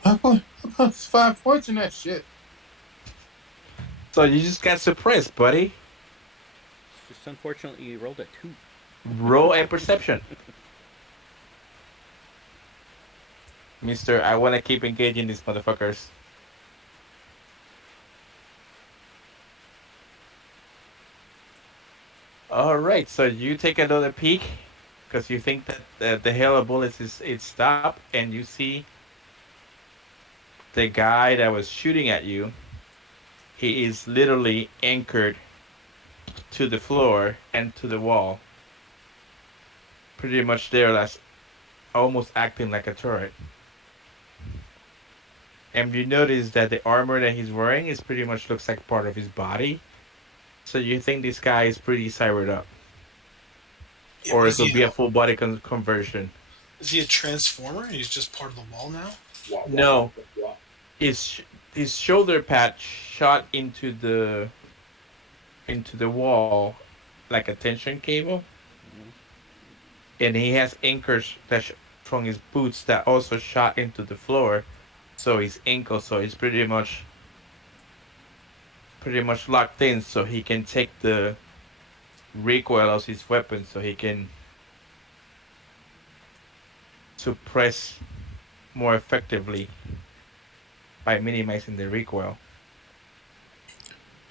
I put 5 points in that shit. So you just got suppressed, buddy. It's just unfortunately you rolled a 2. Roll a perception. Mister, I want to keep engaging these motherfuckers. All right, so you take another peek because you think that the hail of bullets is it stopped, and you see the guy that was shooting at you. He is literally anchored to the floor and to the wall, pretty much there, that's almost acting like a turret. And you notice that the armor that he's wearing is pretty much looks like part of his body. So you think this guy is pretty cybered up, Yeah, or it could be a full body conversion. is he a transformer? He's just part of the wall now. No, his his shoulder pad shot into the wall like a tension cable, Mm-hmm. and he has anchors from his boots that also shot into the floor. So his ankle, so he's pretty much locked in, so he can take the recoil of his weapon, so he can suppress more effectively by minimizing the recoil.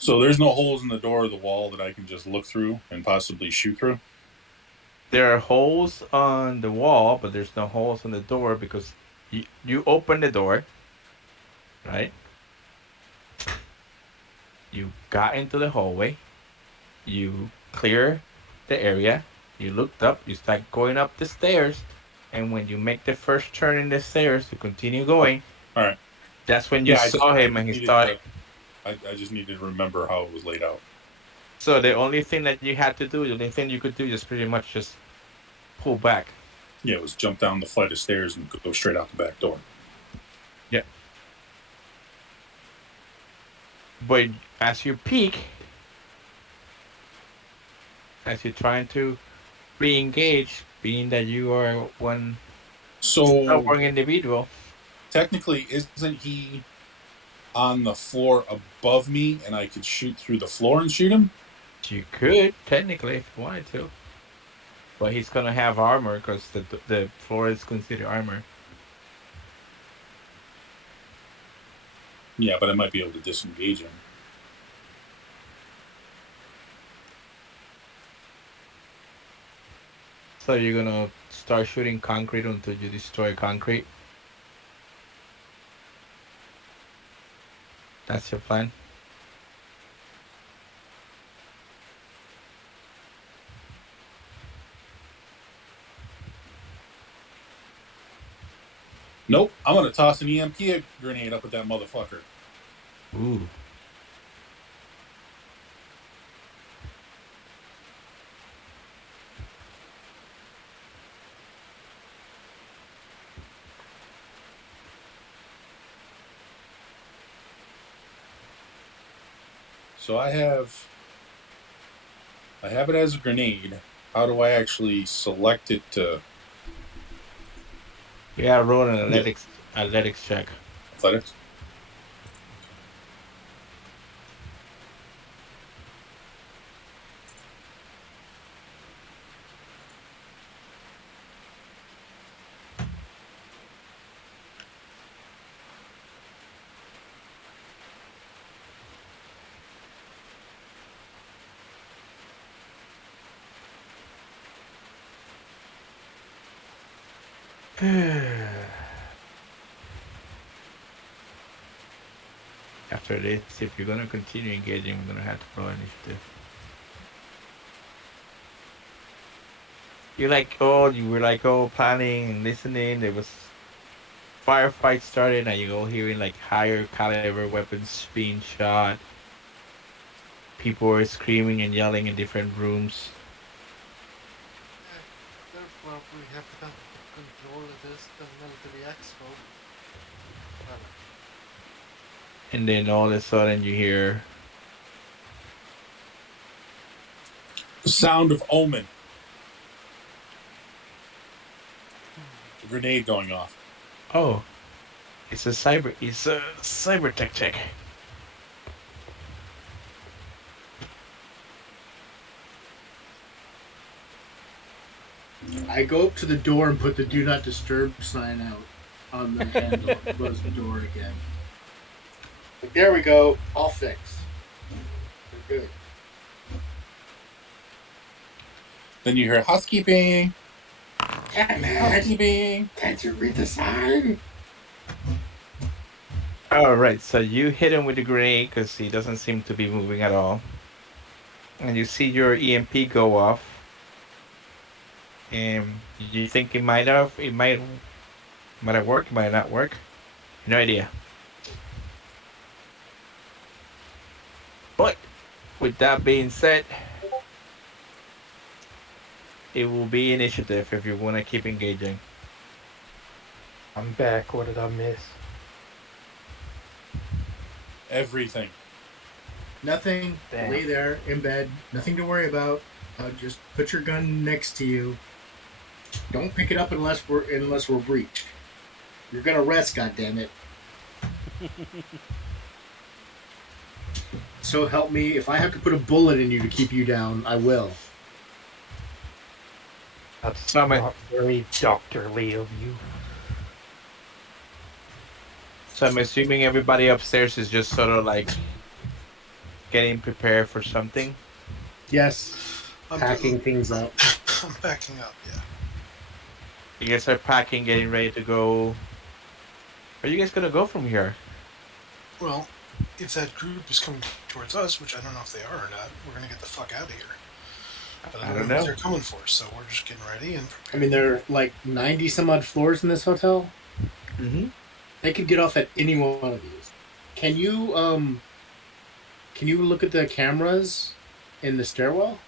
So there's no holes in the door or the wall that I can just look through and possibly shoot through? There are holes on the wall, but there's no holes on the door because you open the door, right? You got into the hallway. You clear the area. You looked up. You start going up the stairs. And when you make the first turn in the stairs to continue going, All right. that's when you Yeah, saw him and he needed started. I just needed to remember how it was laid out. So the only thing that you had to do, the only thing you could do is pretty much just pull back. Yeah, it was jump down the flight of stairs and go straight out the back door. Yeah. But as you peek, as you're trying to re-engage, being that you are one So stubborn individual, technically, isn't he on the floor above me and I could shoot through the floor and shoot him? you could technically if you wanted to. But he's gonna have armor because the floor is considered armor. Yeah, but I might be able to disengage him. So you're gonna start shooting concrete until you destroy concrete. That's your plan. Nope, I'm gonna toss an EMP grenade up at that motherfucker. Ooh. So I have it as a grenade. How do I actually select it to Yeah, roll an athletics check. athletics? After this, if you're gonna continue engaging, we're gonna have to roll initiative. You were like, planning and listening. There was firefight started, and you go hearing like higher caliber weapons being shot. People were screaming and yelling in different rooms. Therefore, we have to control this the military expo. Well, And then all of a sudden you hear, The sound of omen. The grenade going off. oh, it's a cyber tech. I go up to the door and put the "Do Not Disturb" sign out on the handle. Close the door again. Like, there we go. All fixed. We're good. Then you hear housekeeping. Damn it! Housekeeping. Can't you read the sign? All right, so you hit him with the grenade because he doesn't seem to be moving at all, and you see your EMP go off. And you think it might have worked, might not work. No idea. But with that being said, it will be initiative if you want to keep engaging. I'm back. What did I miss? Everything. Nothing. Damn. Lay there in bed. Nothing to worry about. Just put your gun next to you. Don't pick it up unless we're breached. You're gonna rest, goddammit. So help me. If I have to put a bullet in you to keep you down, I will. That's No, man. not very doctorly of you. So I'm assuming everybody upstairs is just sort of like getting prepared for something? Yes. I'm, Packing things I'm, up. I'm backing up. Yeah. You guys are packing, getting ready to go. Where are you guys gonna go from here? Well, if that group is coming towards us, which I don't know if they are or not, we're gonna get the fuck out of here. But I I don't don't know who know. they're coming for, so we're just getting ready and I prepared. mean, there are like 90 some odd floors in this hotel. Mm-hmm. They could get off at any one of these. Can you look at the cameras in the stairwell?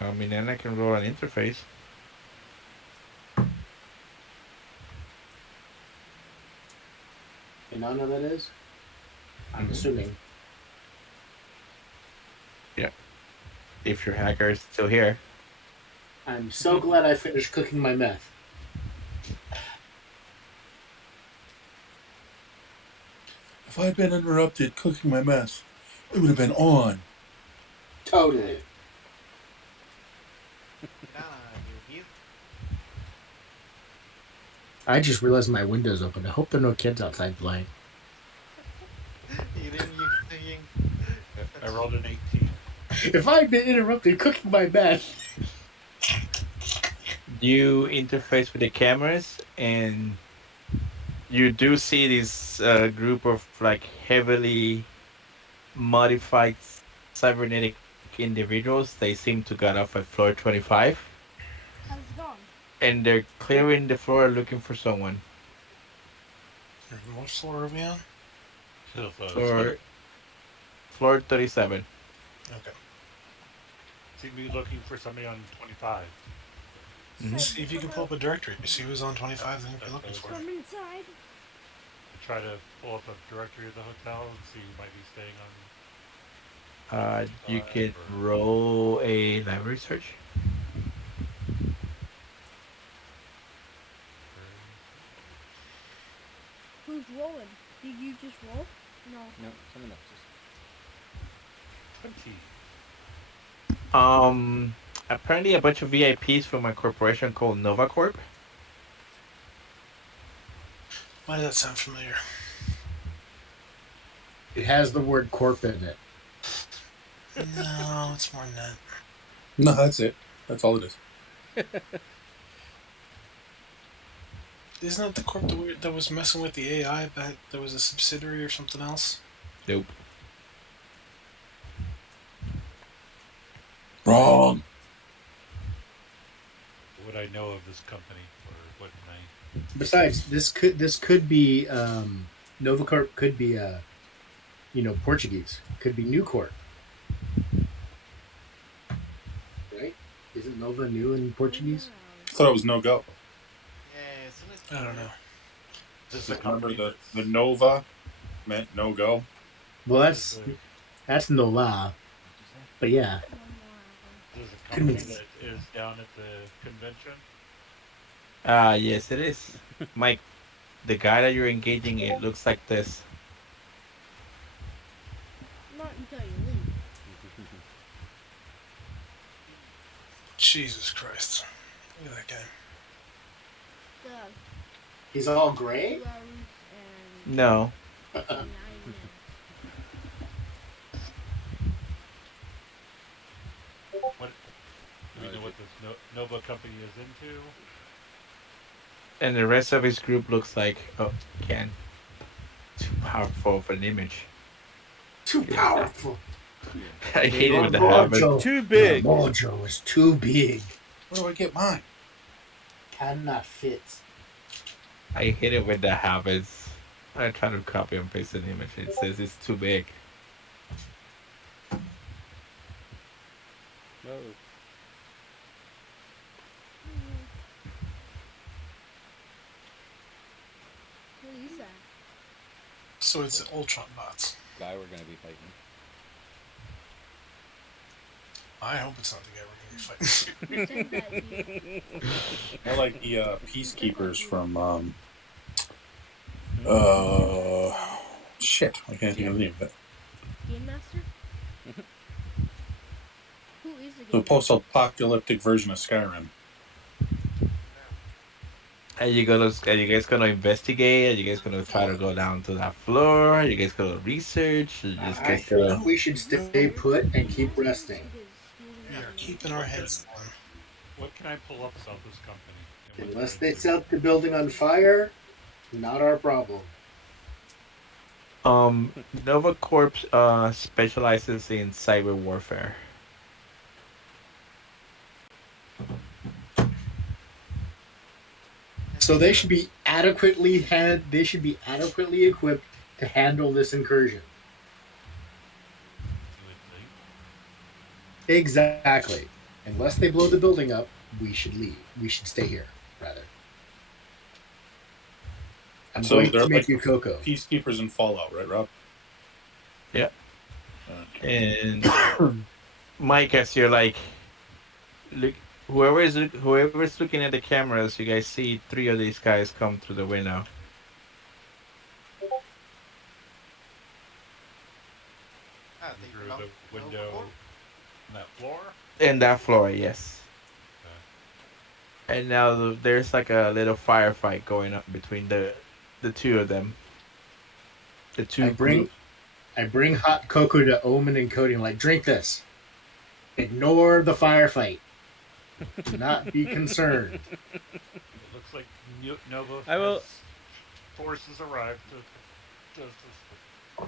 I mean, then I can roll an interface. You not know that is? I'm Mhm. assuming. Yeah. If your hacker is still here. I'm so glad I finished cooking my meth. If I'd been interrupted cooking my mess, it would have been on. Totally. Inanna, you here? I just realized my window's open. I hope there are no kids outside playing. Irin, you saying I rolled an 18. If I'd been interrupted cooking my meth. You interface with the cameras, and you do see this group of like heavily modified cybernetic individuals. They seem to got off at floor 25, How's it going? and they're clearing the floor looking for someone. What floor are we on? Floor floor 37. Okay. Seem to be looking for somebody on 25. Mhm. See if you can pull up a directory. See who's on 25, then you can looking for Come it. inside. Try to pull up a directory of the hotel and see who might be staying on. You could or- roll a library search. Who's rolling? Did you just roll? No. No, someone else is. 20. Apparently a bunch of VIPs from a corporation called Nova Corp. Why does that sound familiar? It has the word corp in it. No, it's more than that. No, that's it. That's all it is. Isn't that the corp that was messing with the AI back? That was a subsidiary or something else? Nope. Wrong. What would I know of this company, or wouldn't I? Besides, this could be Novacorp could be Portuguese. Could be New Corp. Right? Isn't Nova new in Portuguese? I thought it was no go. Yeah, isn't it? I don't know. This is a Remember company the Nova meant no go. Well, that's that's Nola. But yeah, this is a company that is down at the convention. Yes, it is. Mike, the guy that you're engaging, it looks like this. Not until you leave. Jesus Christ. Look at that guy. The he's all gray. 2 hours and No. 9 minutes. What do we know what this Nova company is into? And the rest of his group looks like, oh, Ken. Too powerful of an image. Too powerful. I hate it Your with the habit. mojo, Too big. Your mojo is too big. Where do I get mine? Cannot fit. I hate it with the habits. I try to copy and paste an image. It says it's too big. Whoa. What is that? So it's the Ultron bots. Guy we're gonna be fighting. I hope it's not the guy we're going to be fighting. Who said that to you? I like the peacekeepers from shit. I can't think of the name of it. Game Master? Who is the The Game Master? post-apocalyptic version of Skyrim. Are you guys gonna investigate? Are you guys gonna try to Oh, go down to that floor? Are you guys gonna research? Are you just I guys gonna think we should stay put and keep resting. we are keeping our heads down. What can I pull up about this company and what they're Unless they into? set the building on fire, not our problem. Nova Corp specializes in cyber warfare. So And they should be adequately equipped to handle this incursion. You would think. Exactly. Unless they blow the building up, we should leave. We should stay here, rather. I'm So going they're to like make you cocoa. peacekeepers in Fallout, right, Rob? Yeah. Okay. And Mike, as you're like, look, whoever's looking at the cameras, you guys see three of these guys come through the window. they Through belong the to Nova window Corp. on that floor. And that floor, yes. Okay. And now there's like a little firefight going on between the two of them. The I two bring groups. I bring hot cocoa to Omen and Cody and like, drink this. Ignore the firefight. Do not be concerned. It looks like Nova I will. has forces arrived to assist. I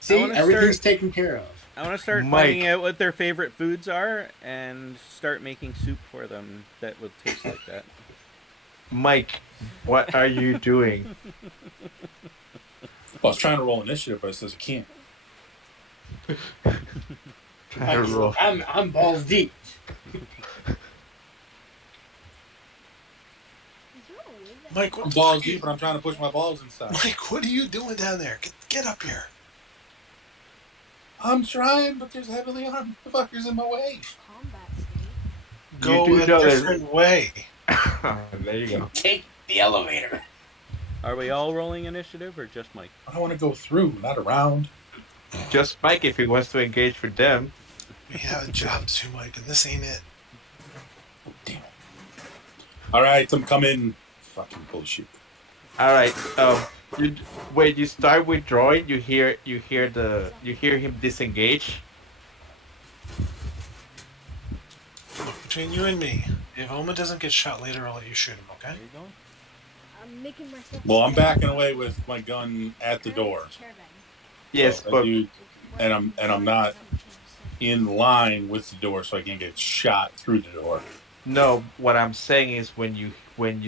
See, want to everything's start. taken care of. I want to start finding Mike, out what their favorite foods are and start making soup for them that will taste like that. Mike, what are you doing? Well, I was trying to roll initiative, but it says I can't. I'm balls deep. Mike, what I'm the balls fuck? deep, but I'm trying to push my balls inside. Mike, what are you doing down there? Get up here. I'm trying, but there's heavily armed fuckers in my way. Combat state. Go do a know that- different way. There you go. Take the elevator. Are we all rolling initiative or just Mike? I want to go through, not around. Just Mike if he wants to engage with them. We have a job to do, Mike, and this ain't it. Damn it. All right, I'm coming. Fucking bullshit. All right. When you start withdrawing, you hear him disengage. Look, between you and me, if Oma doesn't get shot later, I'll let you shoot him, okay? Where you going? I'm making myself. Well, I'm backing away with my gun at the door. Yes, So, but I'm not in line with the door, so I can get shot through the door. no. What I'm saying is when you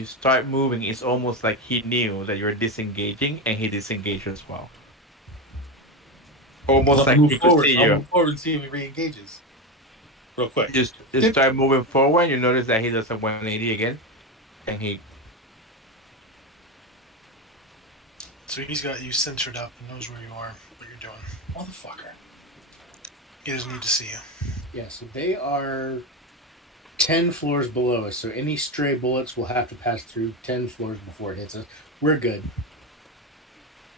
start moving, it's almost like he knew that you're disengaging, and he disengaged as well. Almost I'll like move he could forward. see I'll you. move forward and see if he re-engages. Real quick. Just start moving forward. You notice that he does a 180 again, and he So he's got you censored up and knows where you are, what you're doing. Motherfucker. He doesn't need to see you. Yeah, so they are 10 floors below us, so any stray bullets will have to pass through 10 floors before it hits us. We're good.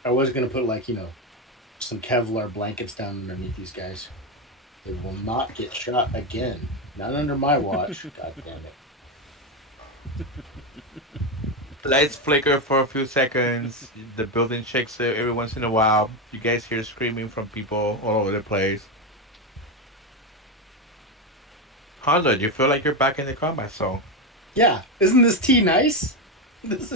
I was going to put, some Kevlar blankets down underneath these guys. They will not get shot again. Not under my watch. God damn it. lights flicker for a few seconds. The building shakes every once in a while. You guys hear screaming from people all over the place. Honda, you feel like you're back in the combat zone. Yeah, isn't this tea nice? This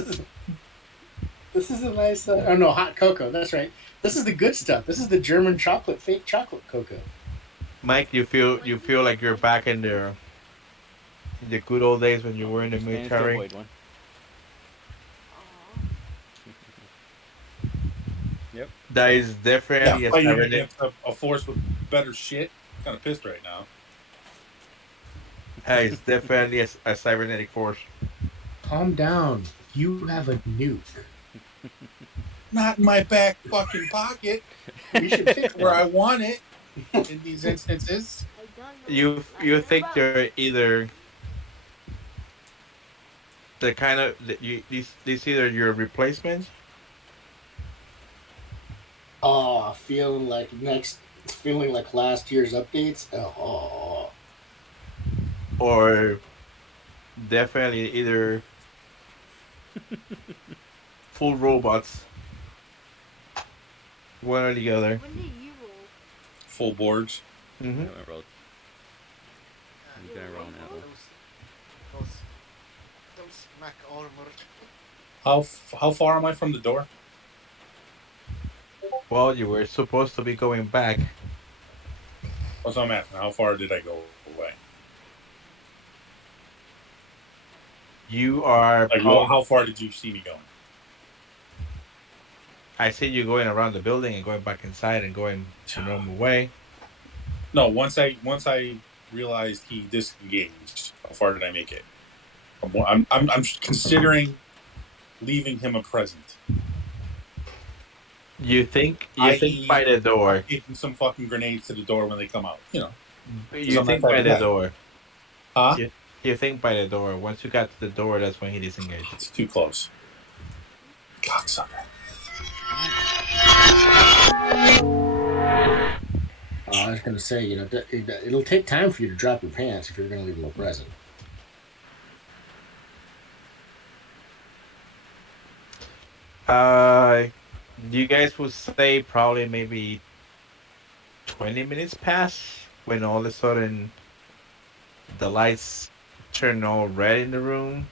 is a nice. Oh no, hot cocoa. That's right. This is the good stuff. This is the German fake chocolate cocoa. Mike, you feel like you're back in the good old days when you were in the Just managed to military. avoid one. Yep. That is definitely Yeah, a fighting cybernetic. against a force with better shit. Kind of pissed right now. That is definitely a cybernetic force. Calm down. You have a nuke. Not in my back fucking pocket, We should fix where I that. want it in these instances. You think they're either the kind of these either your replacements Feeling like last year's updates. Oh, or definitely either Full robots. One or the other. When did you roll? Full boards. Mm-hmm. I haven't rolled. I'm You gonna roll rolled now. roll? Those those mech armor. How far am I from the door? Well, you were supposed to be going back. That's what I'm asking. How far did I go away? You are Like, well, probably. how far did you see me going? I see you going around the building and going back inside and going the normal way. No, once I realized he disengaged, how far did I make it? I'm considering leaving him a present, You think by i.e., the door. taking some fucking grenades to the door when they come out. Because You I'm that think type by of the guy. door. Huh? You think by the door. Once you got to the door, that's when he disengaged. It's too close. Cocksucker. I was going to say, it'll take time for you to drop your pants if you're going to leave them a present. Uh, you guys would say probably maybe 20 minutes pass when all of a sudden the lights turn all red in the room.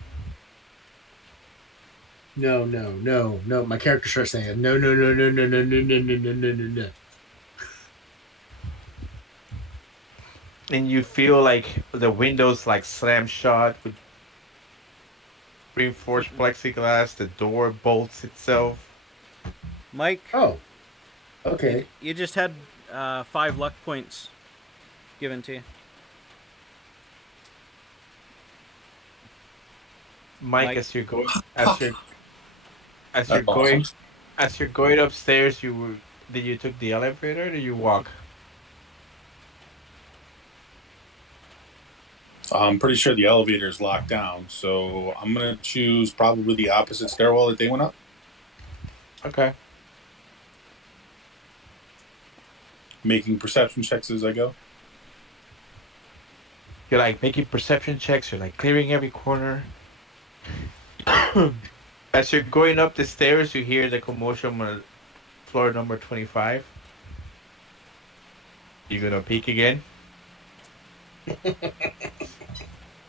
No, no, no, no. My character starts saying, no, no, no, no, no, no, no, no, no, no, no, no, no. And you feel like the windows like slam shut with reinforced plexiglass. The door bolts itself. Mike, Oh, okay. you just had 5 luck points given to you. Mike, Mike. as you're going, as you're as you're That's awesome. going, as you're going upstairs, did you took the elevator or did you walk? I'm pretty sure the elevator is locked down, so I'm gonna choose probably the opposite stairwell that they went up. Okay. Making perception checks as I go. You're like making perception checks. You're like clearing every corner. As you're going up the stairs, you hear the commotion on floor number 25. You gonna peek again?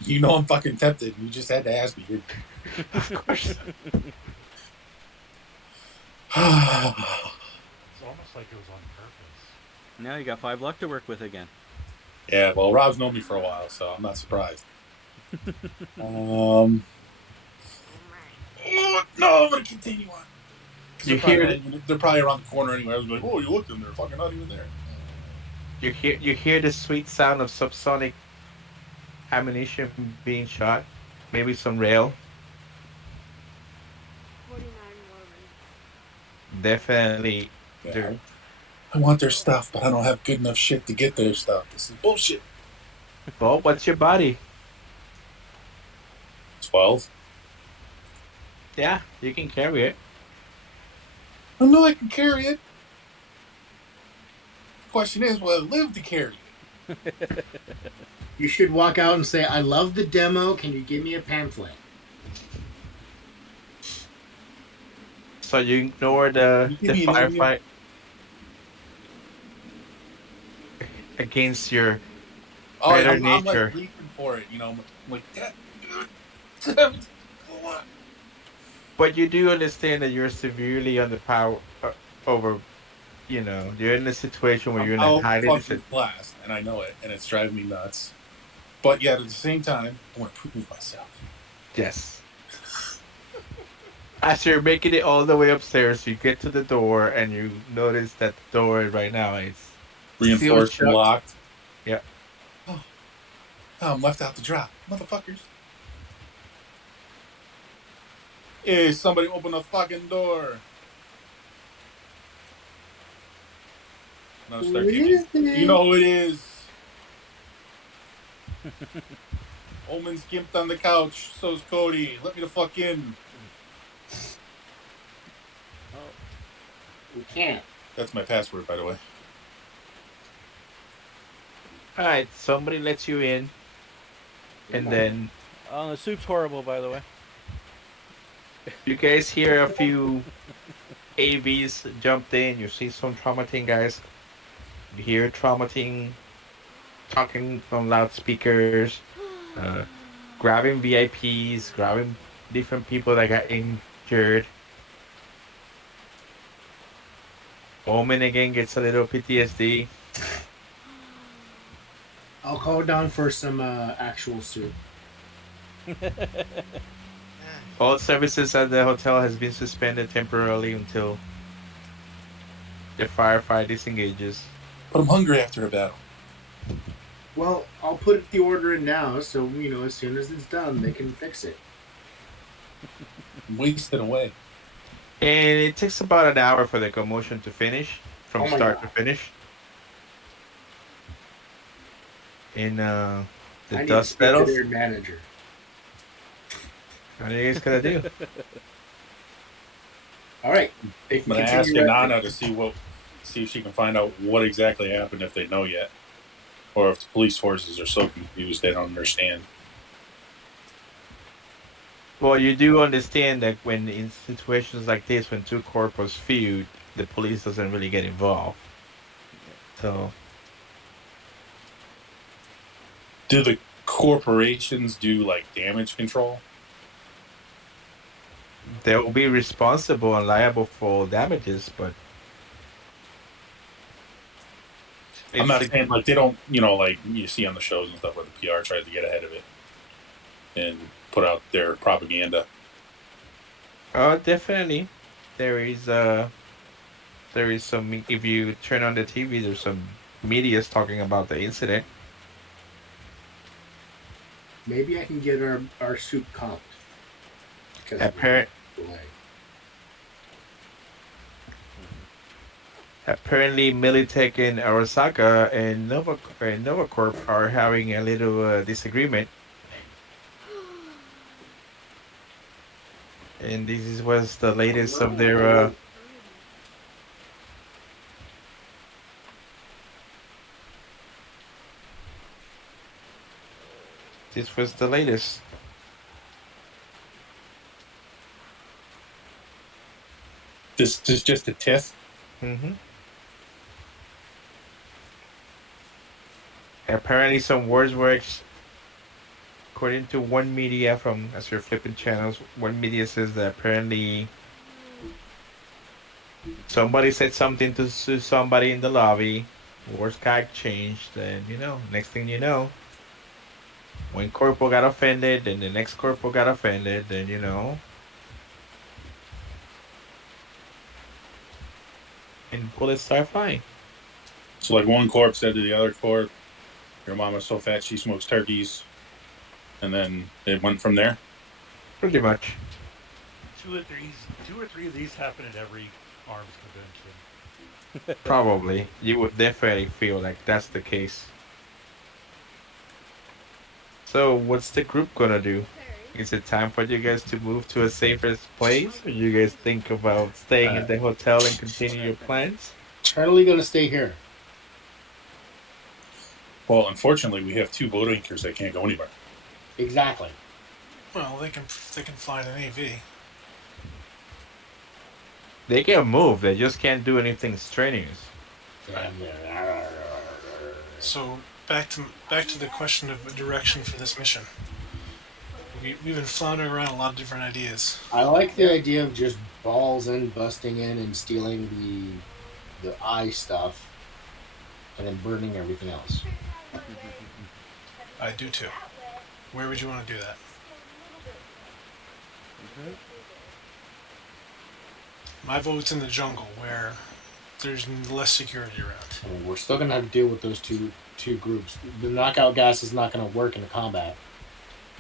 You know I'm fucking tempted. You just had to ask me. Of course. It's almost like it was on purpose. Now you got 5 luck to work with again. Yeah, well, Rob's known me for a while, so I'm not surprised. No, I'm gonna continue on. They're probably around the corner anyway. I was like, oh, you looked in there, fucking not even there. You hear the sweet sound of subsonic ammunition being shot. Maybe some rail. 49 Mormons. Definitely. Yeah, I want their stuff, but I don't have good enough shit to get their stuff. This is bullshit. Well, what's your body? 12. Yeah, you can carry it. I know I can carry it. Question is, will I live to carry it? You should walk out and say, I love the demo. Can you give me a pamphlet? So you ignore the You give me an email. firefight against your Oh, better I'm like nature. reaching for it, I'm like, that. But you do understand that you're severely underpowered over. You're in a situation where I'm you're in a out highly fucking class, and I know it, and it's driving me nuts. But yet, at the same time, I want to prove myself. Yes. As you're making it all the way upstairs, you get to the door and you notice that the door right now is sealed Reinforced and shut. locked. Yeah. Oh, I'm left out to dry. Motherfuckers. Hey, somebody open the fucking door. And I'll start kicking. You know who it is. Omen's gimped on the couch. So's Cody. Let me the fuck in. You can't. That's my password, by the way. All right. Somebody lets you in, and then The soup's horrible, by the way. You guys hear a few AVs jumped in. You see some trauma team guys. You hear trauma team talking from loudspeakers, uh, grabbing VIPs, grabbing different people that got injured. Omen again gets a little PTSD. I'll call down for some actual soup. Yeah. All services at the hotel has been suspended temporarily until the firefight disengages. But I'm hungry after a battle. Well, I'll put the order in now, so as soon as it's done, they can fix it. I'm wasting away. And it takes about an hour for the commotion to finish, from Oh my start God. to finish. And the I need to dust speak to settles. their manager. What are you guys gonna do? All right, they I'm can gonna ask continue. Inanna to see if she can find out what exactly happened if they know yet, or if the police forces are so confused they don't understand. Well, you do understand that when in situations like this, when two corpos feud, the police doesn't really get involved. So Do the corporations do like damage control? they will be responsible and liable for damages, but I'm it's not the saying like they don't, like you see on the shows and stuff where the PR tries to get ahead of it and put out their propaganda. definitely there is some. If you turn on the TV, there's some media's talking about the incident. Maybe I can get our soup comped because of Appar- the delay. Apparently, Militech and Arasaka and Novacorp are having a little disagreement, and was the latest of their. This was the latest. This is just a tiff. Mm-hmm. Apparently, some words were, according to one media from as you're flipping channels. One media says that apparently somebody said something to somebody in the lobby. Words got changed, and next thing you know, one corporal got offended, and the next corporal got offended, and and bullets start flying. So like one corp said to the other corp, "Your mama's so fat she smokes turkeys," and then it went from there. Pretty much. Two or three of these happen at every arms convention. Probably. You would definitely feel like that's the case. So, what's the group gonna do? Is it time for you guys to move to a safer place? Or you guys think about staying in the hotel and continue your plans? Charlie gonna stay here. Well, unfortunately, we have two boat anchors that can't go anywhere. Exactly. Well, they can fly in an AV. They can move, they just can't do anything strenuous. So back to the question of direction for this mission. We've been floundering around a lot of different ideas. I like the idea of just balls in, busting in, and stealing the eye stuff, and then burning everything else. I do too. Where would you want to do that? My vote's in the jungle, where there's less security around. I mean, we're still gonna have to deal with those two groups. The knockout gas is not gonna work in combat.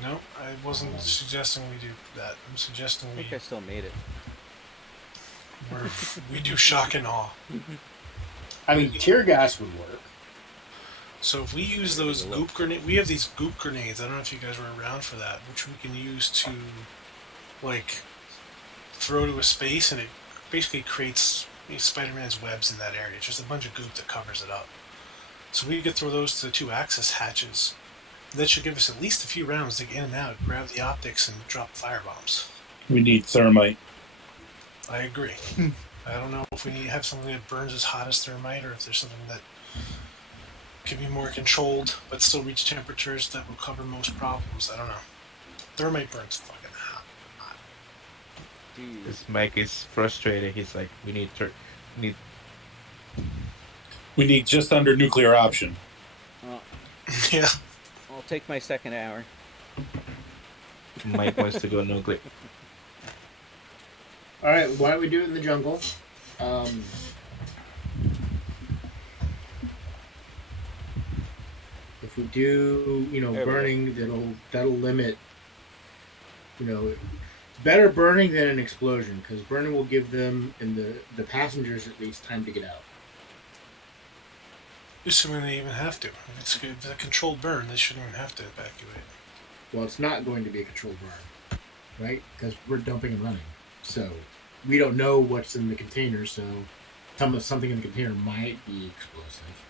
No, I wasn't suggesting we do that. I'm suggesting I think I still made it. we do shock and awe. I mean, tear gas would work. So if we use those goop grenades, we have these goop grenades. I don't know if you guys were around for that, which we can use to, like, throw to a space, and it basically creates Spider-Man's webs in that area. It's just a bunch of goop that covers it up. So we could throw those to the two access hatches. That should give us at least a few rounds to get in and out, grab the optics, and drop firebombs. We need thermite. I agree. I don't know if we need to have something that burns as hot as thermite, or if there's something that can be more controlled but still reach temperatures that will cover most problems. I don't know. Thermite burns fucking hot. Jeez. This Mike is frustrated. He's like, we need. We need just under nuclear option. Well, Yeah. I'll take my second hour. Mike wants to go nuclear. All right, why don't we do it in the jungle? If we do, There we go. burning, that'll limit. Better burning than an explosion, because burning will give them and the passengers at least time to get out. Assuming they even have to. If it's a controlled burn, they shouldn't even have to evacuate. Well, it's not going to be a controlled burn, right? Because we're dumping and running, so we don't know what's in the container. So, something in the container might be explosive.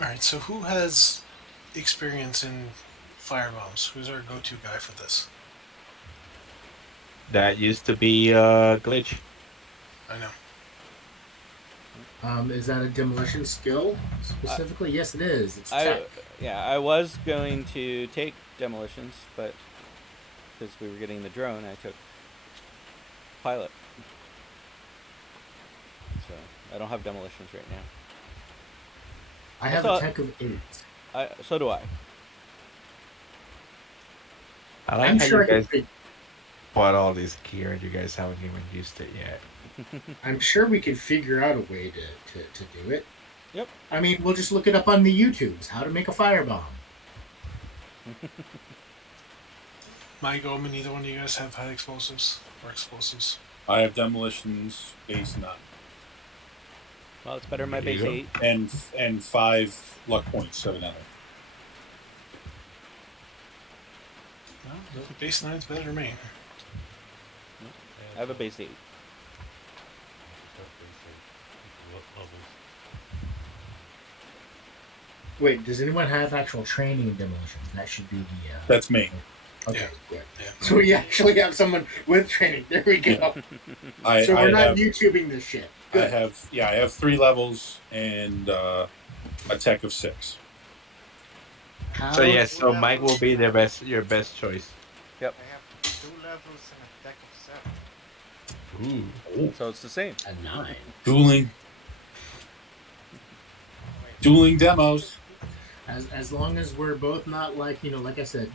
Alright, so who has experience in firebombs? Who's our go-to guy for this? That used to be glitch. I know. Is that a demolition skill specifically? Yes, it is. It's tech. I was going to take demolitions, but because we were getting the drone, I took pilot. So I don't have demolitions right now. I have a tech of 8. So do I. I like I'm how sure you I guys could. bought all this gear and you guys haven't even used it yet. I'm sure we could figure out a way to do it. Yep. I mean, we'll just look it up on the YouTubes. How to make a firebomb. Mike, Omen, either one of you guys have high explosives or explosives? I have demolitions base 9 Well, it's better than my There you base go. 8. and 5 luck points evidently. No, base 9's better than me. I have a base 8. Levels. Wait, does anyone have actual training in demolitions? That should be the. That's me. Okay, Yeah. good. Yeah. So we actually have someone with training. There we go. I So we're not have YouTubing this shit. Good. I have 3 levels and a tech of 6. How, So yes, so Mike will be your best choice. I have 2 levels and a deck of 7. Ooh. So it's the same. a 9. Dueling demos. As long as we're both not like I said,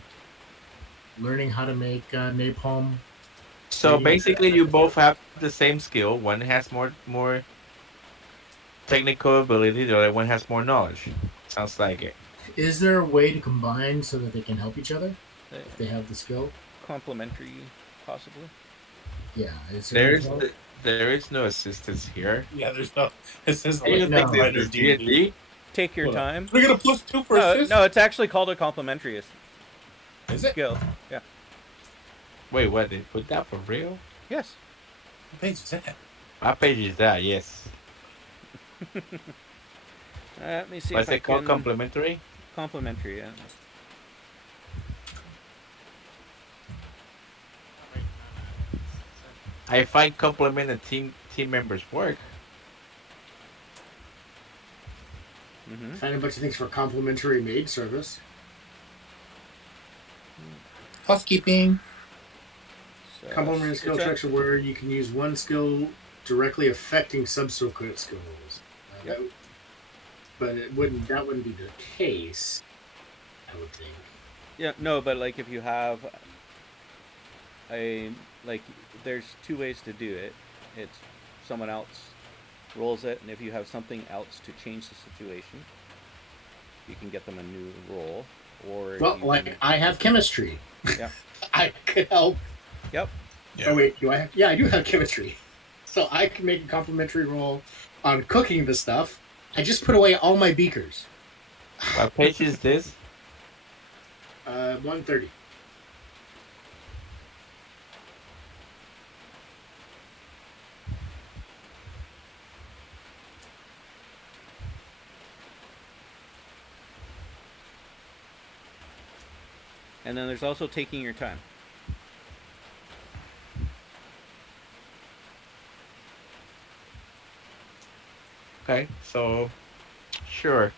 learning how to make napalm. So basically, you both have the same skill. One has more technical ability. The other one has more knowledge. Sounds like it. Is there a way to combine so that they can help each other if they have the skill? Complementary, possibly. Yeah. There is no assistance here. Yeah, there's no. This is I don't think like this is D&D. D&D. Take your Hold on. time. We get a +2 for No, assist. no, it's actually called a complementary Is it? skill. Yeah. Wait, what? They put that for real? Yes. What page is that? What page is that? Yes. Let me see What's if I it called? can... Complementary? Complementary, yeah. I find complement a team members' work. Mm-hmm. Find a bunch of things for complimentary maid service. Housekeeping. So Complementary skill it's a- checks are where you can use one skill directly affecting subsequent skills. Yep. But that wouldn't be the case, I would think. Yeah, no, but like if you have there's 2 ways to do it. It's someone else rolls it, and if you have something else to change the situation, you can get them a new roll. Or Well, you like can, I have chemistry. Yep. I could help. Yep. Yeah. Oh wait, do I have? Yeah, I do have chemistry. So I can make a complimentary roll on cooking the stuff. I just put away all my beakers. What page is this? 130. And then there's also taking your time. Okay, so sure.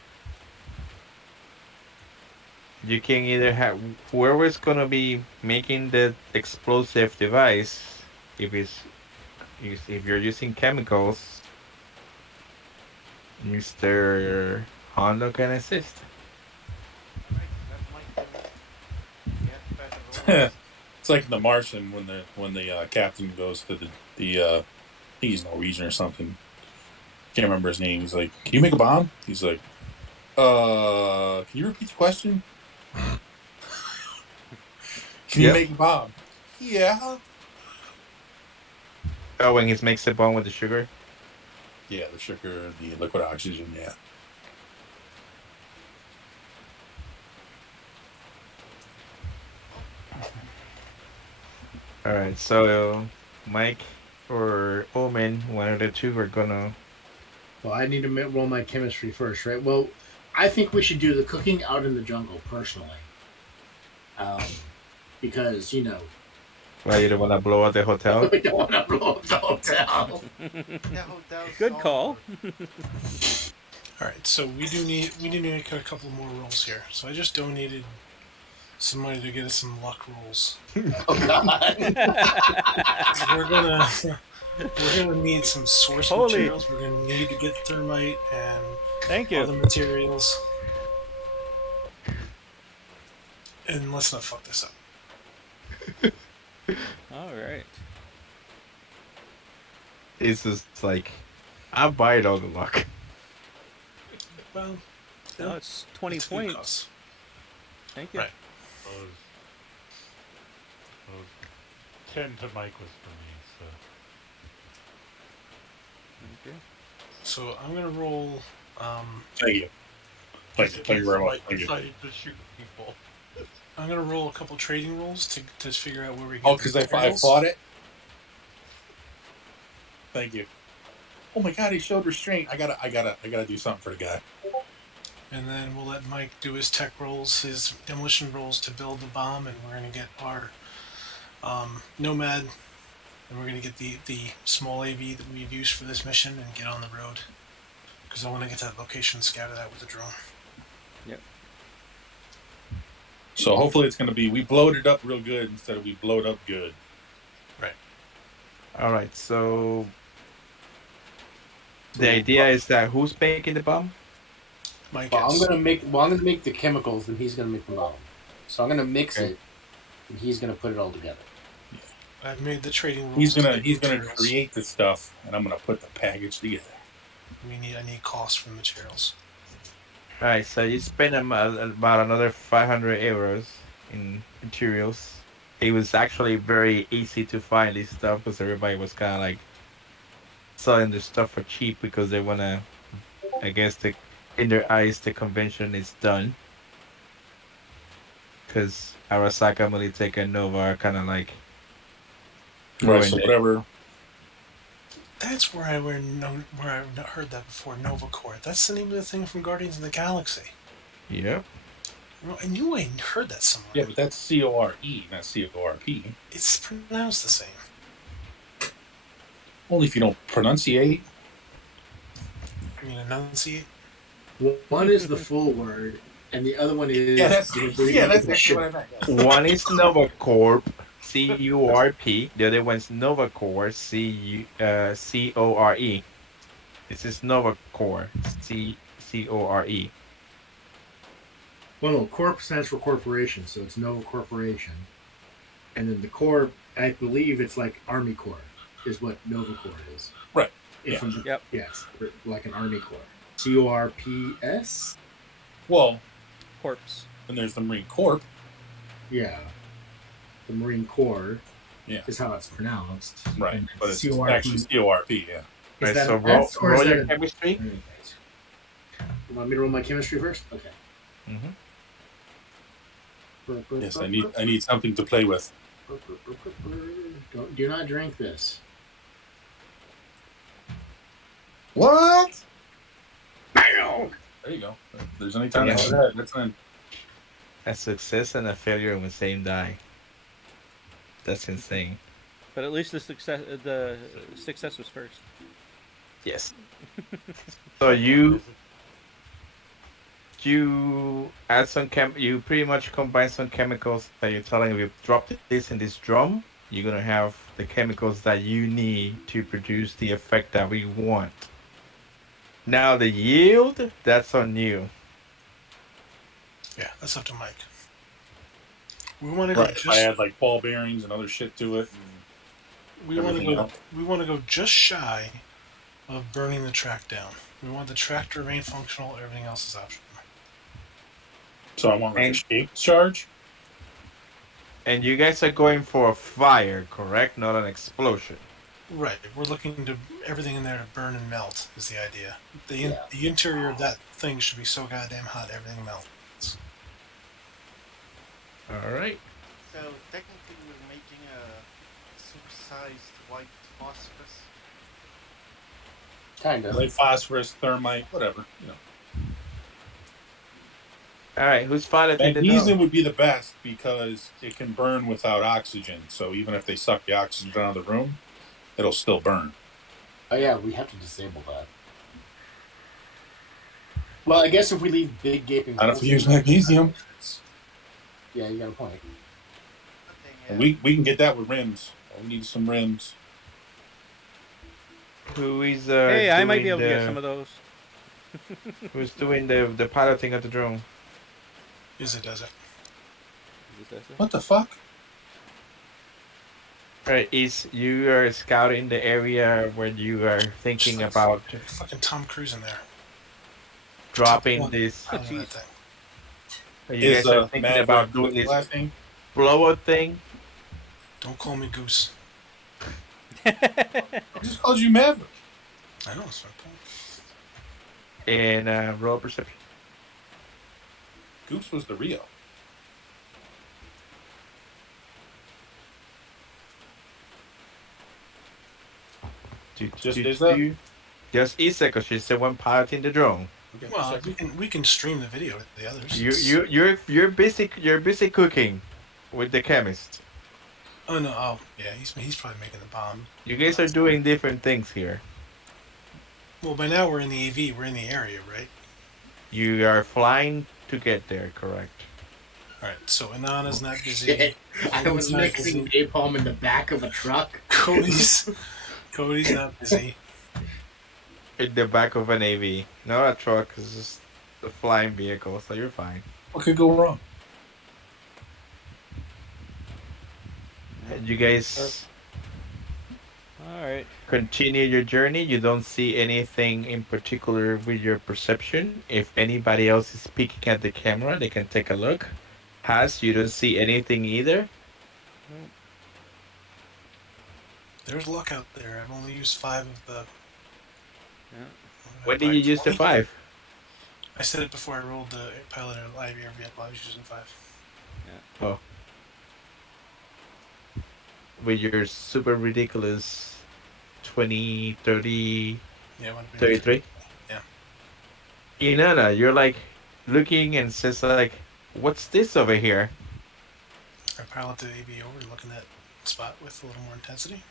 You can either have whoever's gonna be making the explosive device, if it's if you're using chemicals, Mr. Hondo can assist. Alright, that Mike can get better rolls. It's like in The Martian when the captain goes to the I think he's Norwegian or something. Can't remember his name. He's like, "Can you make a bomb?" He's like, Can you repeat the question? Can you Yep. make a bomb?" Yeah. Oh, when he makes the bond with the sugar. Yeah, the sugar, the liquid oxygen. Yeah. All right, so Mike or Omen, one of the two are gonna. Well, I need to roll my chemistry first, right? Well, I think we should do the cooking out in the jungle, personally. Um, because, Well, you don't want to blow up the hotel. we don't want to blow up the hotel. The hotel's Good on call. board. All right, so we do need to make a couple more rolls here. So I just donated some money to get us some luck rolls. Oh, God. We're gonna need some source Holy. materials. We're gonna need to get thermite and Thank other you. materials. And let's not fuck this up. All right. It's just like, I buy it all the luck. Well, Now it's 20 it's food points. costs. Thank you. Right. Those 10 to Mike was for me, so. Okay. So I'm gonna roll. Thank you. Thank you very much. Mike Thank you. decided to shoot people. I'm gonna roll a couple trading rolls to figure out where we get. Oh, because I materials. fought it. Thank you. Oh my God, he showed restraint. I gotta do something for the guy. And then we'll let Mike do his tech rolls, his demolition rolls to build the bomb, and we're gonna get our Nomad, and we're gonna get the small AV that we've used for this mission and get on the road. Because I want to get that location scouted out with the drone. Yep. So hopefully it's gonna be we blowed it up real good instead of we blowed up good. Right. All right, so the idea is that who's making the bomb? Mike Well, I'm is. gonna make the chemicals, and he's gonna make the bomb. So I'm gonna mix Okay. it, and he's gonna put it all together. I've made the trading rolls. He's to gonna get materials. create the stuff, and I'm gonna put the package together. I need cost for materials. All right, so you spend about another 500 euros in materials. It was actually very easy to find this stuff because everybody was kind of like selling their stuff for cheap because they wanna. I guess in their eyes the convention is done. Because Arasaka, Militech, and Nova are kind of like Right. So ruined it. whatever. That's where I've heard that before. Nova Corps. That's the name of the thing from Guardians of the Galaxy. Yep. Well, I knew I heard that somewhere. Yeah, but that's CORE, not CORP. It's pronounced the same. Only if you don't pronunciate. I mean, enunciate. One is the full word, and the other one is That's actually what I meant. One is Nova Corp, CURP. The other one's Nova Core, CORE. This is Nova Core, CORE. Well, no, Corp stands for corporation, so it's Nova Corporation. And then the Corp, I believe it's like Army Corps, is what Nova Corps is. Right. It's Yeah. Yep. Yes, like an Army Corps. CORPS? Well, Corpse. then there's the Marine Corps. Yeah. The Marine Corps Yeah. is how it's pronounced. Right. And But it's CORP. actually CORP, yeah. Is Right, that so an S or is roll that your a... chemistry. Anyways. You want me to roll my chemistry first? Okay. Mm-hmm. Yes, I need something to play with. Do not drink this. What? Bam! There you go. If there's any time Yeah. for that, that's fine. A success and a failure on the same die. That's insane. But at least the success was first. Yes. So So what is it? you add some you pretty much combine some chemicals that you're telling if you drop this in this drum, you're gonna have the chemicals that you need to produce the effect that we want. Now the yield, that's on you. Yeah, that's up to Mike. We want to go Right. If I just. add like ball bearings and other shit to it and We want to everything go. else. We want to go just shy of burning the track down. We want the track to remain functional. Everything else is optional. So I want like a And shape charge. you guys are going for a fire, correct? Not an explosion. Right. We're looking to everything in there to burn and melt. Is the idea. Yeah. The interior of that thing should be so goddamn hot everything melts. All right. So technically, we're making a supersized white phosphorus. Kind of. Like phosphorus, thermite, whatever. All right. Who's piloting the drone? Magnesium would be the best because it can burn without oxygen. So even if they suck the oxygen out of the room, it'll still burn. Oh yeah, we have to disable that. Well, I guess if we leave big gaping Not if holes we in use the magnesium. yeah, you got a point. Okay, And yeah. we can get that with rims. All we need is some rims. Who is Hey, I might be doing able to get some the of those. who's doing the piloting of the drone? Is it? Does it? What the fuck? All right. Is you are scouting the area when you are Just thinking like about fucking Tom Cruise in there. Top dropping one. this. I love that Jeez. thing. You Is guys are thinking Maverick about doing with this flashing? blowout thing Don't call me Goose. I just called you Maverick. I know it's my point. in roll perception. Goose was the Rio. Just is that? Just Isa, because she's the one piloting the drone. Okay, Well, second. we can stream the video to the others. You're busy cooking with the chemist. Oh no! Oh yeah, he's probably making the bomb. You guys are doing different things here. Well, by now we're in the AV. We're in the area, right? You are flying to get there, correct? All right. So Inanna's not busy. Shit. I Cody's was not mixing busy. napalm in the back of a truck. Cody's not busy. In the back of an AV, not a truck. It's just a flying vehicle, so you're fine. What could go wrong? And you guys All right. continue your journey. You don't see anything in particular with your perception. If anybody else is peeking at the camera, they can take a look. Has you don't see anything either. There's luck out there. I've only used 5 of the. Yeah. When did you use the 20? 5? I said it before I rolled the pilot of live air vehicle. I was using 5. Oh. With your super ridiculous 20, 30, Yeah, it would've been 33. Yeah. Inanna, you're like looking and says like, what's this over here? I piloted the AV over, looking at spot with a little more intensity.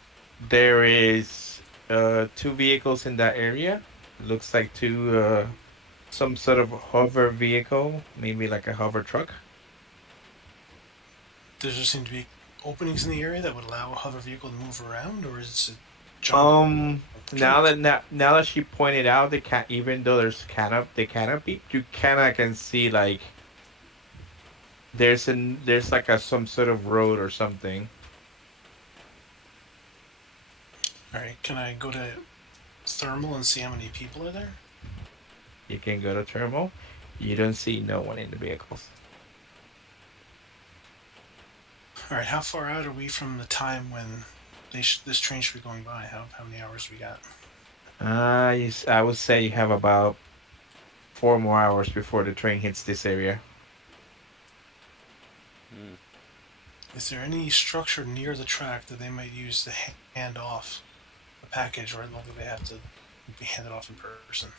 There is 2 vehicles in that area. Looks like 2 some sort of hover vehicle, maybe like a hover truck. Does there seem to be openings in the area that would allow a hover vehicle to move around, or is it jungle? Now that she pointed out the cat, even though there's the canopy, you kind of can see like there's like a some sort of road or something. All right, can I go to thermal and see how many people are there? You can go to thermal. You don't see no one in the vehicles. All right, how far out are we from the time when this train should be going by? How many hours we got? I would say you have about 4 more hours before the train hits this area. Is there any structure near the track that they might use to hand off a package, or do they have to be handed off in person?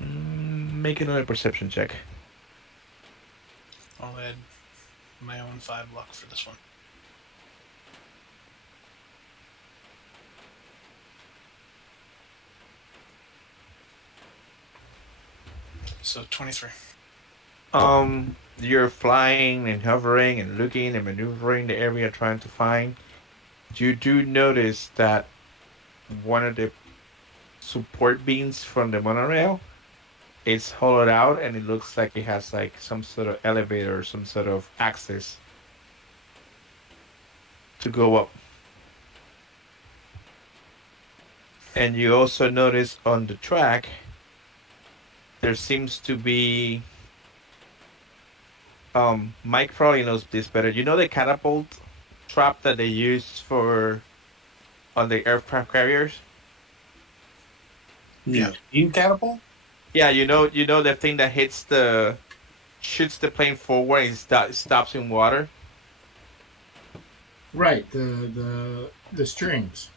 Make another perception check. I'll add my own 5 luck for this one. So 23. You're flying and hovering and looking and maneuvering the area trying to find. You do notice that one of the support beams from the monorail is hollowed out and it looks like it has like some sort of elevator or some sort of access to go up. And you also notice on the track there seems to be Mike probably knows this better. You know the catapult trap that they use for on the aircraft carriers? You mean Yeah. the steam catapult? Yeah, you know the thing that hits the shoots the plane forward and stops in water. Right, the strings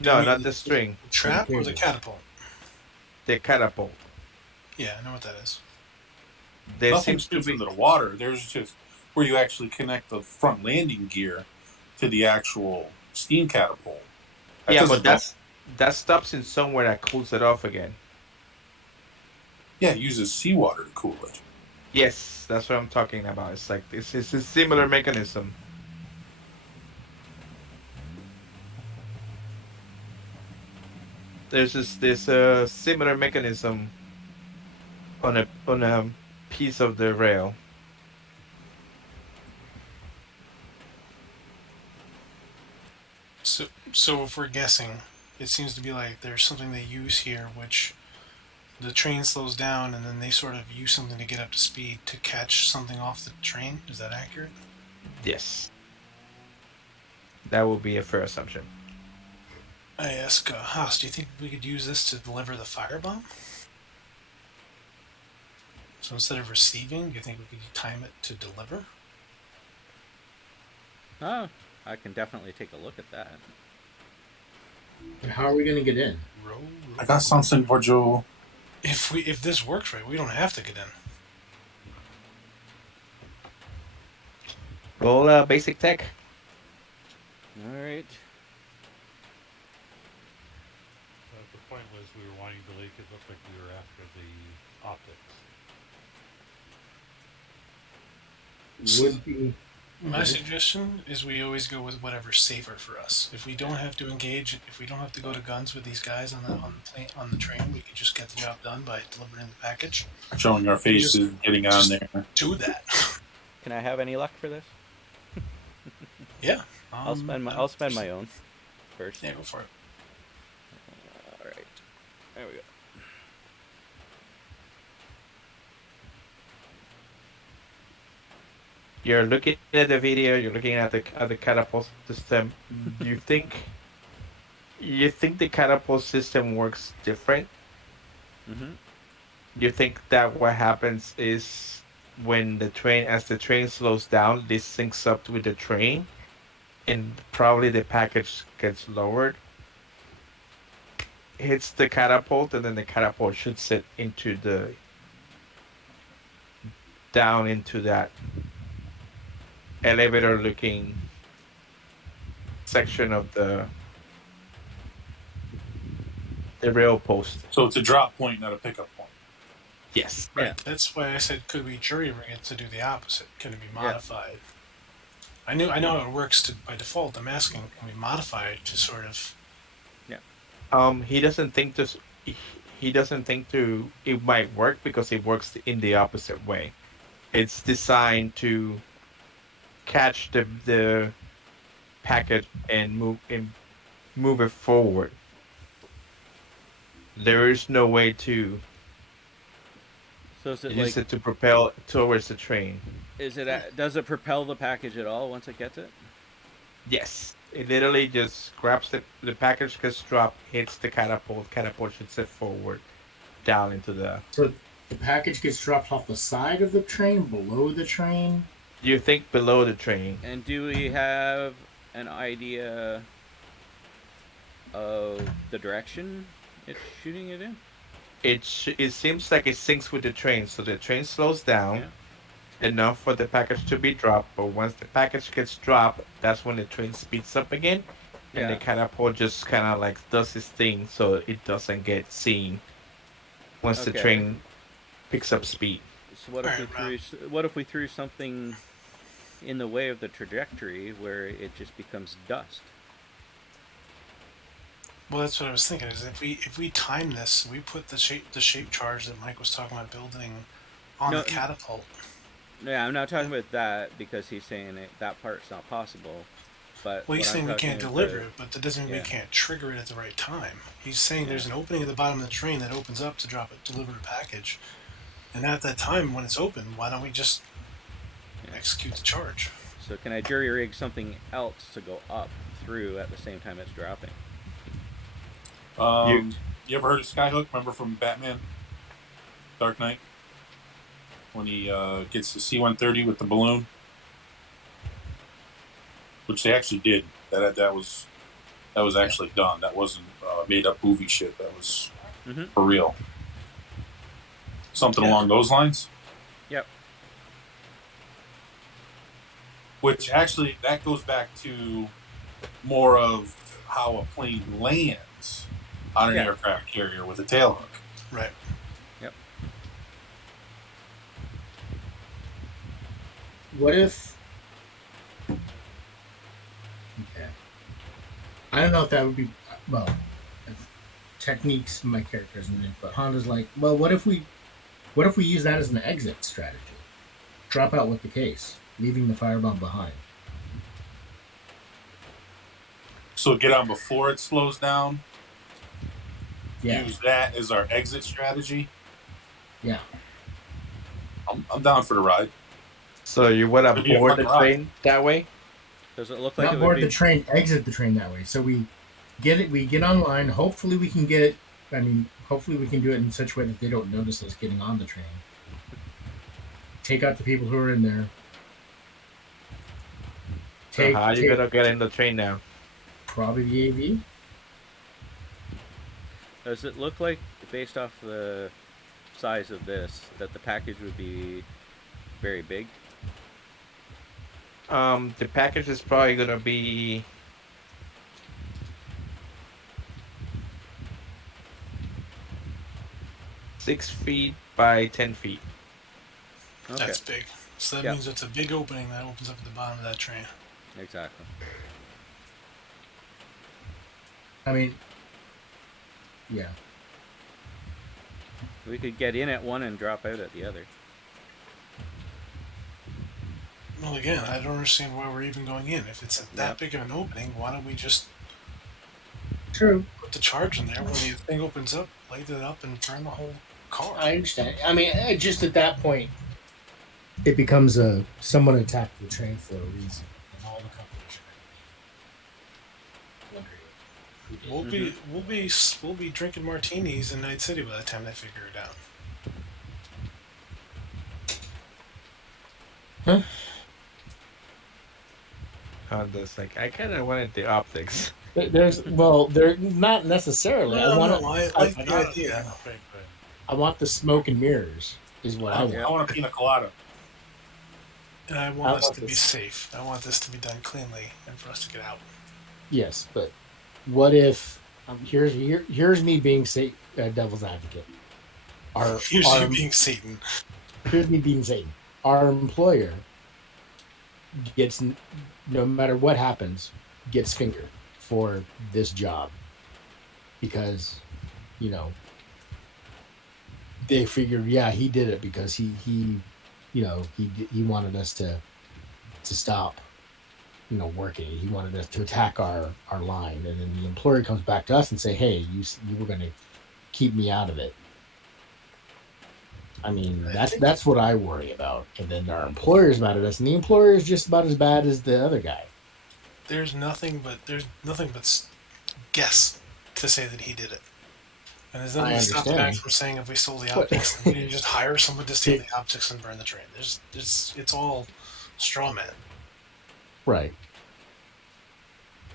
Do you No, mean not the the string, or the trap or the cables. catapult? the catapult. Yeah, I know what that is. There Nothing seems to shoots be into the water. There's just where you actually connect the front landing gear to the actual steam catapult. That yeah, but doesn't go. that stops in somewhere that cools it off again. Yeah, it uses seawater to cool it. Yes, that's what I'm talking about. It's like this is a similar mechanism. There's a similar mechanism on a piece of the rail. So if we're guessing, it seems to be like there's something they use here, which the train slows down, and then they sort of use something to get up to speed to catch something off the train. Is that accurate? Yes, that would be a fair assumption. I ask Haas, do you think we could use this to deliver the firebomb? So instead of receiving, do you think we could time it to deliver? Oh, I can definitely take a look at that. And how are we going to get in? Row, I got something for you. If this works right, we don't have to get in. Roll basic tech. All right. The point was we were wanting to leak. It looked like we were after the optics. Would be My suggestion is we always go with whatever's safer for us. If we don't have to engage, if we don't have to go to guns with these guys on the plane on the train, we can just get the job done by delivering the package. Showing our faces, getting on just- there. Do that. Can I have any luck for this? Yeah. I'll spend my own first. Yeah, go for it. All right. There we go. You're looking at the video. You're looking at the catapult system. You think you think the catapult system works different? Mm-hmm. You think that what happens is when as the train slows down, this syncs up with the train, and probably the package gets lowered, hits the catapult, and then the catapult shoots it into the down into that elevator looking section of the rail post. So it's a drop point, not a pickup point. Yes. Right. Yeah. That's why I said, could we jury rig it to do the opposite? Can it be Yeah. modified? I know how it works by default. I'm asking, can we modify it to sort of? He doesn't think this. He doesn't think to it might work because it works in the opposite way. It's designed to catch the packet and move it forward. There is no way to So is it use like? it to propel towards the train. Does it propel the package at all once it gets it? Yes, it literally just grabs the package gets dropped, hits the catapult shoots it forward, down into the. so the package gets dropped off the side of the train, below the train. You think below the train? And do we have an idea of the direction it's shooting it in? It seems like it syncs with the train, so the train slows down enough for the package to be dropped. But once the package gets dropped, that's when the train speeds up again, and the Yeah. catapult just kind of like does its thing, so it doesn't get seen. Once the Okay. train picks up speed. So what if we Alright, threw something in the way of the trajectory where it just becomes dust? well, that's what I was thinking. Is if we time this, we put the shape charge that Mike was talking about building on the No, catapult. no, yeah, I'm not talking about that because he's saying that part's not possible. But Well, what he's I'm saying we talking can't is deliver it, but that doesn't mean we yeah, can't trigger it at the right time. He's saying there's an yeah, opening at the bottom of the train that opens up to deliver a package, and at that time when it's open, why don't we just yeah. execute the charge? So can I jury rig something else to go up through at the same time it's dropping? You You ever heard of Skyhook? Remember from Batman, Dark Knight, when he gets the C-130 with the balloon, which they actually did. That was actually done. That wasn't made up movie shit. That was Mm-hmm. for real. Something Yeah. along those lines. Yep. Which actually that goes back to more of how a plane lands on an Yeah. aircraft carrier with a tailhook. Right. Yep. What if? Okay. I don't know if that would be well. Techniques, my characters in it, but Honda's like, well, what if we use that as an exit strategy? Drop out with the case, leaving the firebomb behind. So get on before it slows down. Yeah, Use that as our exit strategy. yeah. I'm down for the ride. so you want to It'd be a board fun the ride. train that way? Does it look like Not it would board be? the train, exit the train that way. So we get it. We get online. Hopefully, we can get it. I mean, hopefully, we can do it in such a way that they don't notice us getting on the train. Take out the people who are in there. So how are you gonna get in the train now? Probably the AV. Does it look like, based off the size of this, that the package would be very big? The package is probably gonna be 6 feet by 10 feet. Okay. That's big. So that Yep. means it's a big opening that opens up at the bottom of that train. Exactly. I mean, yeah. We could get in at one and drop out at the other. Well, again, I don't understand why we're even going in. If it's that Yep. big of an opening, why don't we just True. put the charge in there when the thing opens up, light it up, and burn the whole car? I understand. I mean, just at that point, it becomes a someone attacked the train for a reason, and all the companies are wondering who did. We'll be drinking martinis in Night City by the time they figure it out. Huh? Honda's like, I kind of wanted the optics. They're not necessarily. No, I no, want I I, like I the got idea. the same thing. I want the smoke and mirrors is what I want. Yeah. I want a pina colada. And I I want us want to be this. safe. I want this to be done cleanly and for us to get out. Yes, but what if here's me being devil's advocate. Here's our you being Satan. here's me being Satan. Our employer gets, no matter what happens, gets fingered for this job because, you know, they figured, yeah, he did it because he he wanted us to stop, working. He wanted us to attack our line, and then the employer comes back to us and say, hey, you were going to keep me out of it. I mean, that's what I worry about. And then our employer's mad at us, and the employer is just about as bad as the other guy. There's nothing but guess to say that he did it. And there's nothing I to stop the guy understand. from saying if we stole the But- optics, we didn't just hire someone to steal the optics and burn the train. It's all straw man. Right.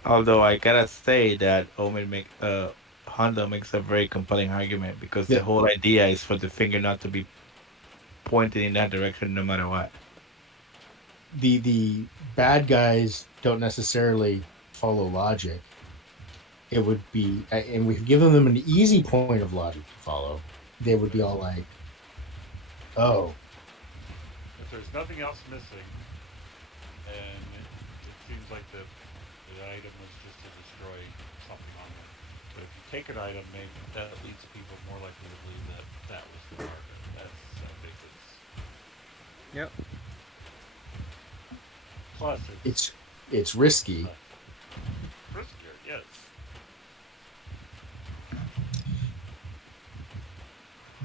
Although I gotta say that Honda makes a very compelling argument because Yeah. the whole idea is for the finger not to be pointed in that direction no matter what. The bad guys don't necessarily follow logic. It would be, and we've given them an easy point of logic to follow. They would be all like, Oh, If there's nothing else missing, and it seems like the item was just to destroy something on there. But if you take an item, maybe that leads people more likely to believe that that was the cargo. That's I think it's Yep. plus it's risky. riskier. Yes.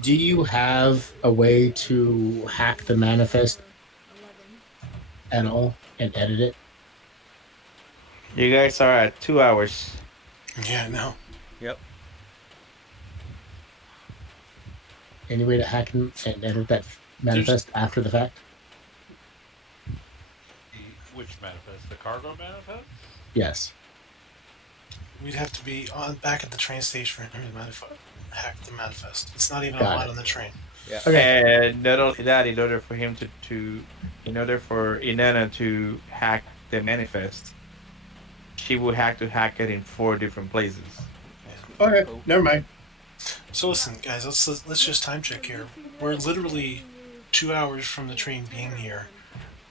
Do you have a way to hack the manifest at all and edit it? You guys are at 2 hours. Yeah, no. Yep. Any way to hack and edit that There's manifest after the fact? Which manifest? The cargo manifest? Yes. we'd have to be on back at the train station for him to hack the manifest. It's not even Got allowed it. on the train. Yeah. Okay. And not only that, in order for him in order for Inanna to hack the manifest, she would have to hack it in 4 different places. Okay. Never mind. So listen, guys, let's just time check here. We're literally 2 hours from the train being here.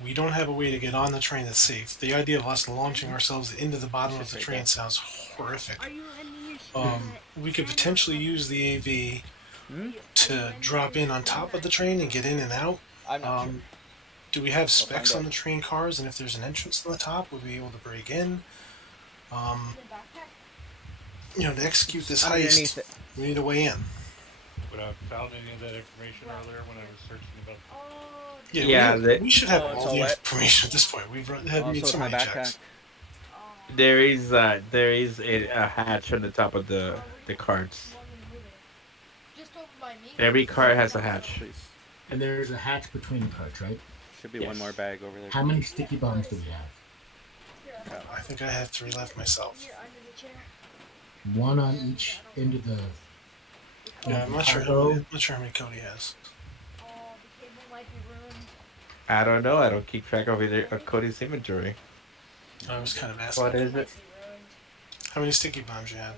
We don't have a way to get on the train that's safe. The idea of us launching ourselves into the bottom of the train sounds horrific. We could potentially use the AV to drop in on top of the train and get in and out. I'm not sure. Do we have specs find on the train cars? And if there's an entrance on the top, we'll be able to break in. To execute this Underneath heist, it. we need a way in. But I found any of that information earlier when I was searching about. We should have Oh, it's all all the wet. information at this point. We've had made Also, so my many backpack. checks. There is a hatch on the top of the cards. Every card has a hatch. Please. And there's a hatch between the carts, right? Should be Yes. one more bag over there. How many sticky bombs do we have? I think I have 3 left myself. One on each end of the. Yeah, I'm not sure. I'm not sure how many Cody has. I don't know. I don't keep track of Cody's inventory. I was kind of asking. What is it? How many sticky bombs you have?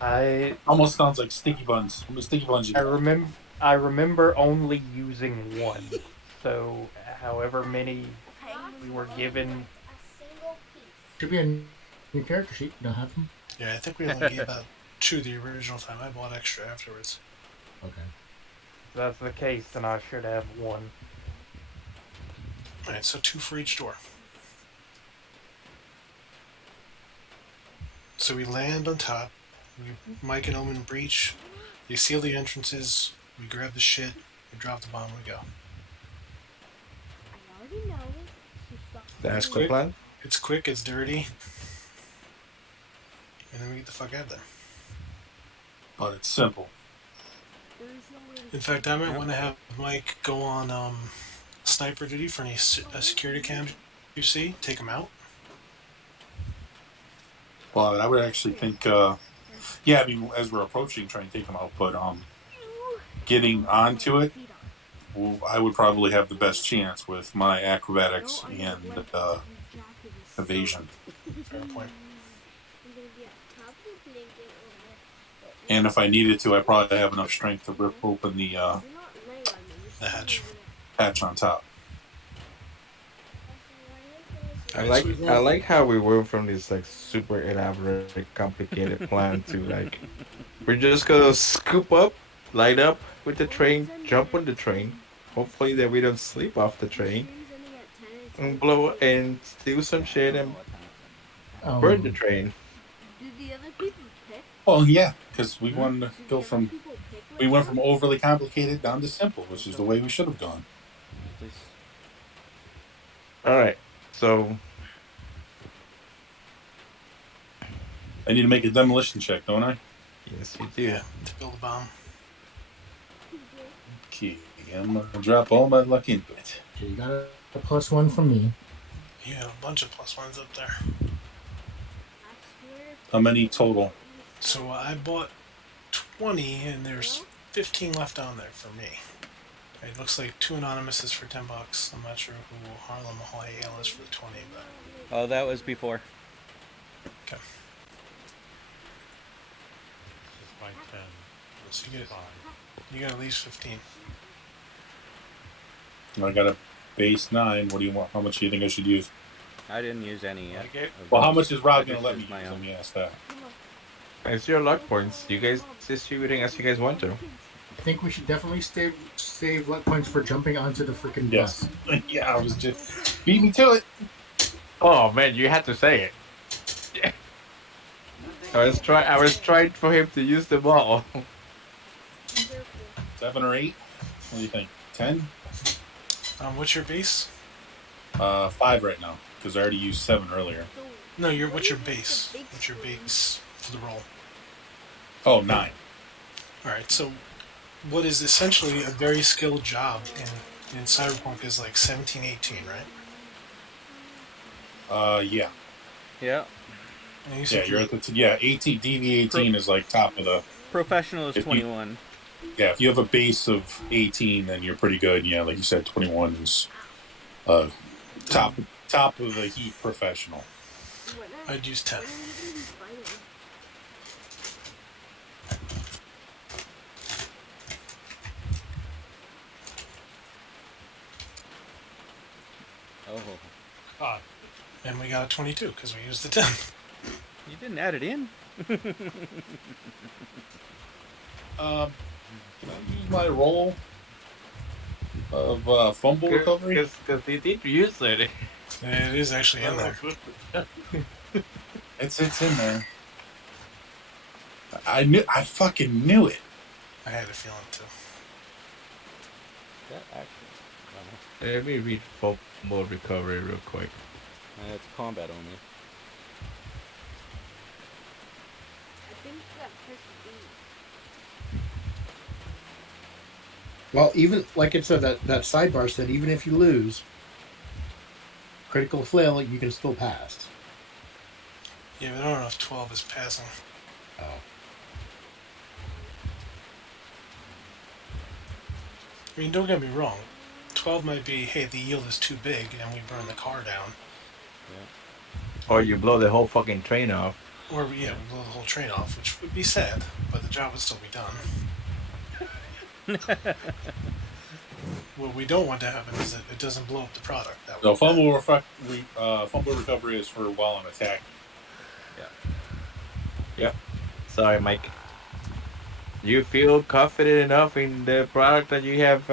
I Almost sounds like sticky buns. How many sticky buns you got? I remember only using one. So however many we were given. Should be a new character sheet. You don't have them? Yeah, I think we only gave out 2 the original time. I bought extra afterwards. Okay. If that's the case, then I should have one. Alright, so 2 for each door. So we land on top. Mike and Omen breach. They seal the entrances. We grab the shit. We drop the bomb. We go. That's the quick. plan. It's quick. It's dirty. And then we get the fuck out of there. But it's simple. In fact, I might want to have Mike go on sniper duty for any security cams you see. Take them out. Well, I would actually think, yeah, I mean, as we're approaching, try and take them out. But getting onto it, I would probably have the best chance with my acrobatics and evasion. Fair point. And if I needed to, I probably have enough strength to rip open the hatch on top. I like how we went from this like super elaborate, complicated plan to like we're just gonna scoop up, light up with the train, jump on the train. Hopefully that we don't sleep off the train and blow and steal some shit and burn the train. Well, yeah, because we wanted to go from overly complicated down to simple, which is the way we should have gone. Please. All right, so I need to make a demolition check, don't I? yes, you do. Yeah, to build a bomb. Okay, I'm gonna drop all my luck into it. Okay, you got a +1 from me. You have a bunch of +1s up there. How many total? So I bought 20, and there's 15 left on there for me. It looks like 2 anonymouses for $10. I'm not sure who Harlem Ahoy Ale is for the 20, but Oh, that was before. okay. It's just my 10. So you Fine. got at least 15. I got a base 9. What do you want? How much do you think I should use? I didn't use any yet. Well, how much is Rob I going to just let me used my use? Let own. me ask that. It's your luck points. You guys distributing as you guys want to. I think we should definitely save luck points for jumping onto the freaking Yes. bus. Yeah, I was just beat me to it. Oh man, you had to say it. Yeah. I was trying for him to use the ball. 7 or 8. What do you think? 10? What's your base? 5 right now because I already used 7 earlier. No, what's your base? What's your base for the roll? Oh, 9. All right, so what is essentially a very skilled job in Cyberpunk is like 17, 18, right? Yeah. Yeah. And you Yeah, said you're at the 18. DV18 is like top of the. Professional is If you- 21. Yeah, if you have a base of 18, then you're pretty good. Yeah, like you said, 21 is top of the heap professional. I'd use 10. Oh. God. And we got a 22 because we used the 10. You didn't add it in? Can I use my roll of fumble recovery? Because they did use it. It is actually in there. It's in there. I fucking knew it. I had a feeling too. That actually. Let me read full mode recovery real quick. It's combat only. Well, even like it said that sidebar said, even if you lose critical fail, you can still pass. Yeah, but I don't know if 12 is passing. Oh. I mean, don't get me wrong. 12 might be, hey, the yield is too big and we burn the car down. Or you blow the whole fucking train off. Or, yeah, we blow the whole train off, which would be sad, but the job would still be done. What we don't want to happen is that it doesn't blow up the product. That So would fumble recovery is for while I'm attacking. Yep. Sorry, Mike. Do you feel confident enough in the product that you have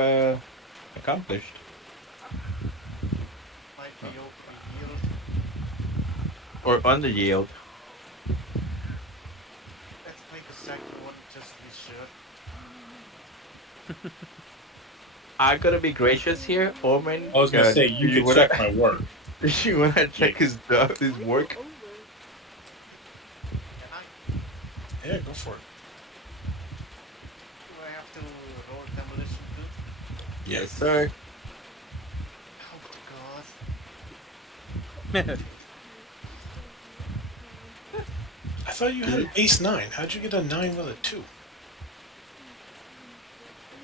accomplished? Might be over yield. Or under yield? Let's make a second one just to be sure. I'm gonna be gracious here, Omen. I was gonna say you could check my work. You wanna check his work? Can I? Yeah, go for it. Do I have to roll demolition too? Yes, sir. Oh god. I thought you had a base 9. How'd you get a 9 with a 2?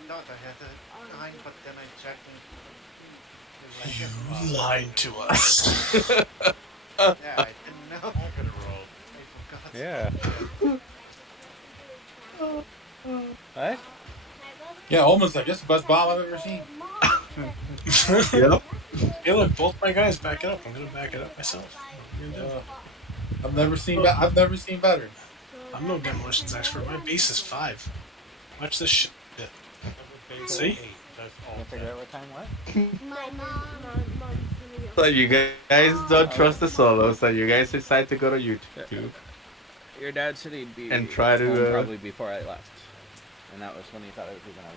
Thought I had a 9, but then I checked and You lied to us. yeah, I didn't know. I could have rolled. I forgot. Yeah. What? Yeah, almost like that's the best bomb I've ever seen. Yep. Yeah, look, both my guys back it up. I'm gonna back it up myself. I've never seen better. I'm no demolitions expert. My base is 5. Watch this shit. See? 8. That's all. Can't figure out what time what? So you guys don't trust the solo, so you guys decide to go to YouTube. Your dad said he'd be And try to, home probably before I left. And that was when he thought I was leaving at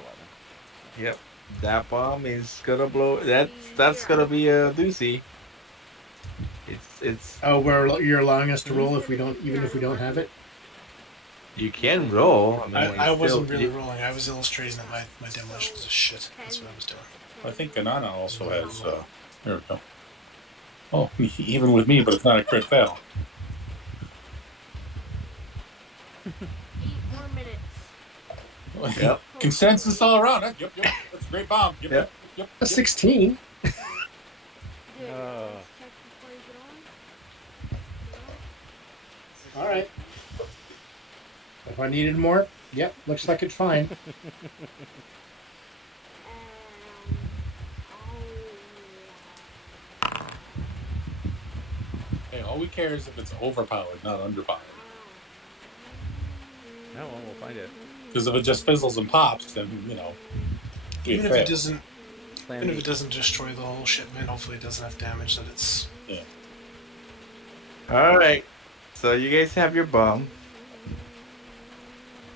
11. Yep. That bomb is gonna blow. That's gonna be a doozy. It's. Oh, where you're allowing us to roll if we don't, even if we don't have it. You can roll. I mean, I wasn't still- really rolling. I was illustrating that my demolitions is shit. That's what I was doing. I think Ganana also has. There we go. Oh, even with me, but it's not a crit fail. 8 more minutes. Yep. Consensus all around. Huh? Yep. That's a great bomb. Yep. A 16. All right. If I needed more, Yep, looks like it's fine. Hey, all we care is if it's overpowered, not underpowered. No, we'll find it. Because if it just fizzles and pops, then we Even if failed. it doesn't, Plan even if B. it doesn't destroy the whole shipment, hopefully it doesn't have damage that it's. Yeah. All right. So you guys have your bomb.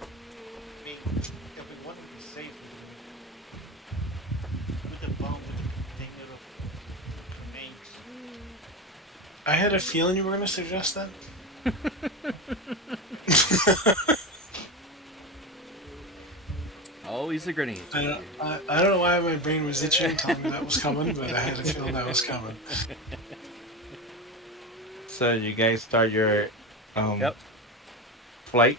I mean, if we want to be safe, we put the bomb with the container of grenades. I had a feeling you were going to suggest that. Always a grenade. I don't know why my brain was itching, telling me that was coming, but I had a feeling that was coming. So you guys start your Yep. flight.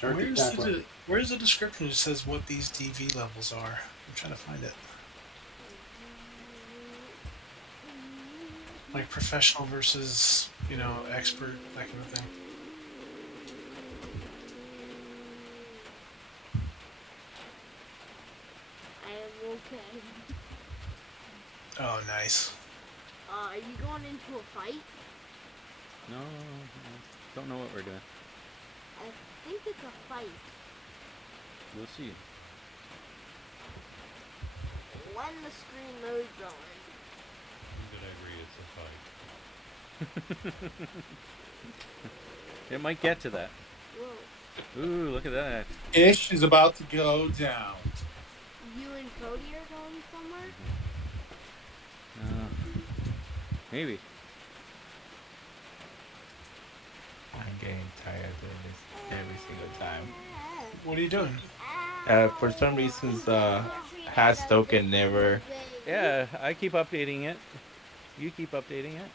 Where's the description that says what these DV levels are? I'm trying to find it. Like professional versus, expert, that kind of thing. I am okay. Oh, nice. Are you going into a fight? No, don't know what we're doing. I think it's a fight. We'll see. When the screen loads on. I'm gonna agree it's a fight. It might get to that. Whoa. Ooh, look at that. Ish is about to go down. You and Cody are going somewhere? Maybe. I'm getting tired of doing this every single time. What are you doing? For some reasons, has token never. Yeah, I keep updating it. You keep updating it.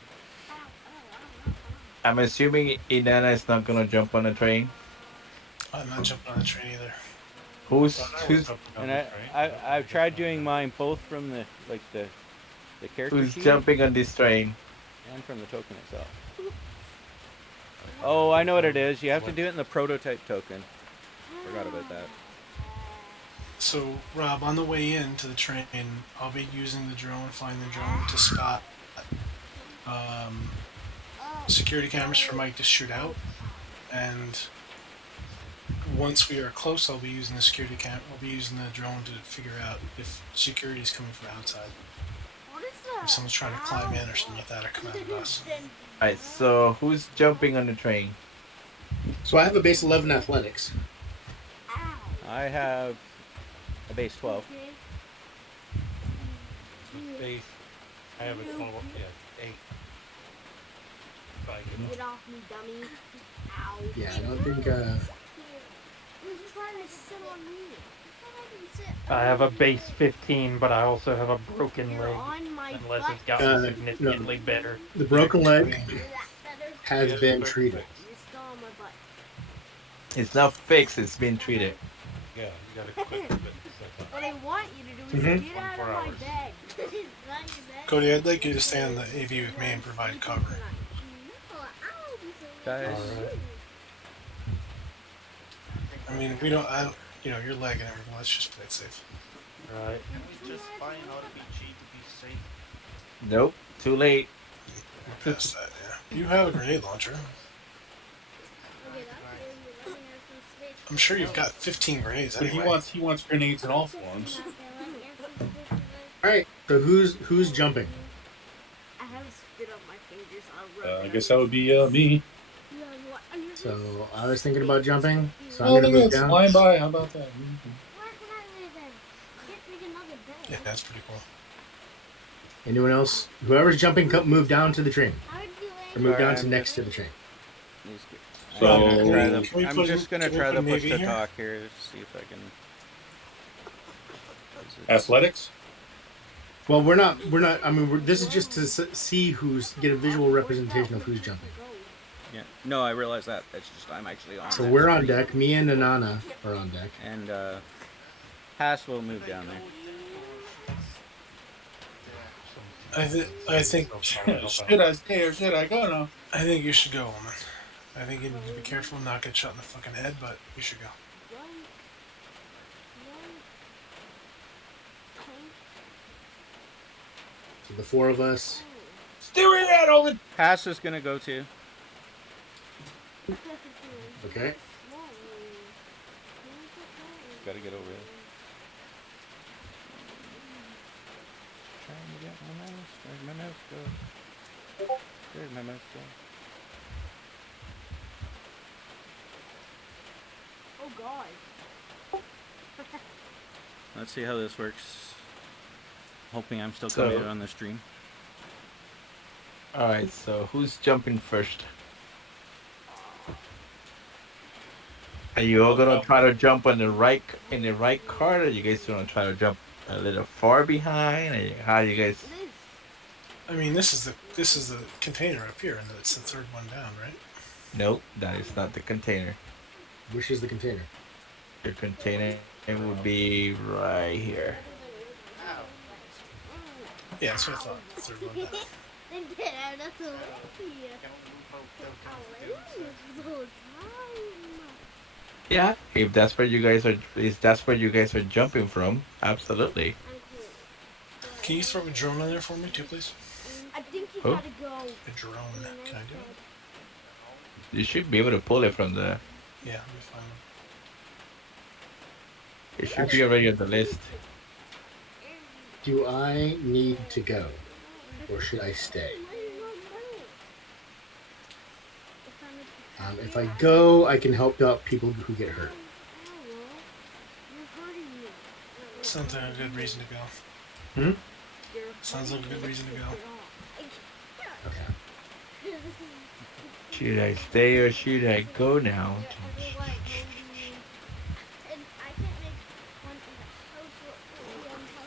I'm assuming Inanna is not gonna jump on the train. I'm not jumping on the train either. Who's Jumping on And the train, I've tried doing mine both from the character who's sheet jumping on this train? and from the token itself. Oh, I know what it is. You have to do it in the prototype token. Forgot about that. So, Rob, on the way in to the train, I'll be using the drone, flying the drone to spot security cameras for Mike to shoot out. And once we are close, I'll be using I'll be using the drone to figure out if security is coming from outside. If someone's trying to climb in or something like that, or come out of us. Alright, so who's jumping on the train? So I have a base 11 athletics. I have a base 12. base. I have a 12. Yeah, 8. If I can- Get off me, dummy. Ow. Yeah, I don't think. You're trying to sit on me. I have a base 15, but I also have a broken You're leg. on my Unless butt. it's gotten significantly better. The broken leg Is that better? has Yeah, been quick treated. fix. You're still on my butt. It's not fixed, it's been treated. Yeah, you got a quick fix. What I want you to do is Mhm. get out of 24 my hours. bag. Cody, I'd like you to stay on the AV with me and provide cover. Guys, Alright. I mean, your leg and everything. Let's just play it safe. Right. Can we just buy an RPG to be safe? Nope, too late. We're past that, yeah. You have a grenade launcher. I'm sure you've got 15 grenades But anyway. he wants grenades in all forms. All right. So who's jumping? I have spit on my fingers. I'll rub I it guess on that would be me. So I was thinking about jumping. So I'm Oh, gonna move it's down. flying by. How about that? Where can I lay then? Get me another bed. Yeah, that's pretty cool. Anyone else? Whoever's jumping, move down to the train, How would you lay or move down Alright, to I'm next to the train. So- I'm gonna try Can we I'm put just him- gonna can we try put the him push maybe to here? talk here. See if I can. Athletics? Well, we're not. I mean, this is just to see get a visual representation of who's jumping. Yeah. No, I realize that. It's just I'm actually on. So that we're on screen. deck. Me and Anana are on deck. And Haas will move down there. I think Should I stay or should I go now? I think you should go, woman. I think you need to be careful and not get shot in the fucking head, but you should go. So the four of us. Stay where you're at, Owen. Pass is gonna go too. Okay. Gotta get over it. Trying to get my mouse. Where's my mouse go? Where's my mouse go? Oh god. Let's see how this works. Hoping I'm still So- coming on the stream. All right. So who's jumping first? Are you all gonna try to jump on the right in the right cart, or you guys gonna try to jump a little far behind? Or how you guys? I mean, this is the container up here, and it's the third one down, right? Nope, that is not the container. Which is the container? The container would be right here. Ow. Yeah, that's what I thought. The third one down. Then get out of the way. Can move out down to the Yeah, if that's where you guys are, if that's where you guys are jumping from, absolutely. Can you throw a drone on there for me too, please? I think you Who? gotta go. A drone. Can I do it? You should be able to pull it from the. Yeah, let me find one. It should be already on the list. Do I need to go, or should I stay? If I go, I can help out people who get hurt. Sounds like a good reason to go. Hmm? Sounds like a good reason to go. Okay. Should I stay or should I go now?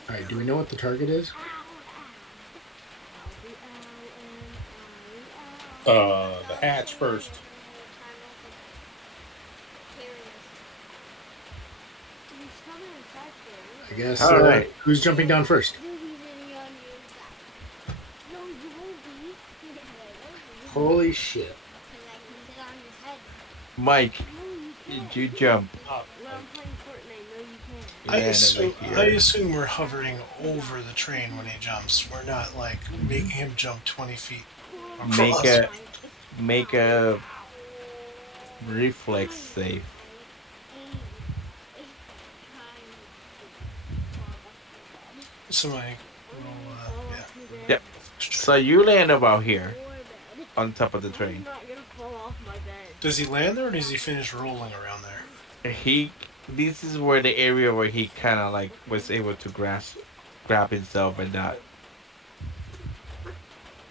All right. Do we know what the target is? The hatch first. I guess. All right. Who's jumping down first? Holy shit! Mike, did you jump? I Yeah, assume, over I here. assume we're hovering over the train when he jumps. We're not like making him jump 20 feet. Make across. make a reflex save. Somebody roll, yeah. Yep. So you land about here, on top of the train. Does he land there or does he finish rolling around there? This is where the area where he kind of like was able to grab himself and not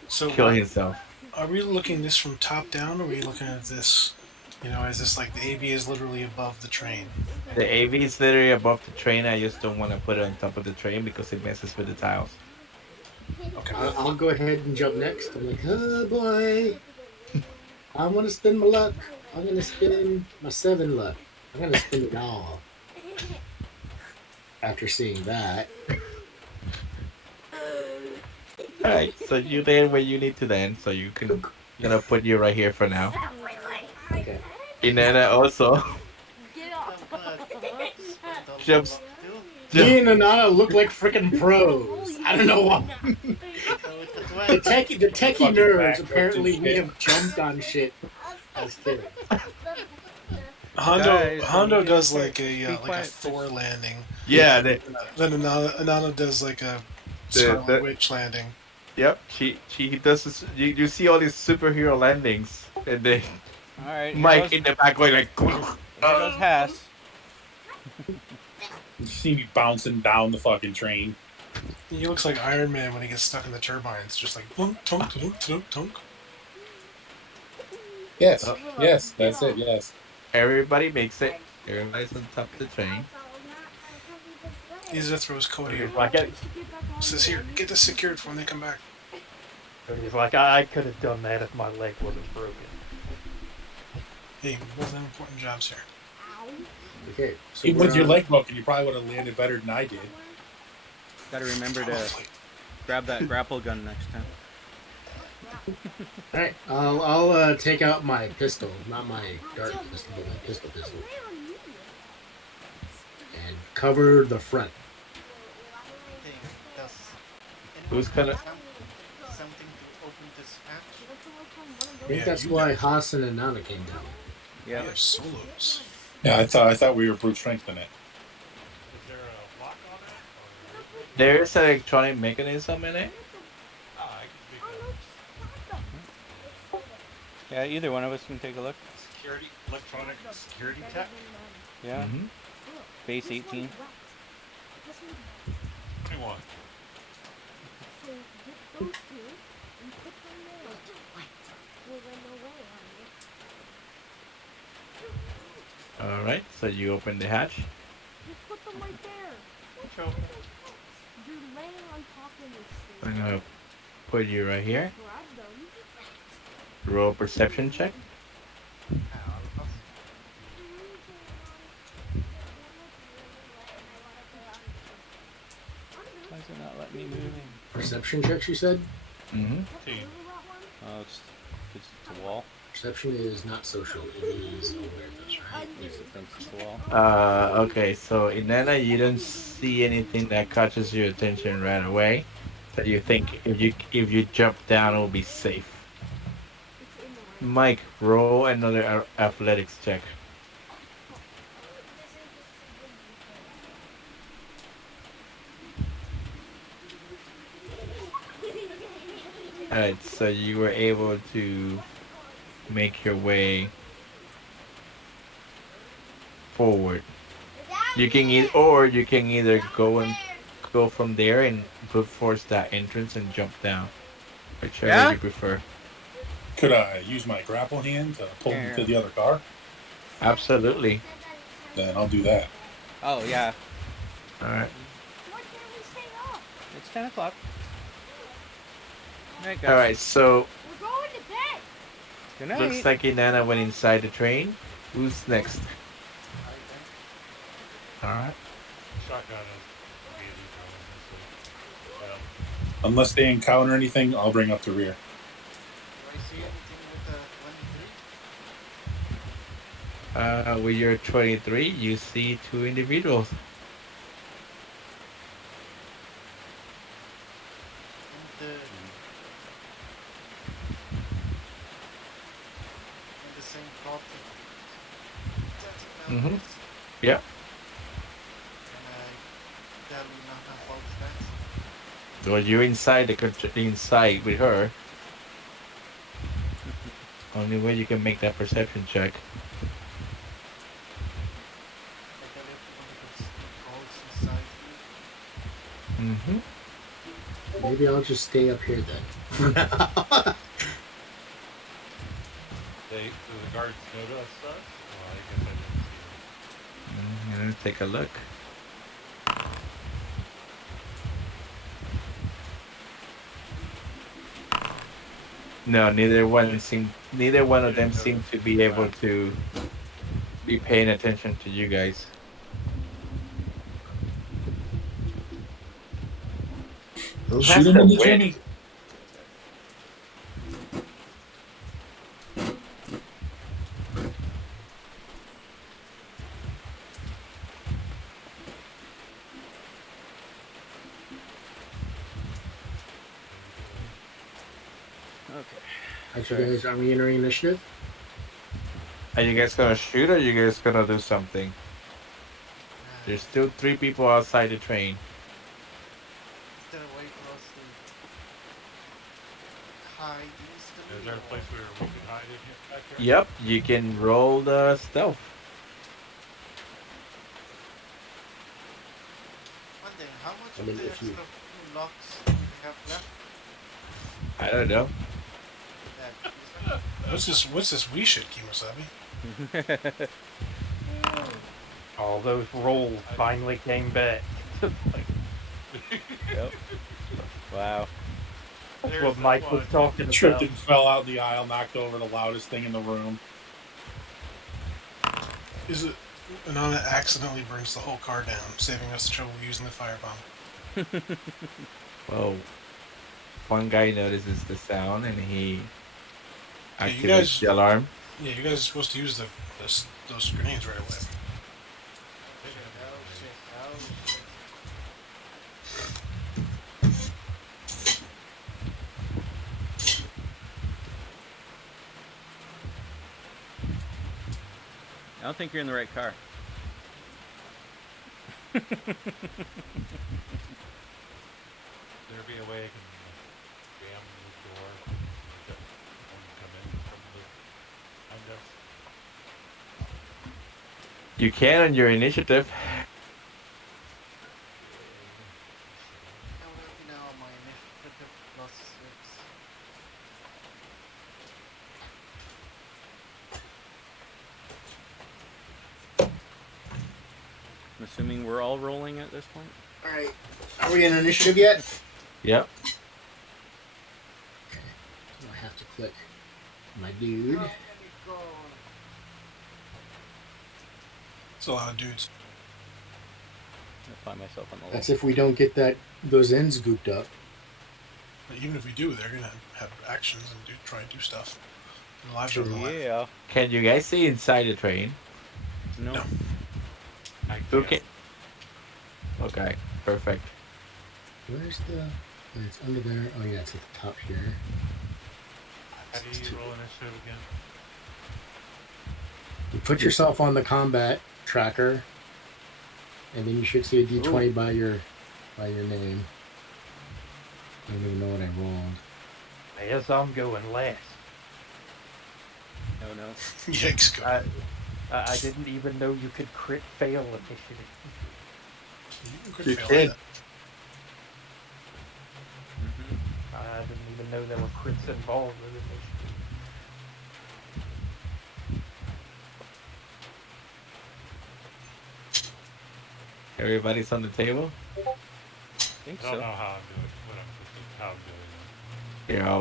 So kill himself. are we looking this from top down or are we looking at this? You know, is this like the AV is literally above the train? The AV is literally above the train. I just don't want to put it on top of the train because it messes with the tiles. Okay. I'll go ahead and jump next. I'm like, oh boy, I want to spin my luck. I'm gonna spin my 7 luck. I'm gonna spin it all. After seeing that, All right, so you land where you need to land, so you can. Gonna put you right here for now. okay. Inanna also jumps. Me and Anana look like freaking pros. I don't know why. The techie Fucking nerds. back, Apparently, don't do we shit. have jumped on shit as kids. Hondo Guys, does be like a quiet. Thor landing. Yeah, Then Anana does like a Scarlet the- Witch landing. yep. She does. This, you see all these superhero landings, and then All right, here Mike goes, in the back going like. here goes Haas. You see me bouncing down the fucking train. He looks like Iron Man when he gets stuck in the turbines, just like tunk, tunk, tunk, tunk, tunk. Yes, Oh. yes, that's it. Yes. Everybody makes it. Everybody's on top of the train. He's throws Cody. Cody's like, Says here, get this secured when they come back. Cody's like, I could have done that if my leg wasn't broken. Hey, we both have important jobs here. Okay. So Even we're with your on- leg broken, you probably would have landed better than I did. Gotta remember to Probably. grab that grapple gun next time. All right. I'll take out my pistol, not my dart pistol, but my pistol, and cover the front. Does Who's gonna- I think Yeah, that's you why guys. Hassan and Nana came down. We Yeah. have solos. Yeah, I thought we were brute strengthening it. Is there a lock on it, or there is one? There is an electronic mechanism in it. Ah, I can speak up. Yeah, either one of us can take a look. Security, electronic security tech. Yeah. Hmm. Base 18. 21. All right. So you open the hatch. Show. I'm gonna put you right here. Roll perception check. Why is it not letting me move in? Perception check, she said? Mm-hmm. Team. Oh, it's a wall. Perception is not social, it is awareness, right? Makes it think it's a wall. Okay. So Inanna, you don't see anything that catches your attention right away. So you think if you jump down, it'll be safe. Mike, roll another athletics check. All right. So you were able to make your way forward. You can or you can either go from there and brute force that entrance and jump down, whichever Yeah? you prefer. Could I use my grapple hand to pull me to the other car? Absolutely. Then I'll do that. Oh, yeah. All right. It's 10 o'clock. Good night, guys. All right. So We're going to bed. Good night. looks like Inanna went inside the train. Who's next? All right. Shotgun is immediately going. Unless they encounter anything, I'll bring up the rear. Do I see anything with the 23? With your 23, you see two individuals. In the same plot. Mm-hmm. Yeah. Can I tell Nana about that? So you're inside inside with her. Only way you can make that perception check. I tell everyone that's calls inside here. Mm-hmm. Maybe I'll just stay up here then. For now. Do the guards notice us? Well, I guess I didn't see them. Take a look. No, neither one of them seem to be able to be paying attention to you guys. Who has Shoot him the in the wit? Jimmy. Actually, guys, are we entering initiative? Are you guys gonna shoot or are you guys gonna do something? There's still 3 people outside the train. Is there a way for us to hide instantly? Is there a place where we can hide in here back there? Yep, you can roll the stealth. One thing, how much I mean, of the if you- extra locks do we have left? I don't know. Yeah, What's this we shit, Kimasabi? All those rolls finally came back. Yep. Wow. That's There's what Mike was one. talking Tripped about. and fell out the aisle, knocked over the loudest thing in the room. Is it Anana accidentally brings the whole car down, saving us the trouble of using the firebomb? Well, one guy notices the sound and he Yeah, you activates guys- the alarm. Yeah, you guys are supposed to use those grenades right away. oh shit, oh shit. don't think you're in the right car. There be a way I can jam this door so that when you come in from the behind us? You can on your initiative. How happy now my initiative plus 6. I'm assuming we're all rolling at this point. All right. Are we in initiative yet? Yep. Okay. I have to click my dude. How many go? It's a lot of dudes. I find myself on the That's left. if we don't get those ends gooped up. But even if we do, they're gonna have actions and try and do stuff. Their lives are on the line. Yeah. Can you guys see inside the train? No. No. I Okay. can't. Okay. Perfect. Where's the? It's under there. Oh yeah, it's at the top here. How do you roll initiative again? You put yourself on the combat tracker, and then you should see a D20 by your name. I don't even know what I rolled. As I'm going last. Oh no. Yikes! Go. I didn't even know you could crit fail initiative. You can crit You fail can. that. I didn't even know there were crits involved with initiative. Everybody's on the table. I think I don't so. know how I'm doing. What I'm supposed to, how I'm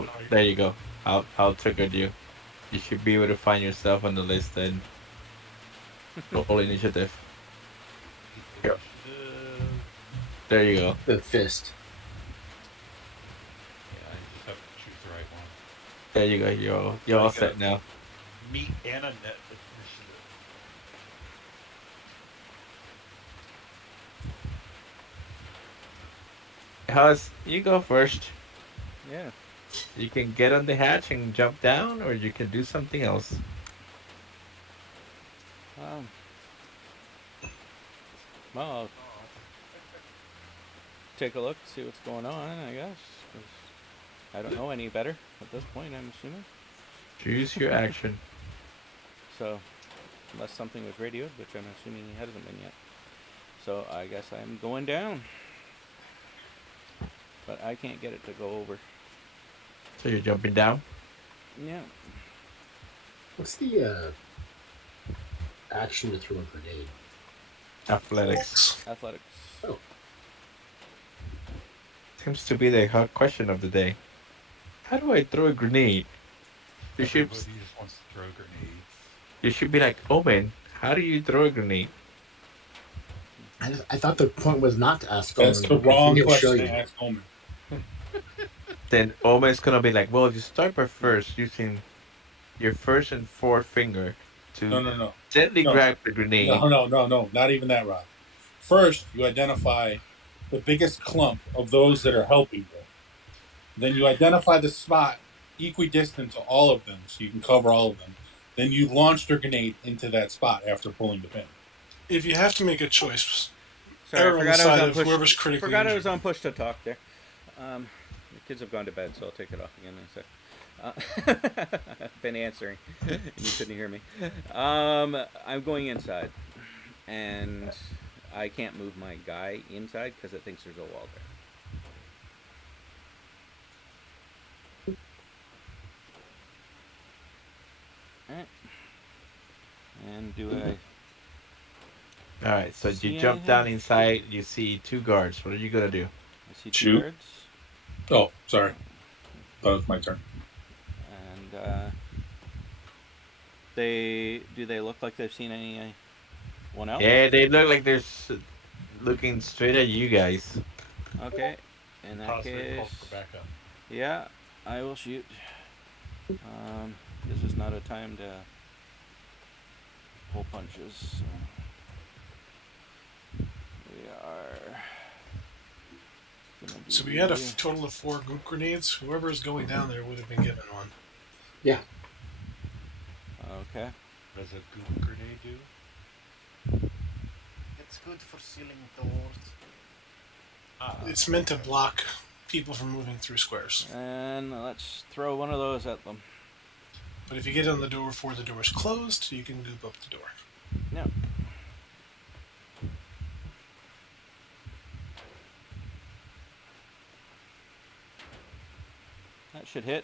doing. Here, there you go. I'll trigger you. You should be able to find yourself on the list and roll initiative. Yep. Initiative. There you go. The fist. Yeah, I just have to choose the right one. There you go. You're all I set got now. Meet and a net initiative. How's you go first? Yeah. You can get on the hatch and jump down, or you can do something else. Well, I'll take a look, see what's going on, I guess. 'Cause I don't know any better at this point, I'm assuming. Choose your action. So, unless something was radioed, which I'm assuming it hasn't been yet. So, I guess I'm going down. But I can't get it to go over. So you're jumping down. Yeah. What's the action to throw a grenade? Athletics. Athletics. Oh. Seems to be the hot question of the day. How do I throw a grenade? You should Everybody just wants to throw grenades. you should be like, oh man, how do you throw a grenade? I thought the point was not to ask. That's Owen, the because wrong he'll show question you. to ask Omen. Then Omen's gonna be like, well, you start by first using your first and fourth finger to No. gently No. grab the grenade. No. Not even that, Rob. First, you identify the biggest clump of those that are helping you. Then you identify the spot equidistant to all of them, so you can cover all of them. Then you launch your grenade into that spot after pulling the pin. If you have to make a choice, Sorry, err I on the forgot I was side on of push. whoever's critically Forgot I injured. was on push to talk there. The kids have gone to bed, so I'll take it off again in a sec. I've been answering, and you couldn't hear me. I'm going inside, and I can't move my guy inside because it thinks there's a wall there. Alright. And do I... All right, so See you jump down anything? inside. You see two guards. What are you gonna do? I see Shoot. two guards. Oh, sorry. Thought it was my turn. And do they look like they've seen anyone else? Yeah, they look like they're looking straight at you guys. Okay. In that Possibly call case, for backup. yeah, I will shoot. This is not a time to pull punches. So we are. So we had a total of 4 goop grenades. Whoever is going down there would have been given one. Yeah. Okay. What does a goop grenade do? It's good for sealing doors. Ah, It's meant to okay. block people from moving through squares. And let's throw one of those at them. But if you get on the door before the door is closed, you can goop up the door. No. That should hit.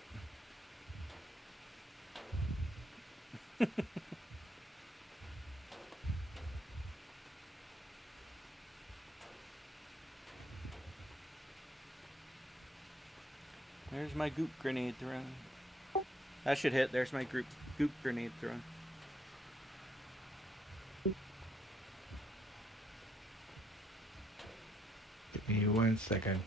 There's my goop grenade thrown. That should hit. There's my goop grenade thrown. Give me 1 second.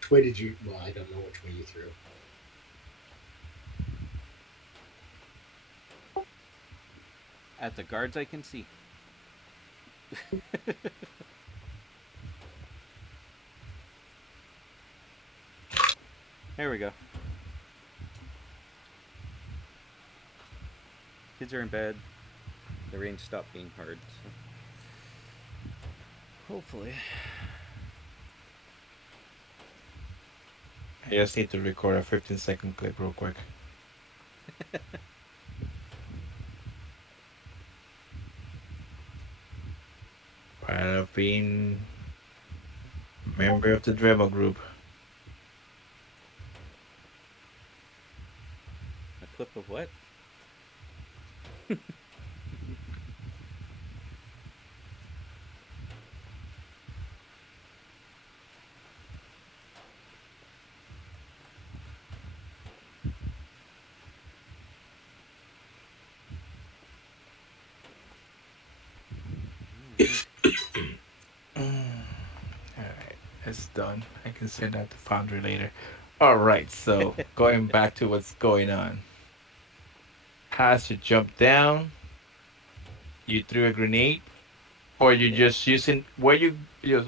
Which way did you? Well, I don't know which way you threw. At the guards I can see. There we go. Kids are in bed. The rain stopped being hard. So. Hopefully. I just need to record a 15-second clip real quick. Part of being member of the Dremel group. A clip of what? Alright, it's done. I can send that to Foundry later. Alright, so going back to what's going on. Has to jump down. You threw a grenade. Or you just using where you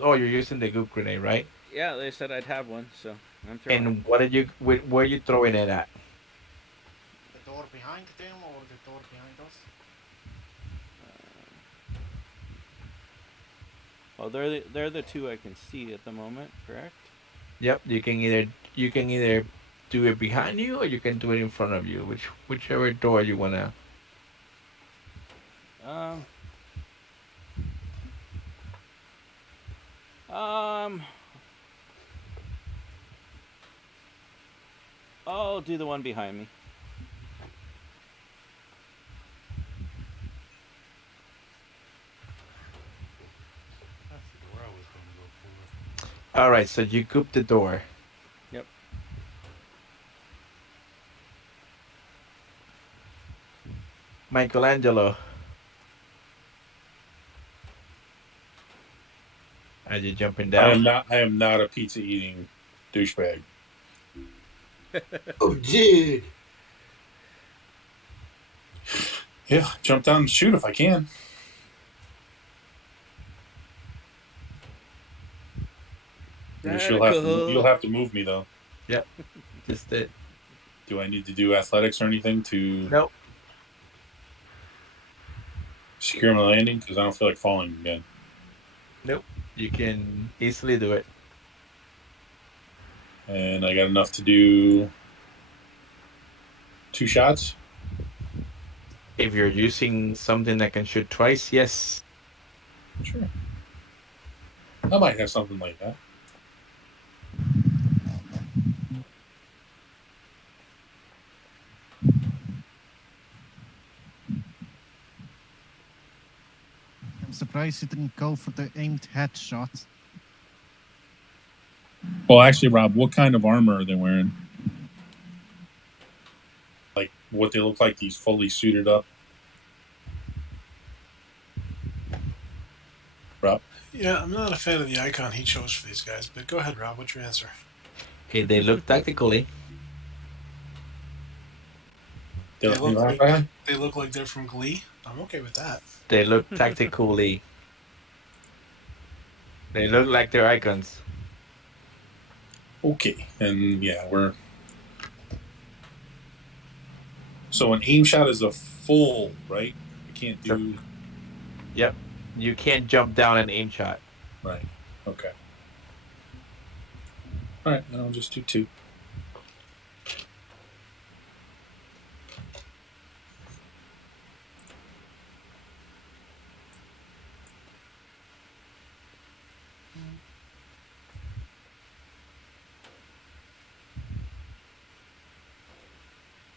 oh, you're using the goop grenade, right? Yeah, they said I'd have one, so I'm throwing it. And what did you where are you throwing it at? The door behind them or the door behind us? Well, they're the two I can see at the moment, correct? Yep, you can either do it behind you or you can do it in front of you, whichever door you wanna. Um. Um. I'll do the one behind me. That's the door I was going to go for. All right, so you goop the door. Yep. Michelangelo. Are you jumping down? I am not a pizza eating douchebag. Oh, dude. Yeah, jump down and shoot if I can. You'll have to move me though. Yep. Just it. Do I need to do athletics or anything to Nope. secure my landing? Because I don't feel like falling again. Nope. You can easily do it. And I got enough to do 2 shots. If you're using something that can shoot twice, yes. Sure. I might have something like that. I'm surprised you didn't go for the aimed headshot. Well, actually, Rob, what kind of armor are they wearing? Like what they look like? These fully suited up. Rob? Yeah, I'm not a fan of the icon he chose for these guys, but go ahead, Rob. What's your answer? Okay, they look tactically. They look like they're from Glee. I'm okay with that. They look tactically. They look like they're icons. Okay, and yeah, we're So an aim shot is a full, right? I can't So, do. yep. You can't jump down and aim shot. Right. Okay. All right. Then I'll just do 2.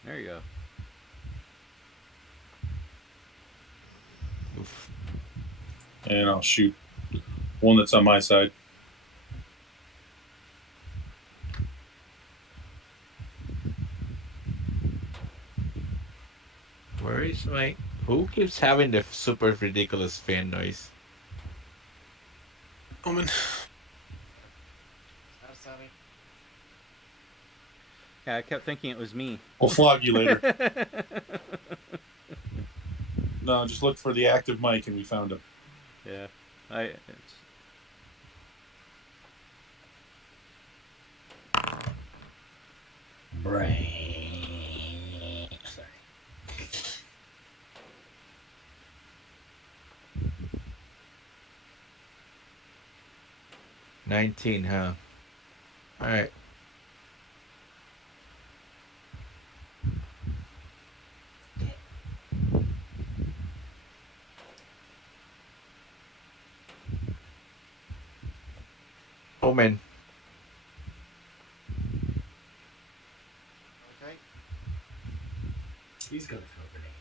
There you go. Oof. And I'll shoot one that's on my side. Where is my? Who keeps having the super ridiculous fan noise? Omen. Sorry. Yeah, I kept thinking it was me. We'll flog you later. No, just look for the active mic, and we found him. Yeah, it's Brain. Sorry. 19, huh? All right. Omen. Okay. He's gonna throw a grenade.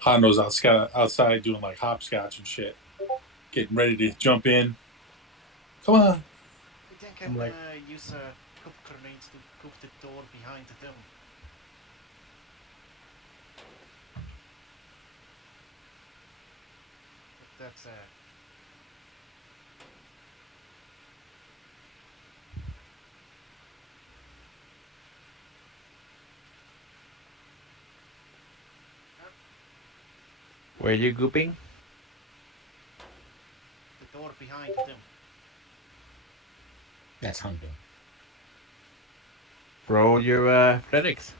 Hondo's outside doing like hopscotch and shit, getting ready to jump in. Come on. I think I'm I'm like- gonna use a couple grenades to cook the door behind them. But that's Where are you gooping? the door behind them. That's Hondo. Roll your athletics.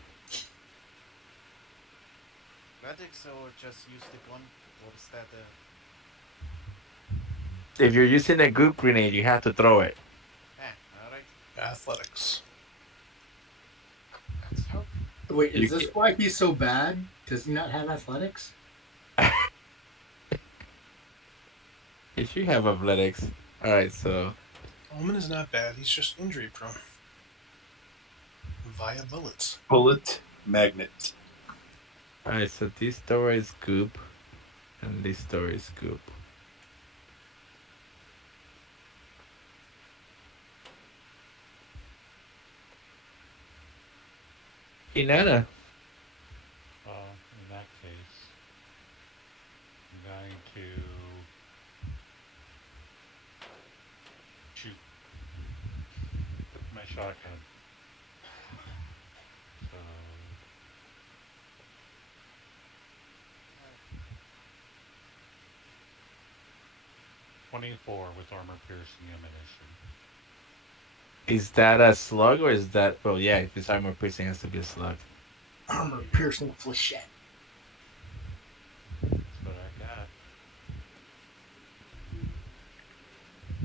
Athletics or just use the gun? Or is that If you're using a goop grenade, you have to throw it. alright. Athletics. Let's hope. Wait, You is this can't- why he's so bad? Does he not have athletics? You should have athletics. All right, so Omen is not bad. He's just injury prone. Via bullets. Bullet magnet. this door is goop, and this door is goop. Inanna. In that case, I'm going to shoot with my shotgun. So 24 with armor piercing ammunition. Is that a slug or is that? Well, yeah, if it's armor piercing, it has to be a slug. Armor piercing flechette. That's what I got.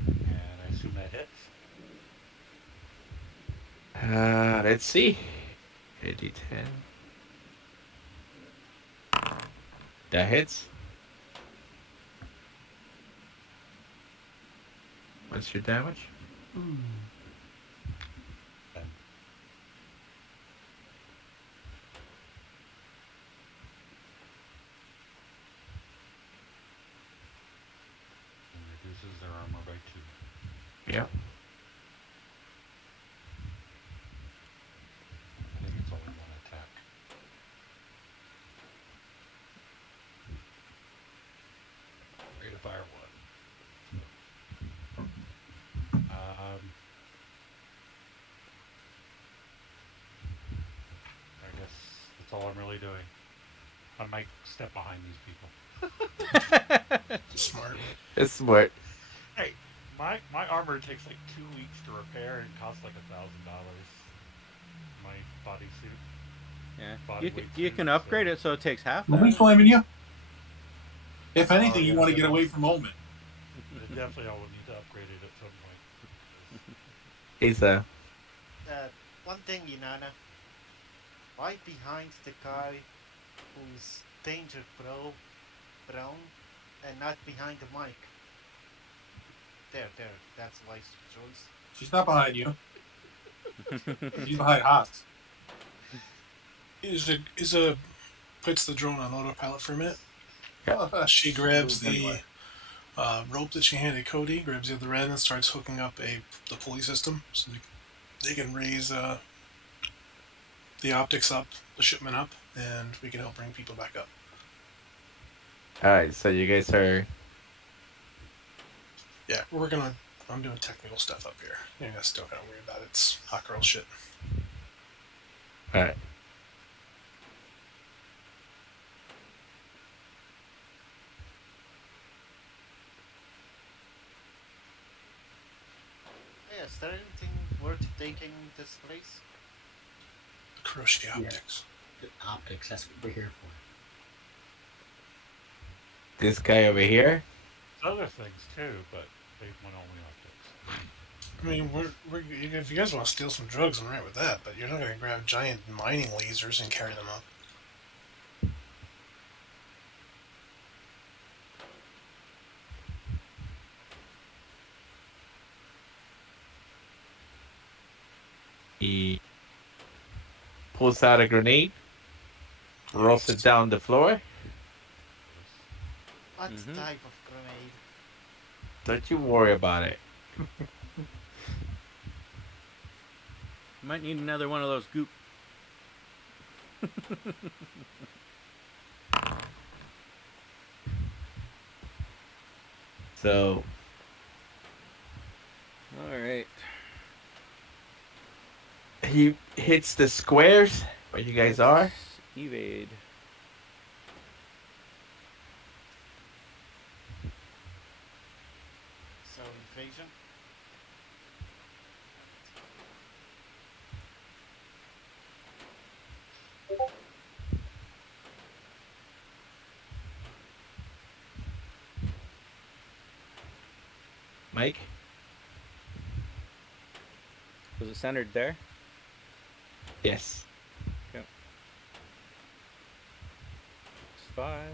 And I assume that hits. Let's see. A D10. That hits. What's your damage? And reduces their armor by 2. Yeah. I think it's only one attack. Rate of fire 1. I guess that's all I'm really doing. I might step behind these people. Smart. It's smart. my armor takes like 2 weeks to repair and costs like $1,000. My bodysuit, Yeah. body weight You suit. can So, upgrade it so it takes half Who's that. blaming you? If oh anything, you yeah, want to get away from Omen. definitely I will need to upgrade it at some point. 'Cause It's One thing, Inanna, right behind the guy who's danger prone and not behind the mic. There, that's a wise choice. She's not behind you. She's behind Haas. Is a puts the drone on autopilot for a minute. Oh, She grabs moved anyway. the rope that she handed Cody, grabs the other end, and starts hooking up the pulley system so they can raise the optics up, the shipment up, and we can help bring people back up. all right. So you guys are Yeah, we're working on. I'm doing technical stuff up here. You guys don't gotta worry about it. It's hot girl shit. all right. Hey, is there anything worth taking this place? The Kuroshi Yeah. optics. The optics, that's what we're here for. This guy over here. there's other things too, but they want only optics. I mean, we're if you guys want to steal some drugs, I'm right with that. But you're not gonna grab giant mining lasers and carry them up. He pulls out a grenade, rolls it down the floor. What Mhm. type of grenade? Don't you worry about it. Might need another one of those goop. So All right. he hits the squares where you guys are. Let's evade. So invasion. Mike. Was it centered there? Yes. It's 5.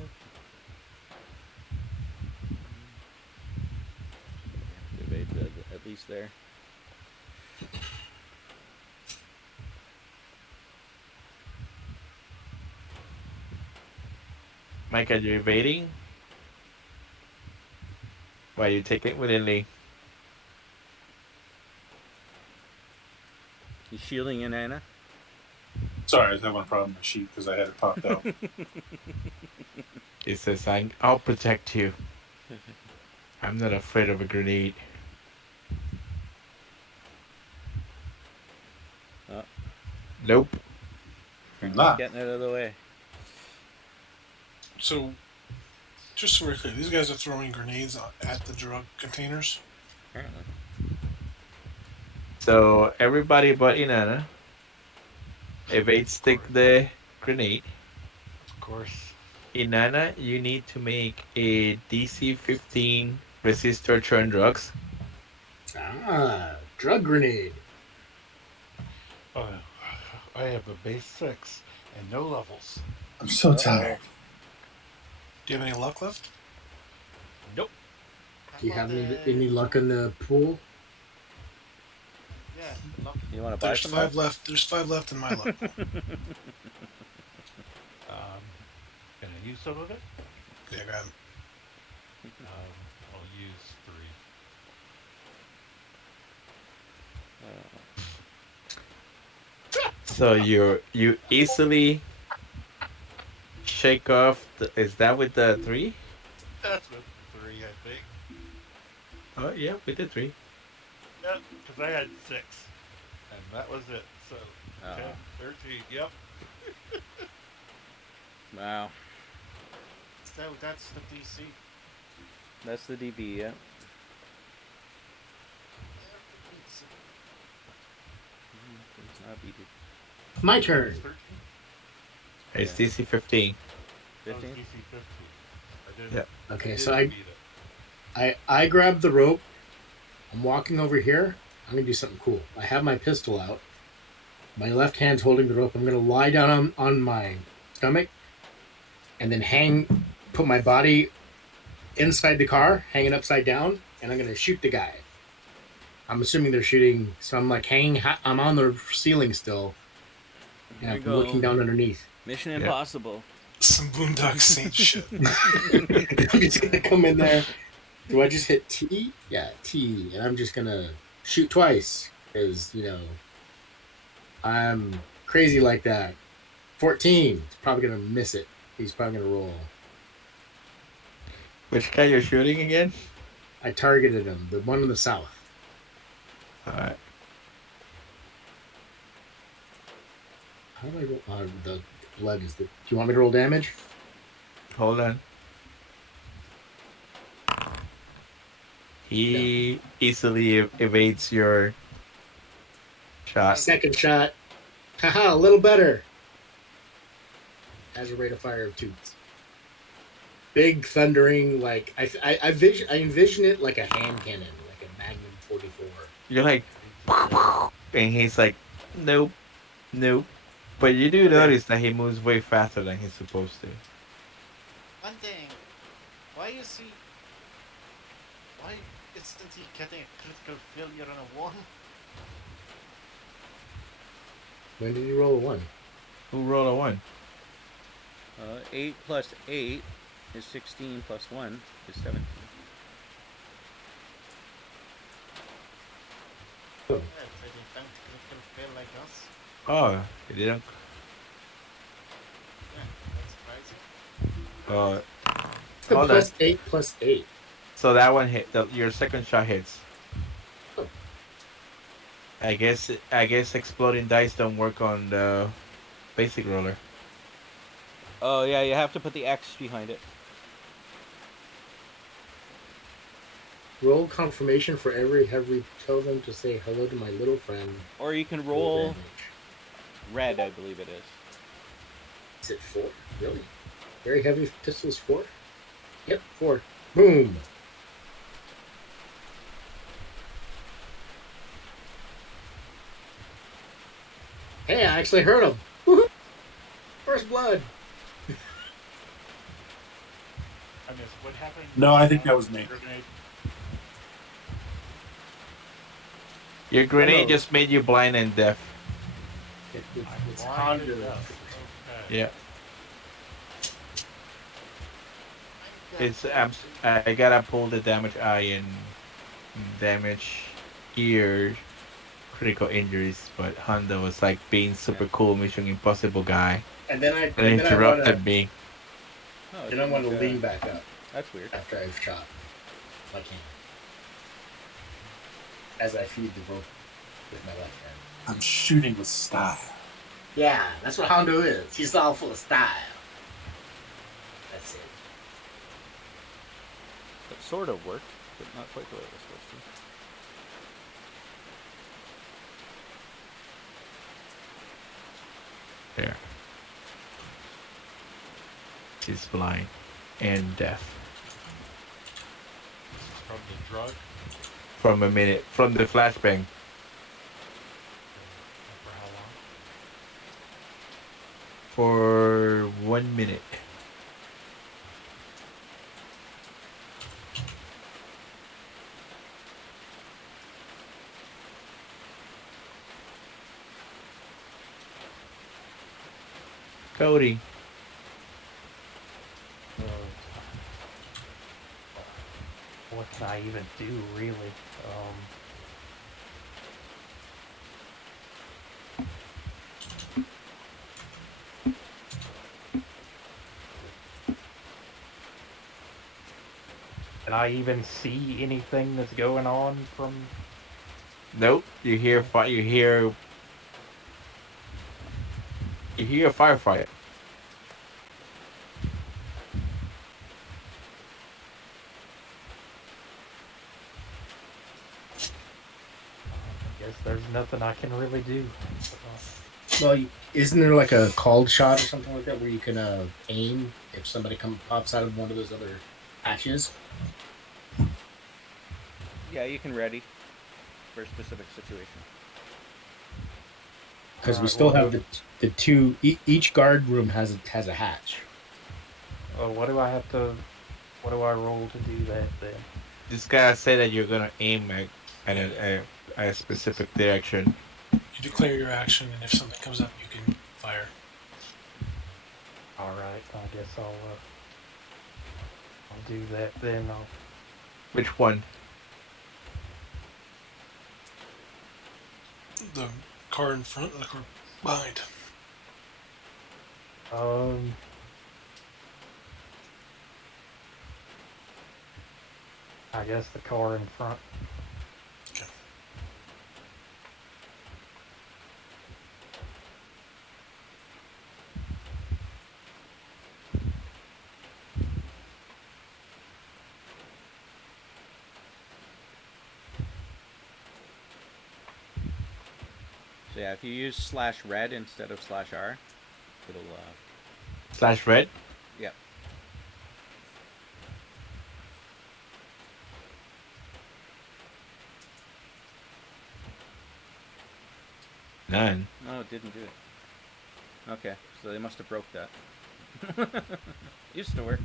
Evade at least there. Mike, are you evading? Why you take it willingly? You shielding in, Anna? Sorry, I was having a problem with my sheet because I had it popped out. He says, I'll protect you. I'm not afraid of a grenade. Oh. Nope. Nah. Getting out of the way. So, just so we're clear, these guys are throwing grenades at the drug containers. Apparently. So everybody but Inanna evades the grenade. Of course. Inanna, you need to make a DC 15 resistor turn drugs. Drug grenade. I have a base 6 and no levels. I'm so tired. Do you have any luck left? Nope. Do you have any luck in the pool? Yeah, luck. You want to buy There's some? 5 left. There's 5 left in my luck. Can I use some of it? Yeah, grab 'em. I'll use 3. So you easily shake off. Is that with the 3? That's with 3, I think. Oh yeah, with the 3. Yep, because I had 6, and that was it. So 10, 13. Yep. Wow. So that's the DC. That's the DB, yeah. not beat you. My It was turn. 13. It's Yeah. DC 15. That was 15? DC 15. Yeah. I Okay, so didn't beat it. I grab the rope. I'm walking over here. I'm gonna do something cool. I have my pistol out. My left hand's holding the rope. I'm gonna lie down on my stomach and then put my body inside the car, hanging upside down, and I'm gonna shoot the guy. I'm assuming they're shooting, so I'm like hanging. I'm on the ceiling still, Here and we I'm looking go. down underneath. Mission Yeah. Impossible. Some Boondock Saint shit. I'm just gonna come in there. Do I just hit T? Yeah, T, and I'm just gonna shoot twice because I'm crazy like that. 14. He's probably gonna miss it. He's probably gonna roll. Which guy you're shooting again? I targeted him, the one in the south. All right. How do I roll? The blood is the. Do you want me to roll damage? Hold on. He easily evades your shot. Second shot. Haha, a little better. Has a rate of fire of 2. Big thundering, like I envision it like a hand cannon, like a Magnum 44. You're like, and he's like, nope, nope. But you do notice that he moves way faster than he's supposed to. One thing. Why is he? Why isn't he getting a critical failure on a 1? When did you roll a 1? Who rolled a 1? 8 plus 8 is 16 plus 1 is 17. Oh. Yeah, so they don't critical fail like us. Oh, he didn't. Yeah, that's surprising. Uh, The hold plus on. 8 plus 8. So that one hit. Your second shot hits. Oh. I guess exploding dice don't work on the basic roller. Oh, yeah, you have to put the X behind it. Roll confirmation for every heavy. Tell them to say hello to my little friend. Or you can roll red, I believe it is. Is it 4? Really? Very heavy pistols 4? Yep, 4. Boom. Hey, I actually heard him. Woohoo! First blood. I missed. What happened? No, I think that was me. Grenade? Your grenade no. just made you blind and deaf. It's Blind Honda. as death. Okay. Yeah. I gotta pull the damage eye and damage ear critical injuries, but Honda was like being super cool Mission Impossible guy And then and I interrupted me. Oh, Then I want to lean back up That's weird. after I've shot. If I can. As I feed the rope with my left hand. I'm shooting with style. Yeah, that's what Hondo is. He's all full of style. That's it. That sort of worked, but not quite the way it was supposed to. There. She's blind and deaf. This is from the drug. From the flashbang. And for how long? For 1 minute. Cody. What can I even do, really? Can I even see anything that's going on from? Nope. You hear a firefight. I guess there's nothing I can really do. Well, isn't there like a called shot or something like that where you can aim if somebody pops out of one of those other hatches? Yeah, you can ready for a specific situation. Because we Alright, still have the two. Each guard room has a hatch. what do I have to? What do I roll to do that then? This guy said that you're gonna aim at a specific direction. You declare your action, and if something comes up, you can fire. All right, I guess I'll do that then. Which one? The car in front or the car behind? I guess the car in front. Okay. So yeah, if you use /red instead of /r, it'll /red? yeah. None. No, it didn't do it. Okay, so they must have broke that. Used to work.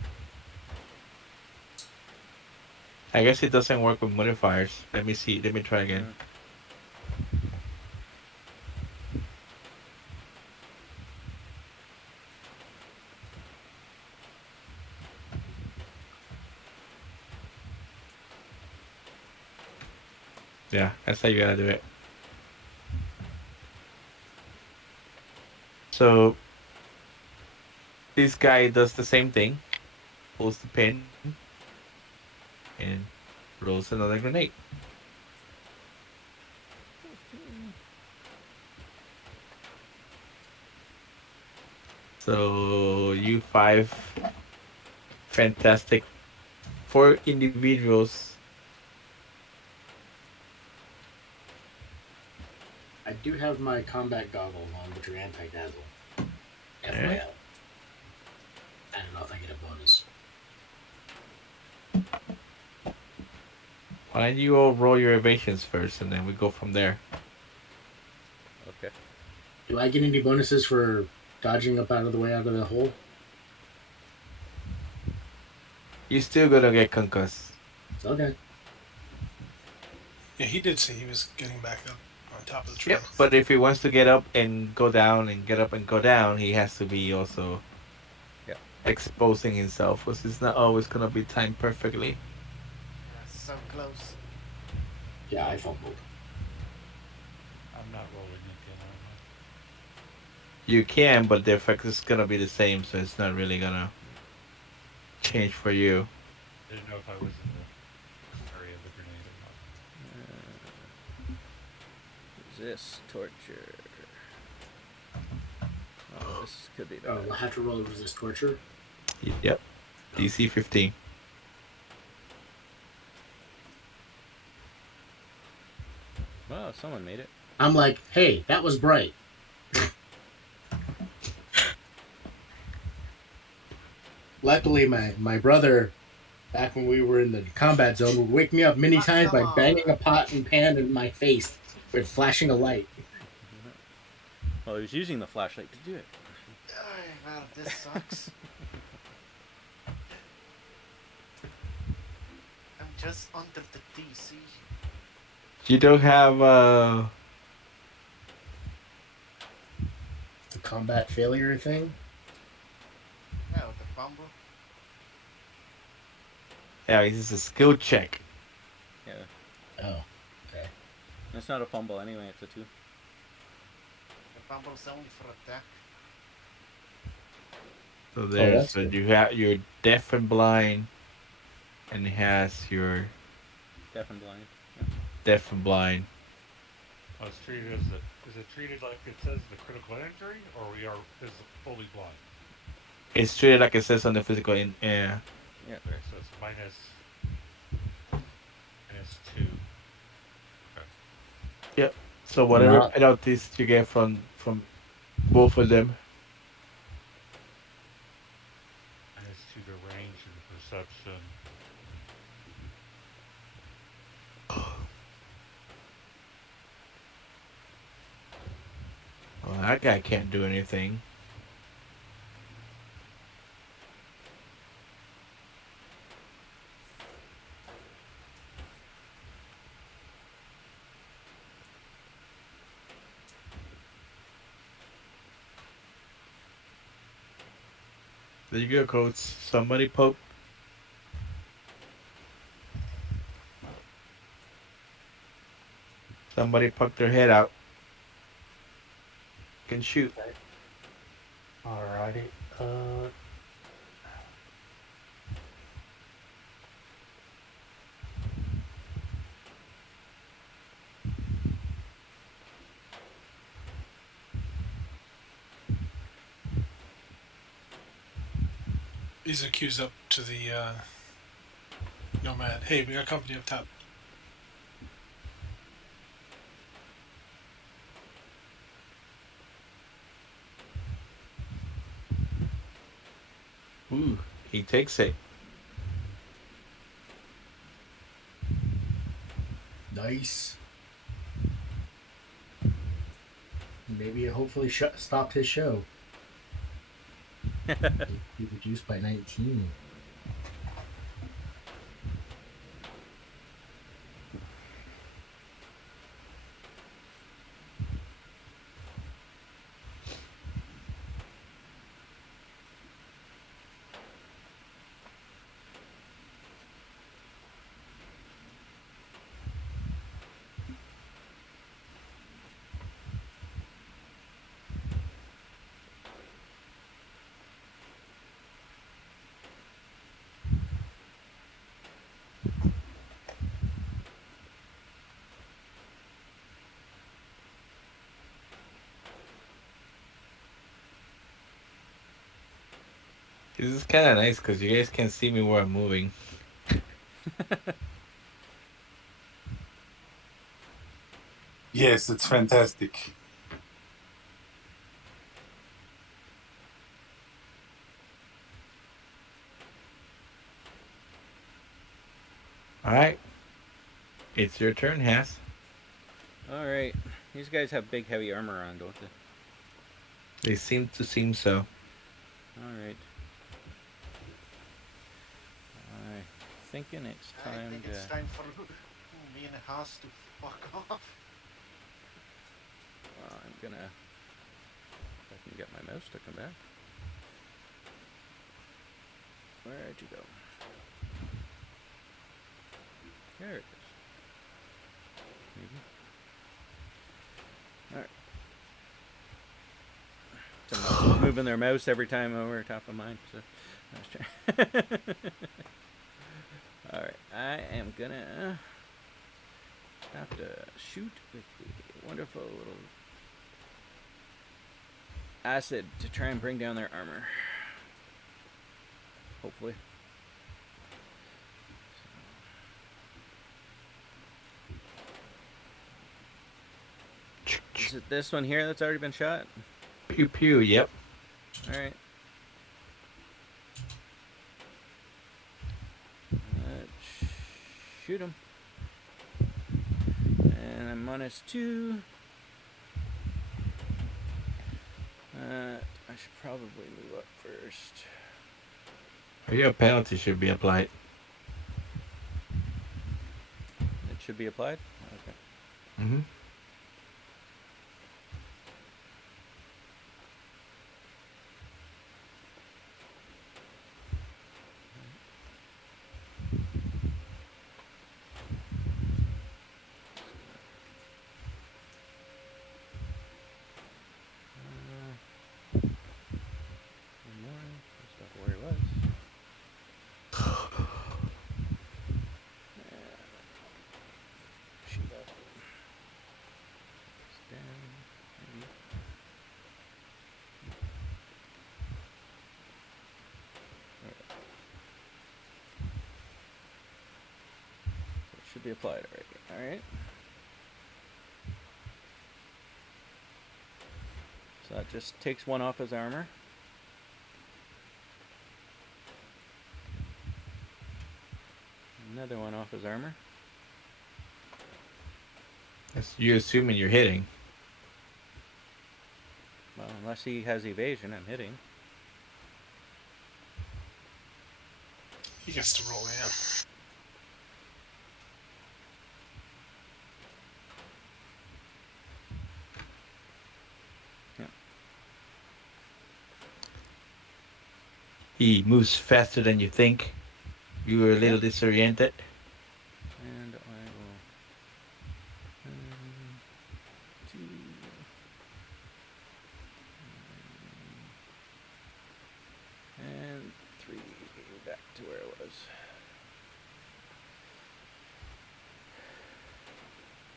I guess it doesn't work with modifiers. Let me see. Let me try again. Yeah, that's how you gotta do it. So this guy does the same thing, pulls the pin, and rolls another grenade. So you 5 fantastic 4 individuals. I do have my combat goggles on, which are anti-dazzle. FYI. Alright. I don't know if I get a bonus. Why don't you all roll your evasions first, and then we go from there. Okay. Do I get any bonuses for dodging up out of the hole? You're still gonna get concussed. Okay. Yeah, he did say he was getting back up on top of the Yep, train. but if he wants to get up and go down and get up and go down, he has to be also exposing himself, because it's not always gonna be timed perfectly. Yeah, so close. Yeah, I fumbled. I'm not rolling again, am You can, but the effect is gonna be the same, so it's not really gonna change for you. I? Didn't know if I was in the area of the grenade or not. Resist torture. Oh, this could be Oh, bad. we'll have to roll resist torture. Yep. DC 15. Well, someone made it. I'm like, hey, that was bright. Luckily, my brother, back when we were in the combat zone, would wake me up many times by banging a pot and pan in my face with flashing a light. Well, he was using the flashlight to do it. Well, this sucks. I'm just under the DC. You don't have The combat failure thing. No, the fumble. yeah, this is a skill check. Yeah. Oh, okay. It's not a fumble anyway, it's a 2. The fumble's only for attack. So there's good. you have you're deaf and blind, and it has your Deaf and blind. deaf and blind. Oh, it's treated as is it treated like it says the critical injury, or we are is fully blind? It's treated like it says on the physical in Yeah. Okay, so it's minus 2. Okay. Yep. So whatever Not penalties you get from both of them. Minus 2 to range and perception. Well, that guy can't do anything. There you go, coach. Somebody poke. Somebody poke their head out. Can shoot. alrighty. He's accused up to the Nomad. Hey, we got company up top. Ooh, he takes it. Nice. Maybe it hopefully stopped his show. He reduced by 19. This is kind of nice because you guys can see me where I'm moving. Yes, it's fantastic. All right. It's your turn, Hass. All right. These guys have big, heavy armor on, don't they? They seem so. All right. I'm thinking it's I time think to. it's time for me and Haas to fuck off. I'm gonna. If I can get my mouse to come back. Where'd you go? There it is. Maybe. All right. Someone else is moving their mouse every time over top of mine. So I was trying. All right. I am gonna have to shoot with the wonderful little acid to try and bring down their armor. Hopefully. Is it this one here that's already been shot? Pew pew. Yep. All right. Shoot him. And I'm -2. I should probably move up first. Your penalty should be applied. It should be applied? Okay. Mm-hmm. One more. That's not where he was. Shoot up. It's down. Maybe. Alright. So it should be applied already. Alright. So that just takes one off his armor. Another one off his armor. You're assuming you're hitting. Well, unless he has evasion, I'm hitting. He gets to roll in. He moves faster than you think. You were a little disoriented. And I will. 2. And 3. Back to where it was.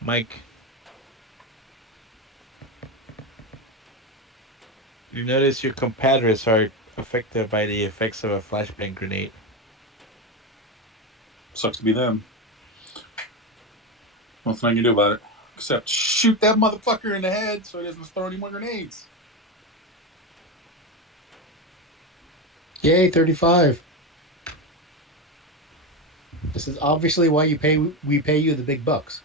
Mike. You notice your competitors are affected by the effects of a flashbang grenade. Sucks to be them. Nothing I can do about it. Except shoot that motherfucker in the head so he doesn't throw any more grenades. Yay, 35. This is obviously why we pay you the big bucks.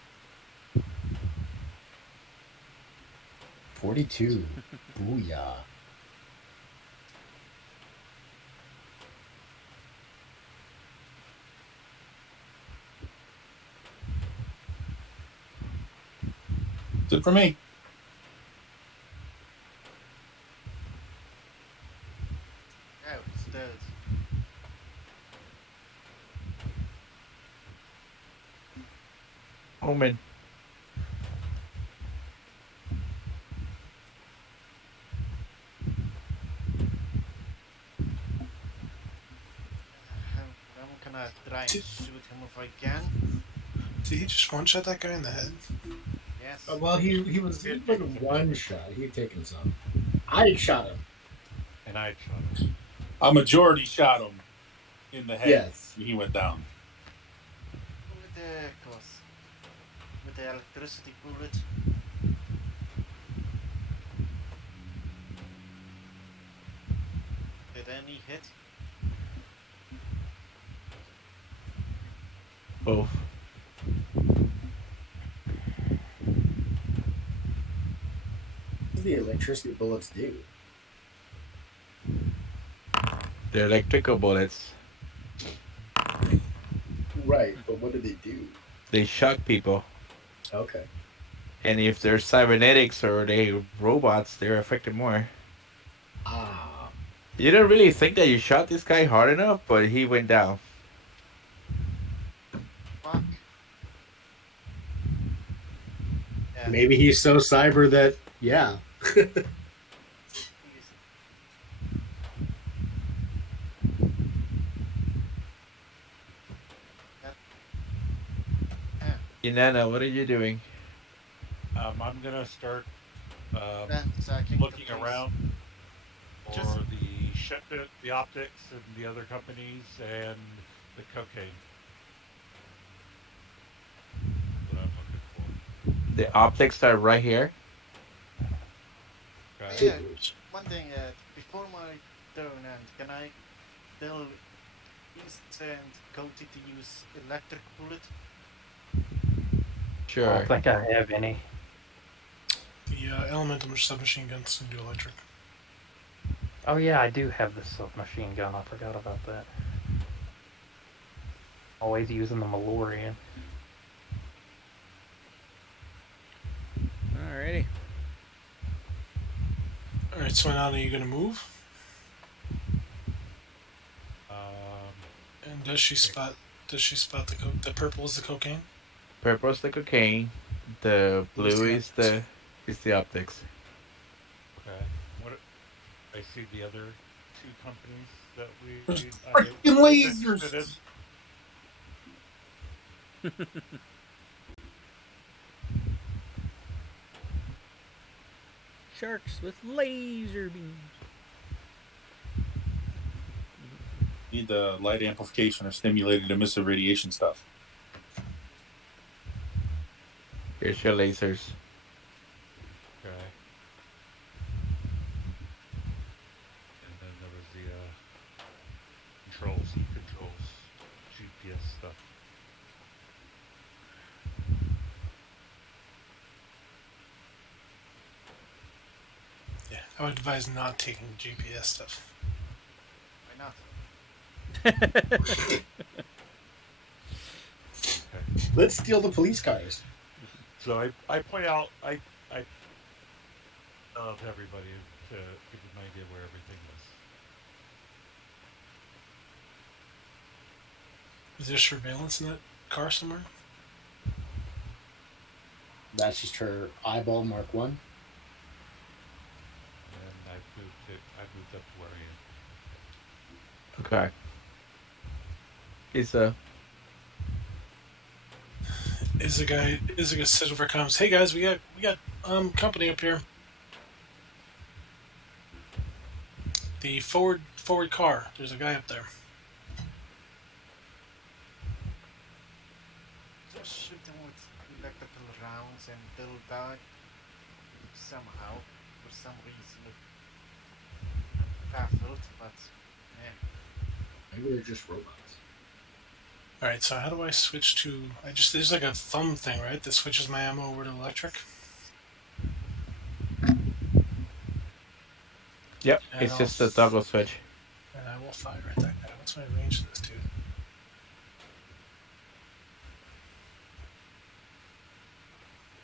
42. Booyah. That's it for me. Oh, it's dead. Omen. I'm gonna try and shoot him if I can. Did he just one-shot that guy in the head? Yes. Well, he was like one shot. He had taken some. I shot him. And I shot him. A majority shot him in the head. Yes. He went down. With the electricity bullet. Did any hit? Both. What does the electricity bullets do? They're electrical bullets. Right, but what do they do? They shock people. Okay. And if they're cybernetics or they robots, they're affected more. Ah. You don't really think that you shot this guy hard enough, but he went down. Fuck. Yeah. Maybe he's so cyber that, yeah. Inanna, what are you doing? I'm gonna start Ransacking looking the place. around for Just- the optics and the other companies and the cocaine. That's what I'm looking for. The optics are right here. Okay. Yeah, one thing, before my turn end, can I tell East and Cody to use electric bullet? I Sure. don't think I have any. The elemental submachine guns can do electric. Oh yeah, I do have this submachine gun. I forgot about that. Always using the Malorian. Alrighty. Alright, so now are you gonna move? And does she spot the purple is the cocaine? Purple is the cocaine. The blue is the optics. Okay. What? I see the other two companies that we. There's I freaking was lasers! interested in. Sharks with laser beams. Need the light amplification or stimulated emissive radiation stuff. Here's your lasers. Okay. I would advise not taking GPS stuff. Why not? Okay. Let's steal the police cars. So I point out I of everybody to give them an idea where everything is. Is there surveillance in that car somewhere? That's just her eyeball Mark 1. And I moved it. I moved up to where I am. Okay. It's a Is the guy says over comms, "Hey guys, we got company up here. The forward car. There's a guy up there." Just shoot them with electrical rounds and they'll die somehow for some reason. I'm baffled, but man, Maybe they're just robots. All right. So how do I switch to? There's like a thumb thing, right? That switches my ammo over to electric. Yep, And it's I'll just a toggle switch. And I will fire at that guy. What's my range of this dude?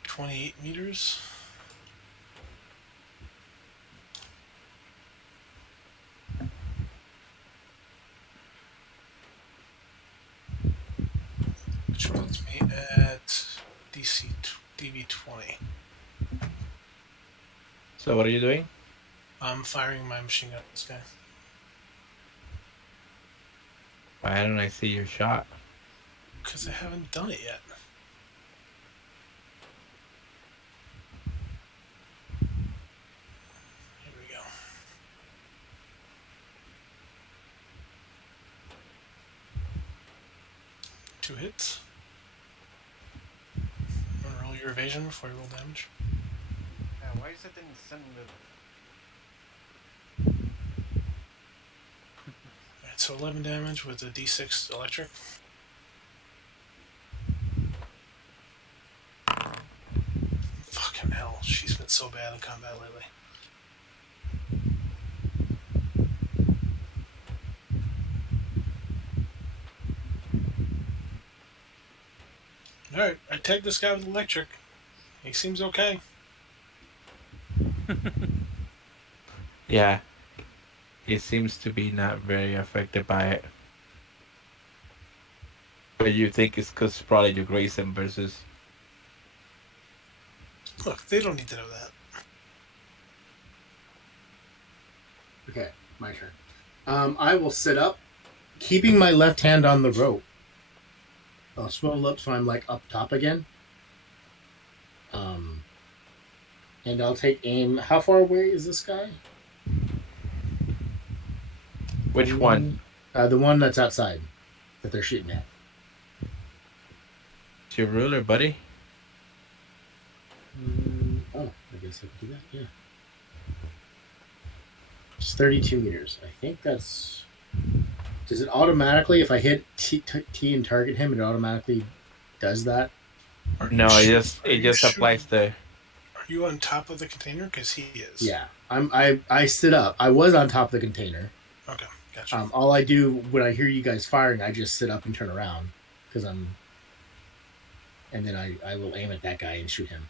$28 meters. Which puts me at DV20. So what are you doing? I'm firing my machine gun at this guy. Why don't I see your shot? Because I haven't done it yet. Here we go. Two hits. Want to roll your evasion before you roll damage? why is it in sun mode? Alright, so 11 damage with a D6 electric. Fucking hell, she's been so bad in combat lately. Alright, I tagged this guy with electric. He seems okay. Yeah. He seems to be not very affected by it. But you think it's because probably you graze him versus... Look, they don't need to know that. Okay, my turn. I will sit up, keeping my left hand on the rope. I'll swivel up so I'm like up top again. And I'll take aim. How far away is this guy? Which one? The one that's outside that they're shooting at. It's your ruler, buddy. Oh, I guess I could do that, yeah. It's 32 meters. I think that's... Does it automatically, if I hit T and target him, it automatically does that? No, it just applies the... Are you on top of the container? Because he is. Yeah. I sit up. I was on top of the container. Okay, gotcha. All I do when I hear you guys firing, I just sit up and turn around. And then I will aim at that guy and shoot him.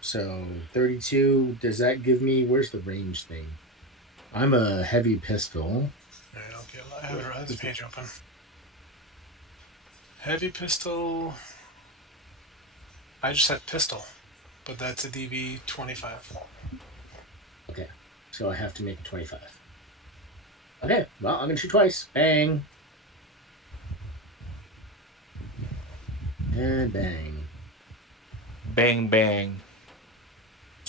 So 32, does that give me... Where's the range thing? I'm a heavy pistol. Alright, I have the page open. Heavy pistol. I just had pistol, but that's a DV 25. Okay, so I have to make a 25. Okay, well, I'm going to shoot twice. Bang. And bang. Bang, bang.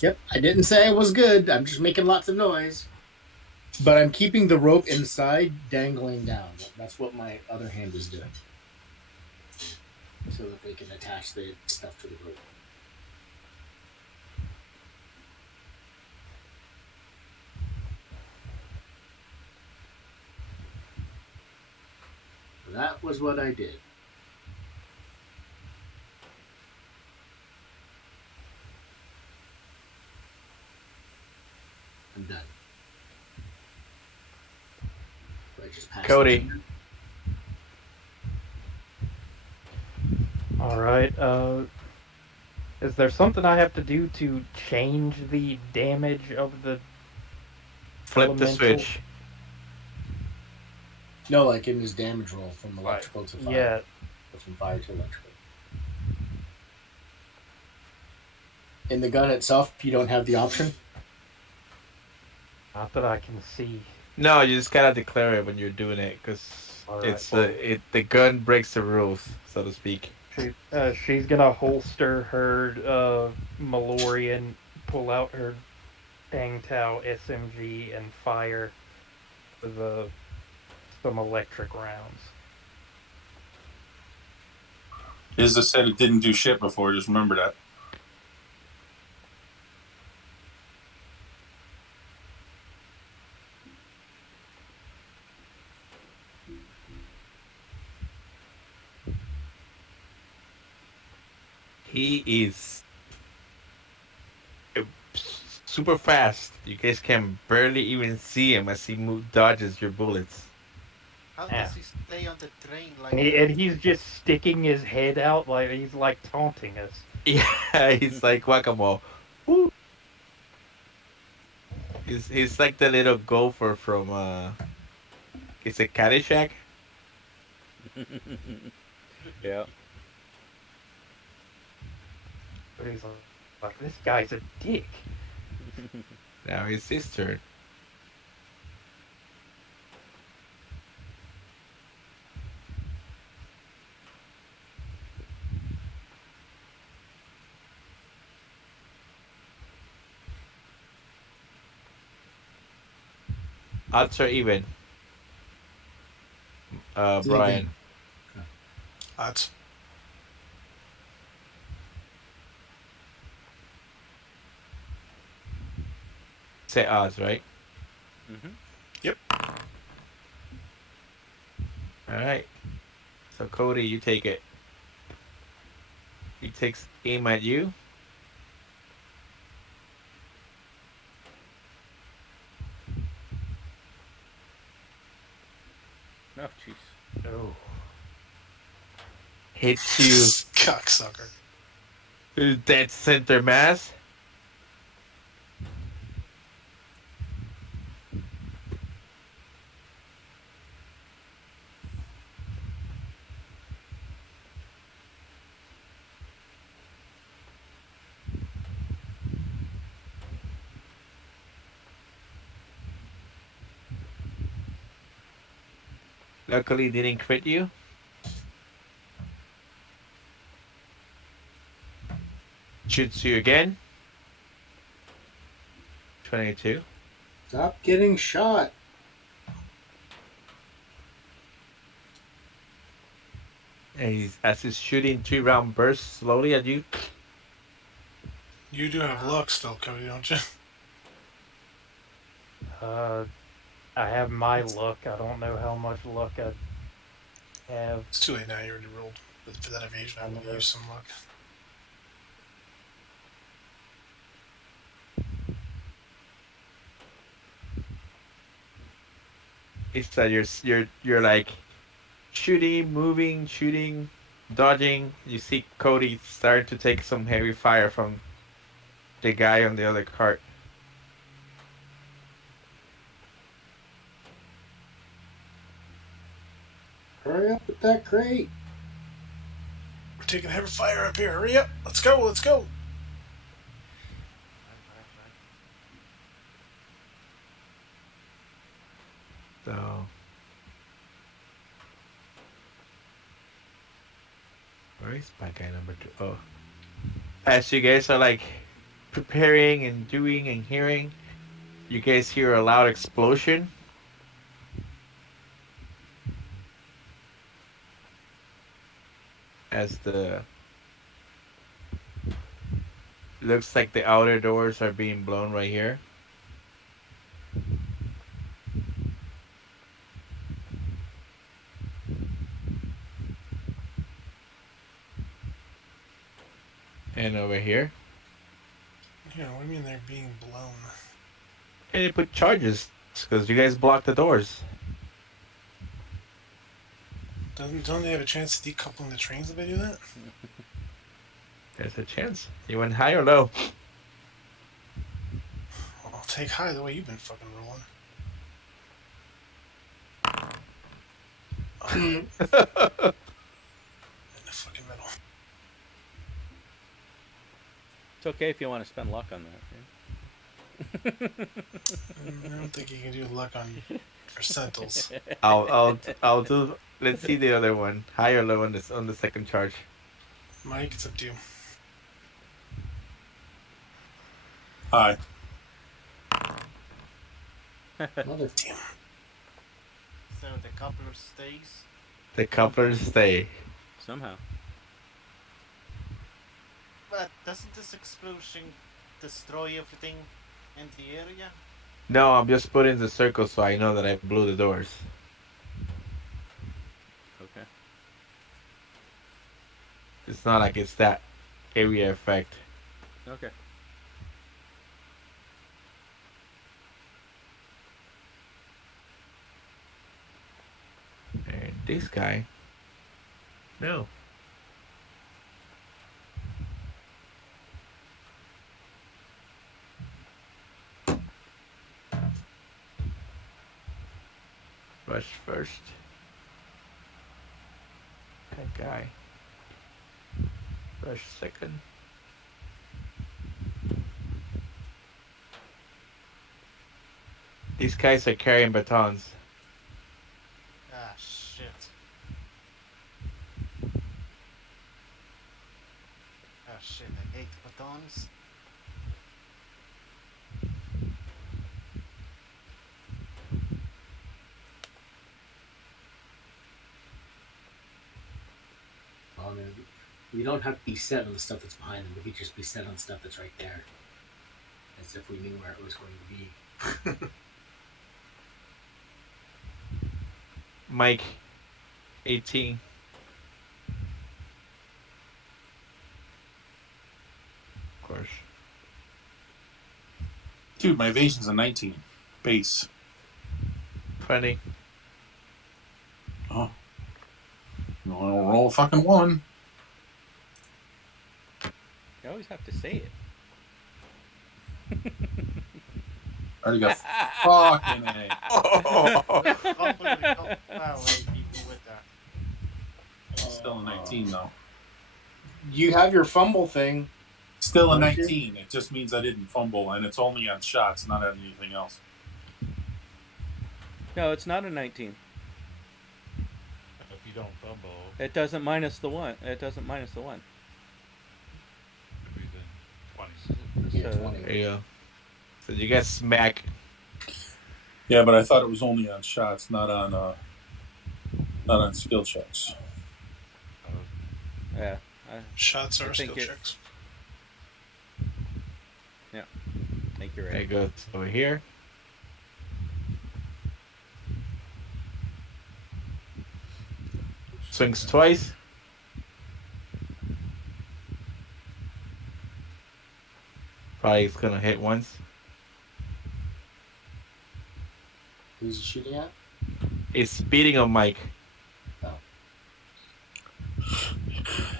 Yep, I didn't say I was good. I'm just making lots of noise. But I'm keeping the rope inside, dangling down. That's what my other hand is doing. So that they can attach the stuff to the rope. That was what I did. past the Cody. turn. All right. Is there something I have to do to change the damage of the Flip the elemental? switch. No, like in his damage roll from Like, electrical to fire, yeah. or from fire to electrical. In the gun itself, you don't have the option. Not that I can see. No, you just gotta declare it when you're doing it, because All right. it's Well, the gun breaks the rules, so to speak. she's gonna holster her Malorian, pull out her Bang Tao SMG, and fire with some electric rounds. Izza said it didn't do shit before. Just remember that. He is uh, super fast. You guys can barely even see him as he dodges your bullets. How Yeah. does he stay on the train like And, that? he's just sticking his head out like he's like taunting us. Yeah, he's like whack-a-mole. Woo. He's like the little gopher from it's a Caddyshack. Yeah. But he's like, this guy's a dick. Now it's his turn. Odds are even. Say again. Brian. Odds. Say odds, right? Mm-hmm. Yep. All right. So Cody, you take it. He takes aim at you. Oh, jeez. Oh. Hits you Cocksucker. dead center mass. Luckily, didn't crit you. Shoots you again. 22. Stop getting shot. And as he's shooting 2-round bursts slowly at you. You do have luck still, Cody, don't you? I have my luck. I don't know how much luck I have. It's too late now. You already rolled. But for that evasion, I would have used some luck. It's that you're like shooting, moving, shooting, dodging. You see Cody start to take some heavy fire from the guy on the other cart. Hurry up with that crate. We're taking heavy fire up here. Hurry up. Let's go. Let's go. So where is bad guy number 2? Oh. As you guys are like preparing and doing and hearing, you guys hear a loud explosion. As the looks like the outer doors are being blown right here. And over here. Yeah, what do you mean they're being blown? And they put charges because you guys blocked the doors. Don't they have a chance of decoupling the trains if they do that? There's a chance. You went high or low? Well, I'll take high the way you've been fucking rolling. In the fucking middle. It's okay if you want to spend luck on that. Yeah? I don't think you can do luck on percentiles. I'll do. Let's see the other one. High or low on the second charge. Mike, it's up to you. Hi. Mother. Damn. So the coupler stays. The couplers stay. Somehow. But doesn't this explosion destroy everything in the area? No, I'm just putting the circle so I know that I blew the doors. Okay. It's not like it's that area effect. Okay. And this guy, no. Rush first. That guy. Rush second. These guys are carrying batons. Ah, shit. Ah, shit, I hate batons. Well, we don't have to be set on the stuff that's behind them. We could just be set on stuff that's right there, as if we knew where it was going to be. Mike, 18. Of course. Dude, my evasion's a 19. Base. 20. Oh. No, I'll roll a fucking 1. You always have to say it. I already got fucking A. Humbly don't violate people with that. Still a 19, though. You have your fumble thing. Still a Don't you? 19. It just means I didn't fumble, and it's only on shots, not on anything else. No, it's not a 19. If you don't fumble, It doesn't minus the 1. It doesn't minus the 1. it'd be then 20. Yeah, So, 20. There you go. So you guys smack. Yeah, but I thought it was only on shots, not on skill checks. yeah. Shots I are think skill it- checks. I think you're There it right. goes over here. Swings twice. Probably it's gonna hit once. Who's he shooting at? It's speeding on Mike.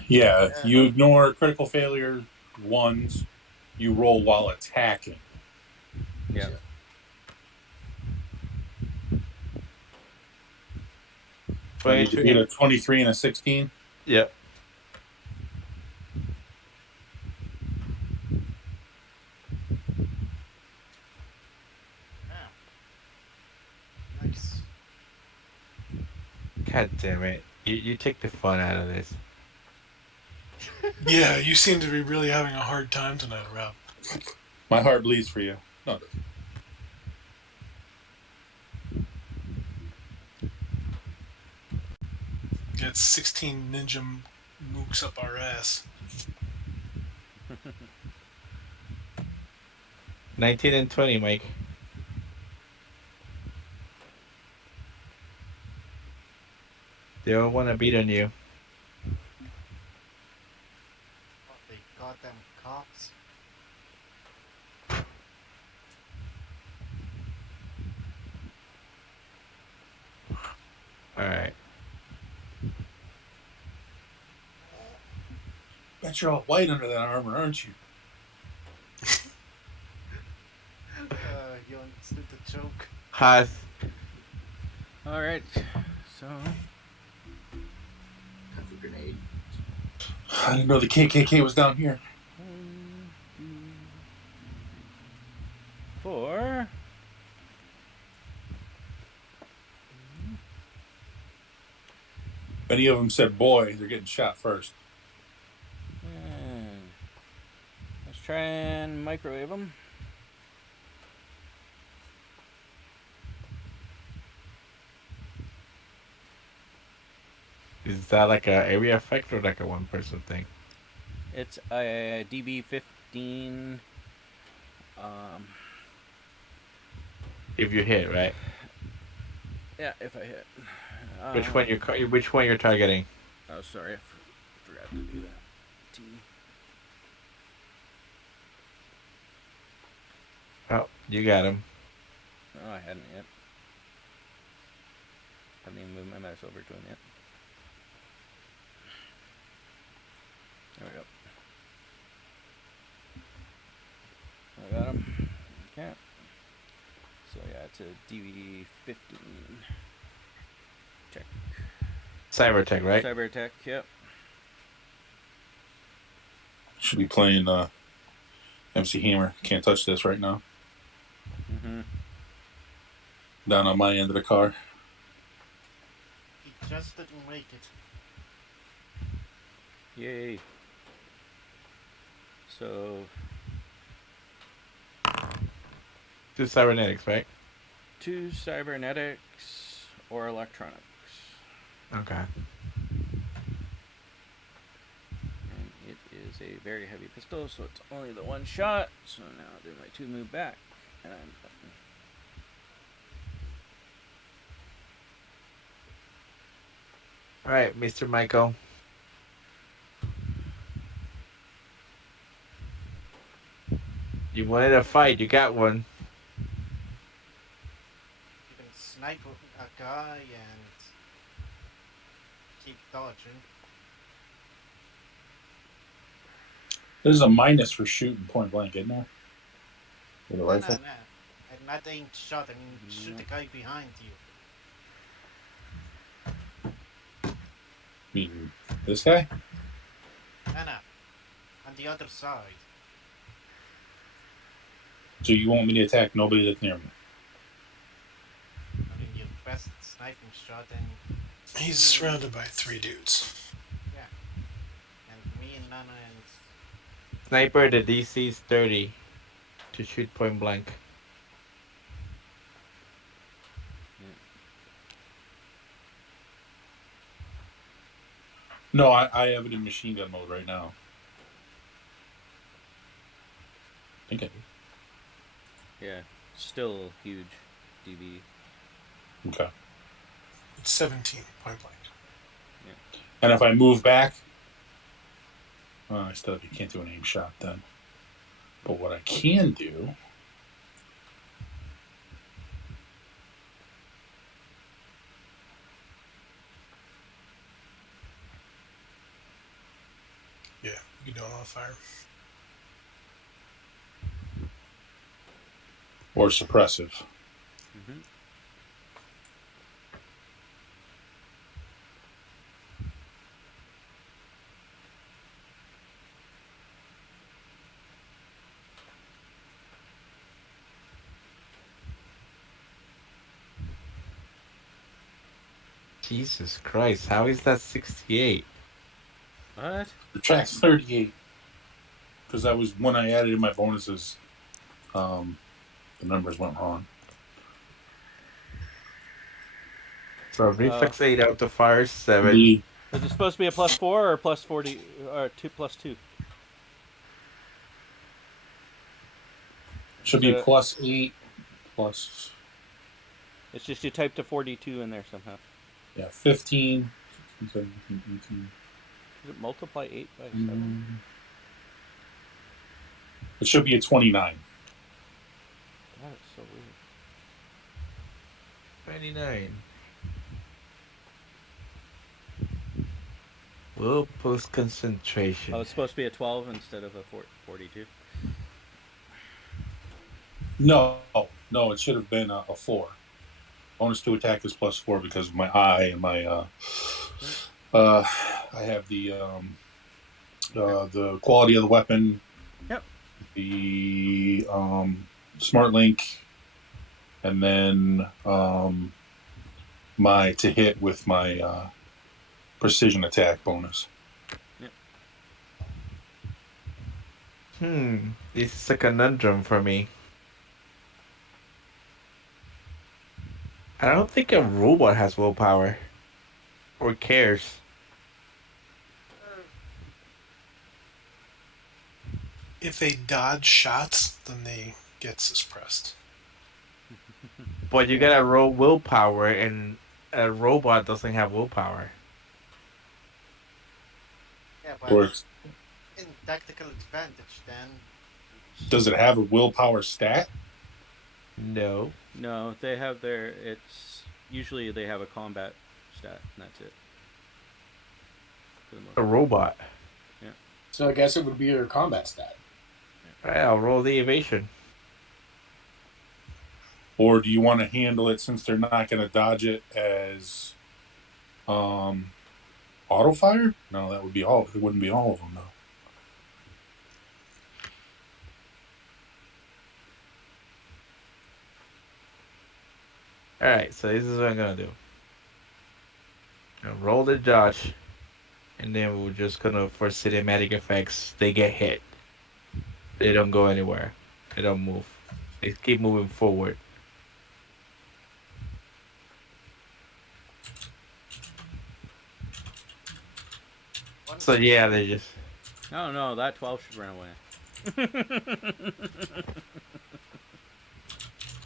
Yeah, you ignore critical failure ones. You roll while attacking. Yeah. I need to 23. beat a 23 and a 16. Yep. Yeah. Nice. God damn it. You take the fun out of this. Yeah, you seem to be really having a hard time tonight, Rob. My heart bleeds for you. No, Get 16 ninja mooks up our ass. 19 and 20, Mike. They all want to beat on you. Oh, they goddamn cops. Alright. Bet you're all white under that armor, aren't you? You understood the joke. Has All right. So Have a grenade. I didn't know the KKK was down here. 1, 2, 4. If any of them said boy, they're getting shot first. And let's try and microwave them. is that like a area effect or like a one person thing? It's a DB15. If you hit, right? Yeah, if I hit. Which one you're targeting? Oh, sorry, I forgot to do that. T. Oh, you got him. Oh, I hadn't yet. Haven't even moved my mouse over to him yet. There we go. I got him. Okay. So yeah, it's a DV15. Check. Cyber tech, right? Cyber attack, yep. Should be playing MC Hammer. Can't touch this right now. Mm-hmm. Down on my end of the car. He just didn't make it. Yay. So 2 cybernetics, right? 2 cybernetics or electronics. Okay. And it is a very heavy pistol, so it's only the one shot. So now I'll do my 2 move back. And I'm done. All right, Mr. Michael. You wanted a fight. You got one. You can snipe a guy and keep dodging. There's a minus for shooting point blank, isn't there? With a No, rifle? no, no. And not aimed shot, I mean shoot the guy behind you. I mean, this guy? No, no. On the other side. So you want me to attack nobody that's near me? I mean, your best sniping shot, and He's surrounded by 3 dudes. yeah. And me and Nana and Sniper, the DC is 30 to shoot point blank. No, I have it in machine gun mode right now. I think I do. Yeah, still huge DB. Okay. It's 17 point blank. And if I move back, I still you can't do an aim shot then. But what I can do, Yeah, you can do it on fire. or suppressive. Mm-hmm. Jesus Christ, how is that 68? What? The track's 38. Because that was when I added in my bonuses. The numbers went wrong. So reflex 8 out to fire 7. The Is it supposed to be a +4 or +40 or 2 +2? should be +8 plus It's just you typed a 42 in there somehow. 15, 16, 17, 18. Does it multiply 8 by 7? It should be a 29. That is so weird. 29. Will boost concentration. Oh, it's supposed to be a 12 instead of a 42. No, no, it should have been a 4. Bonus to attack is +4 because of my eye and my I have the quality of the weapon, Yep. the smart link, and then my to hit with my precision attack bonus. This is a conundrum for me. I don't think a robot has willpower. Or cares. If they dodge shots, then they get suppressed. But you gotta roll willpower, and a robot doesn't have willpower. Yeah, Or but in tactical advantage, then does it have a willpower stat? No. No, they have their. It's usually they have a combat stat, and that's it. For the most A part. robot. So I guess it would be your combat stat. Alright, I'll roll the evasion. Or do you want to handle it since they're not going to dodge it as auto fire? No, that would be all. It wouldn't be all of them though. Alright, so this is what I'm gonna do. I'm gonna roll the dodge, and then we're just gonna, for cinematic effects, they get hit. They don't go anywhere. They don't move. They keep moving forward. So yeah, they just. Oh no, that 12 should run away.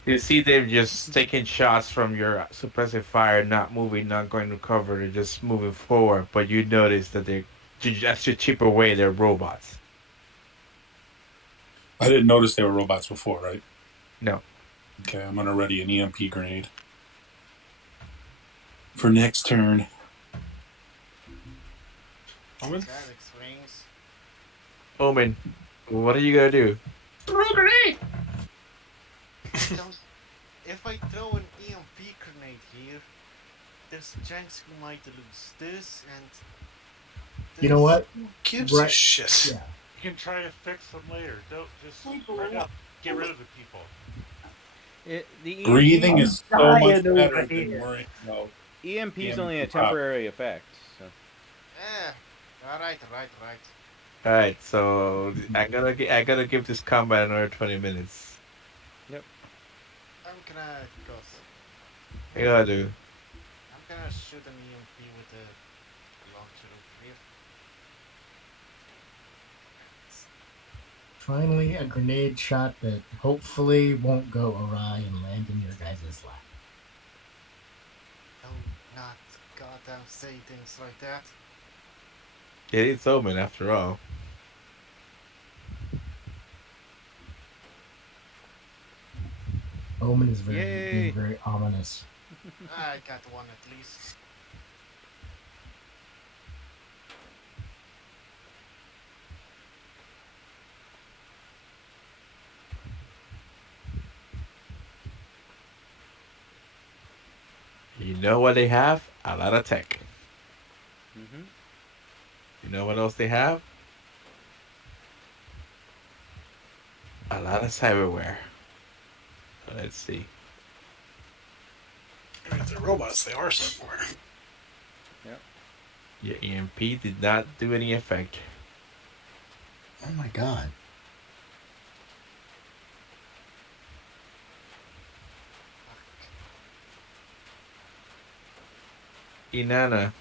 You see them just taking shots from your suppressive fire, not moving, not going to cover, they're just moving forward. But you notice that that's a cheaper way, they're robots. I didn't notice they were robots before, right? No. Okay, I'm gonna ready an EMP grenade for next turn. Omen? Alex rings. Omen, what are you gonna do? Grenade! Don't, if I throw an EMP grenade here, there's a chance we might lose this and this. You know what? Gives a Right. shit. Yeah. You can try to fix them later. Don't just right now. Get rid of the people. The Breathing EMP, is so much dying better over than here. worrying about. EMP is Damn, only a wow. temporary effect. So. Alright. Alright, so I gotta give this combat another 20 minutes. I'm gonna go. What you gotta do? I'm gonna shoot an EMP with the launcher over here. Finally, a grenade shot that hopefully won't go awry and land in your guys' lap. Don't not goddamn say things like that. It's Omen after all. Omen is Yay. being very ominous. I got one at least. You know what they have? A lot of tech. Mm-hmm. You know what else they have? A lot of cyberware. Let's see. If they're robots, they are somewhere. Your EMP did not do any effect. Oh my god. Inanna,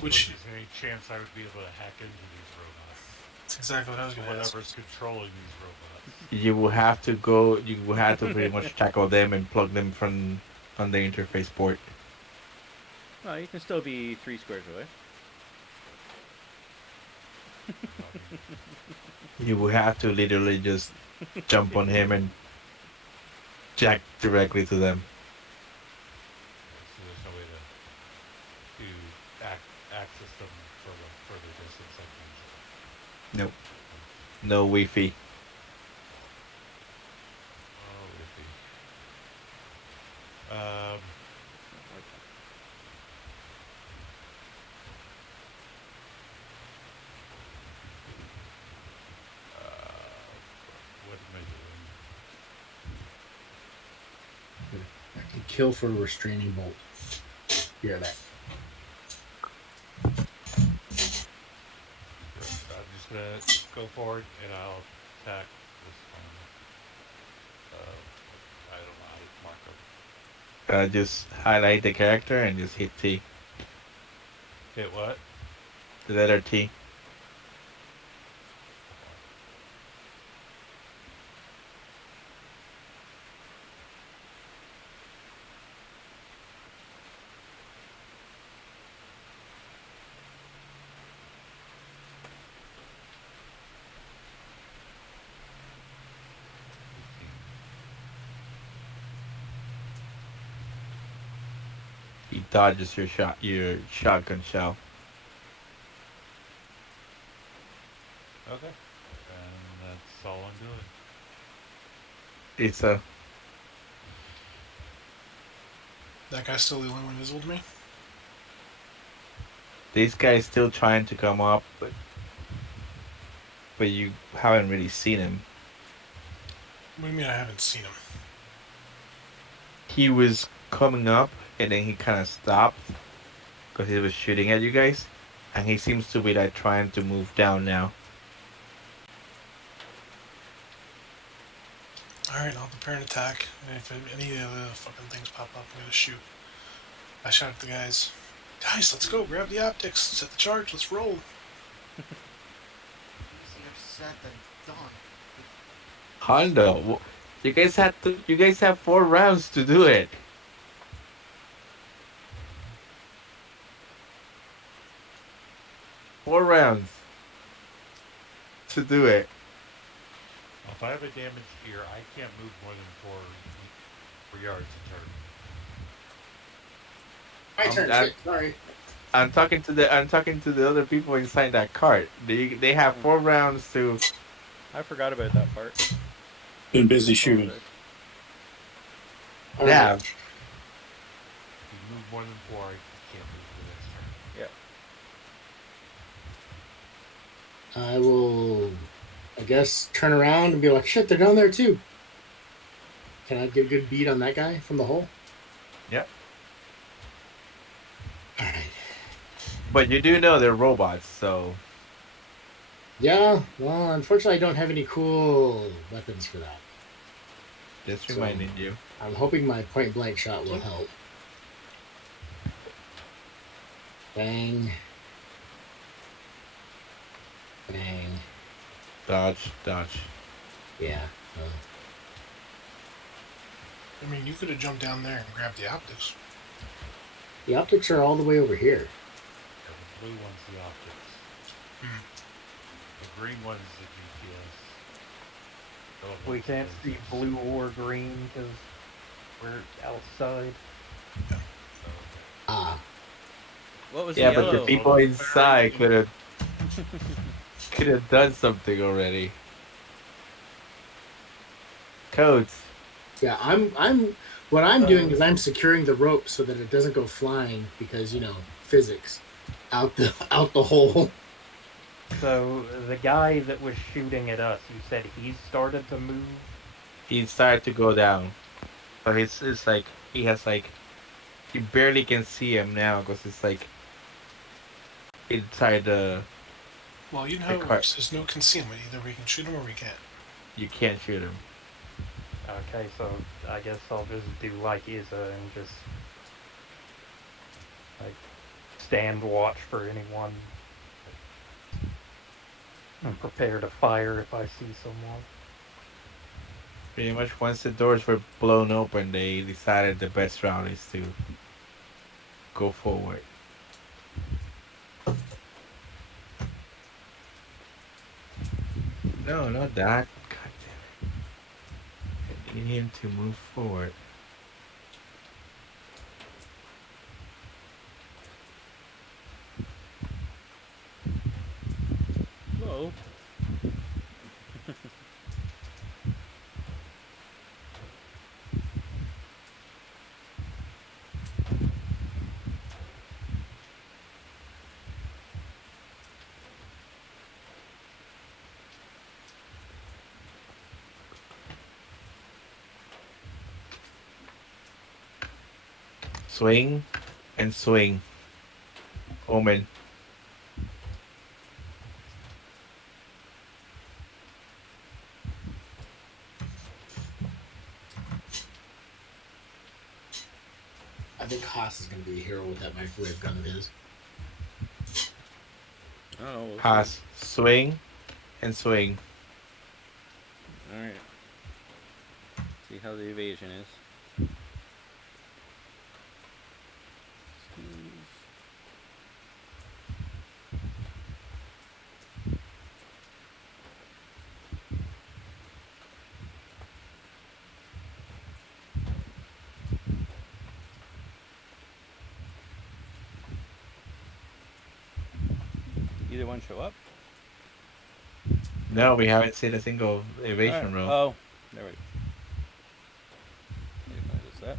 Which- Is there any chance I would be able to hack into these robots? That's exactly what I was going to ask. Whatever's controlling these robots. you will have to go. You will have to pretty much tackle them and plug them from on the interface port. Well, you can still be 3 squares away. You will have to literally just jump on him and jack directly to them. So access them for like further distance, like usual. Nope. No Wi-Fi. Oh, iffy. What am I doing? I can kill for a restraining bolt. Hear that? Sure. I'm just gonna go for it, and I'll attack this one. I don't know how to mark them. Just highlight the character and just hit T. Hit what? The letter T. Hold on. He dodges your shotgun shell. Okay. And that's all I'm doing. It's a That guy's still the only one visible to me. this guy's still trying to come up, but you haven't really seen him. What do you mean I haven't seen him? He was coming up and then he kind of stopped because he was shooting at you guys, and he seems to be like trying to move down now. Alright, I'll prepare an attack. And if any of the fucking things pop up, I'm gonna shoot. I shout at the guys. Guys, let's go. Grab the optics. Set the charge. Let's roll. Easier said than done. Hondo, you guys had to. You guys have 4 rounds to do it. 4 rounds to do it. Well, if I have a damaged ear, I can't move more than 4 yards a turn. My turn. I'm- Shit, sorry. I'm talking to the other people inside that cart. They have 4 rounds to. I forgot about that part. Been busy shooting. Apologize. All Yeah. right. If you move more than 4, I can't move the next turn. Yeah. I will, I guess, turn around and be like, shit, they're down there too. Can I get a good beat on that guy from the hole? Yep. All right. But you do know they're robots, so Yeah, well, unfortunately, I don't have any cool weapons for that. just So- reminding you. I'm hoping my point blank shot will help. Bang. Bang. Dodge. Yeah. I mean, you could have jumped down there and grabbed the optics. The optics are all the way over here. Yeah, the blue one's the optics. Hmm. The green one's the GPS. Oh, We that's can't nice. see blue or green because we're outside. Okay. Ah. What was Yeah, the but the yellow? people inside could have done something already. Codes. Yeah, what I'm doing is I'm securing the rope so that it doesn't go flying because, physics out the hole. So the guy that was shooting at us, you said he started to move. He started to go down, but it's like he has like you barely can see him now because it's like inside the. Well, you know how The it cart. works. There's no concealment. Either we can shoot him or we can't. You can't shoot him. Okay, so I guess I'll just do like Isa and just like stand watch for anyone and prepare to fire if I see someone. Pretty much once the doors were blown open, they decided the best route is to go forward. No, not that. God damn it. I need him to move forward. Oh. Swing and swing. Omen. I think Haas is going to be a hero with that microwave gun of his. Oh, we'll see. Pass. Swing and swing. All right. See how the evasion is. Either one show up? No, we haven't seen a single evasion roll. Oh, there we go. Didn't notice that.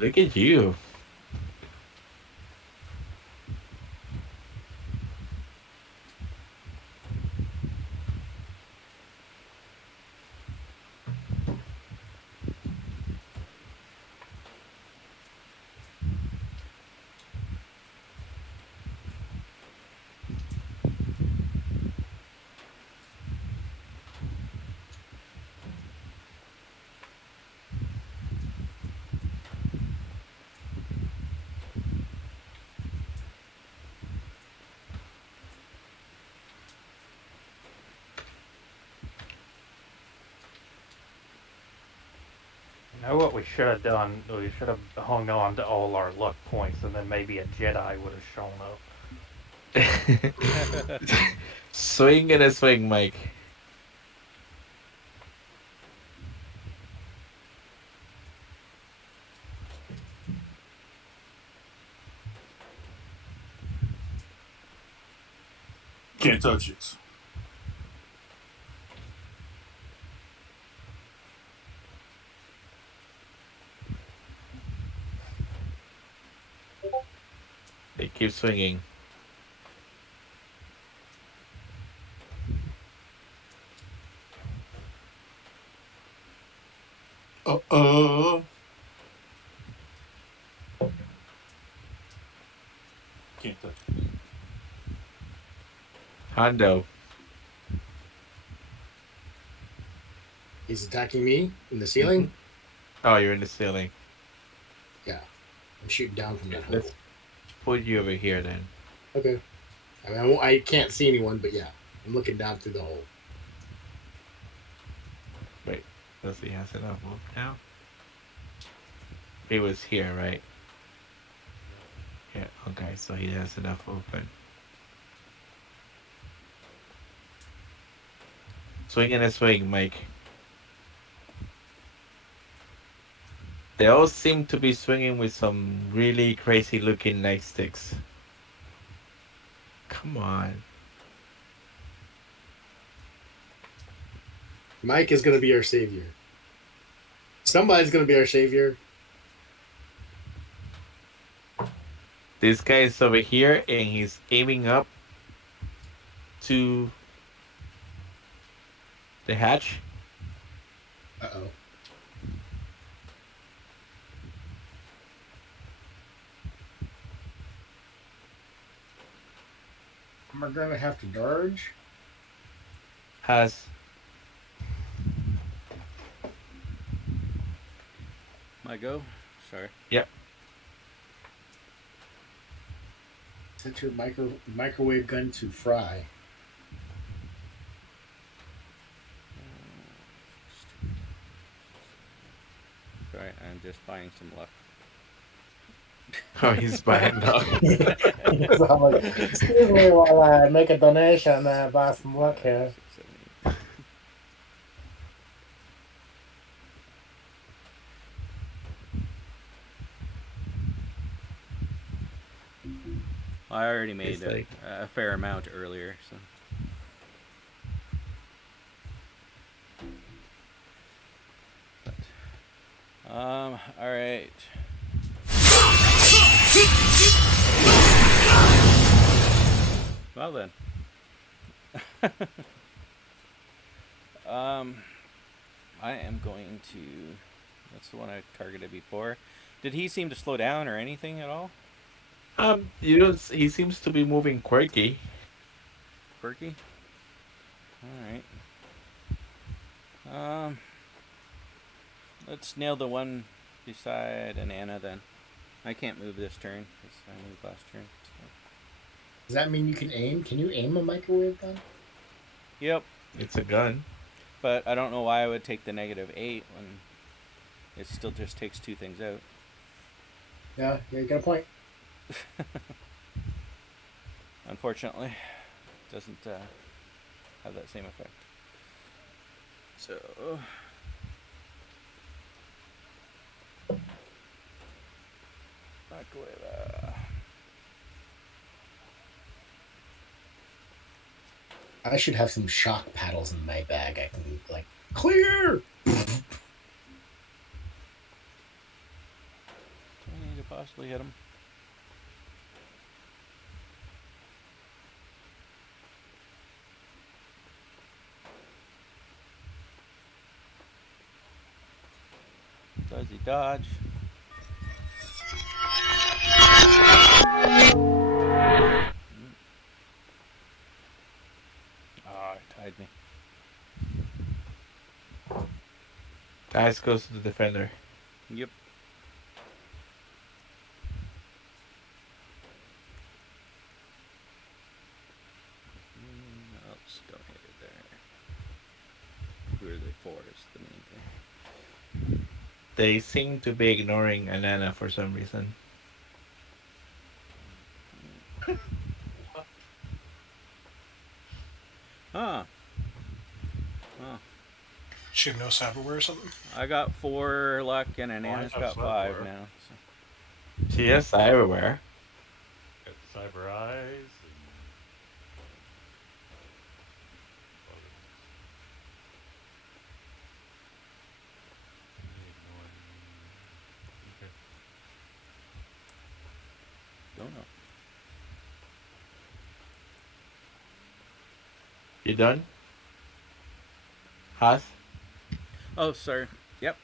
Look at you. You know what we should have done? We should have hung on to all our luck points, and then maybe a Jedi would have shown up. Swing and a swing, Mike. Can't touch it. They keep swinging. Uh. Can't touch it. Hondo. He's attacking me in the ceiling. Oh, you're in the ceiling. Yeah, I'm shooting down from that hole. Let's put you over here then. Okay. I mean, I can't see anyone, but yeah, I'm looking down through the hole. Wait, does he has enough move now? He was here, right? Yeah, okay, so he has enough open. Swing and a swing, Mike. They all seem to be swinging with some really crazy looking nightsticks. Come on. Mike is going to be our savior. Somebody's going to be our savior. This guy is over here and he's aiming up to the hatch. Uh-oh. Am I going to have to dodge? Has My go? Sorry. Yep. Set your microwave gun to fry. Sorry, I'm just buying some luck. Oh, he's buying luck. Excuse me while I make a donation and buy some luck here. 670. I already made It's like a fair amount earlier, so. All right. Well then. I am going to. That's the one I targeted before. Did he seem to slow down or anything at all? he seems to be moving quirky. Quirky. All right. Let's nail the one beside an Anna then. I can't move this turn because I moved last turn. So. Does that mean you can aim? Can you aim a microwave gun? Yep. It's a gun. But I don't know why I would take the -8 when it still just takes 2 things out. Yeah, you got a point. Unfortunately, it doesn't have that same effect. So. I should have some shock paddles in my bag. I can like clear. Do I need to possibly hit him? Does he dodge? Oh, it tied me. Dice goes to the defender. Yep. Oops, don't hit it there. Who are they for is the main thing. They seem to be ignoring Anana for some reason. Huh. Huh. She have no cyberware or something? I got 4 luck and Anana's have got 5 cyberware. now. So. She has everywhere. Got cyber eyes and okay. Don't know. You done? Haas? Oh, sorry. Yep.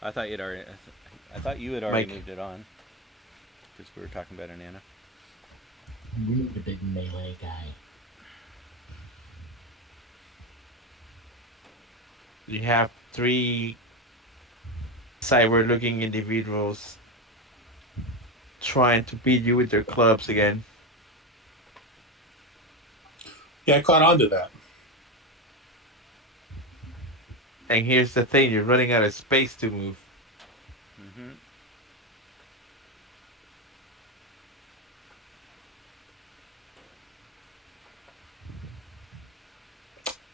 I thought you'd already. I thought you had already Mike. moved it on because we were talking about Anana. We need a big melee guy. You have 3 cyber-looking individuals trying to beat you with their clubs again. Yeah, I caught on to that. And here's the thing, you're running out of space to move. Mm-hmm.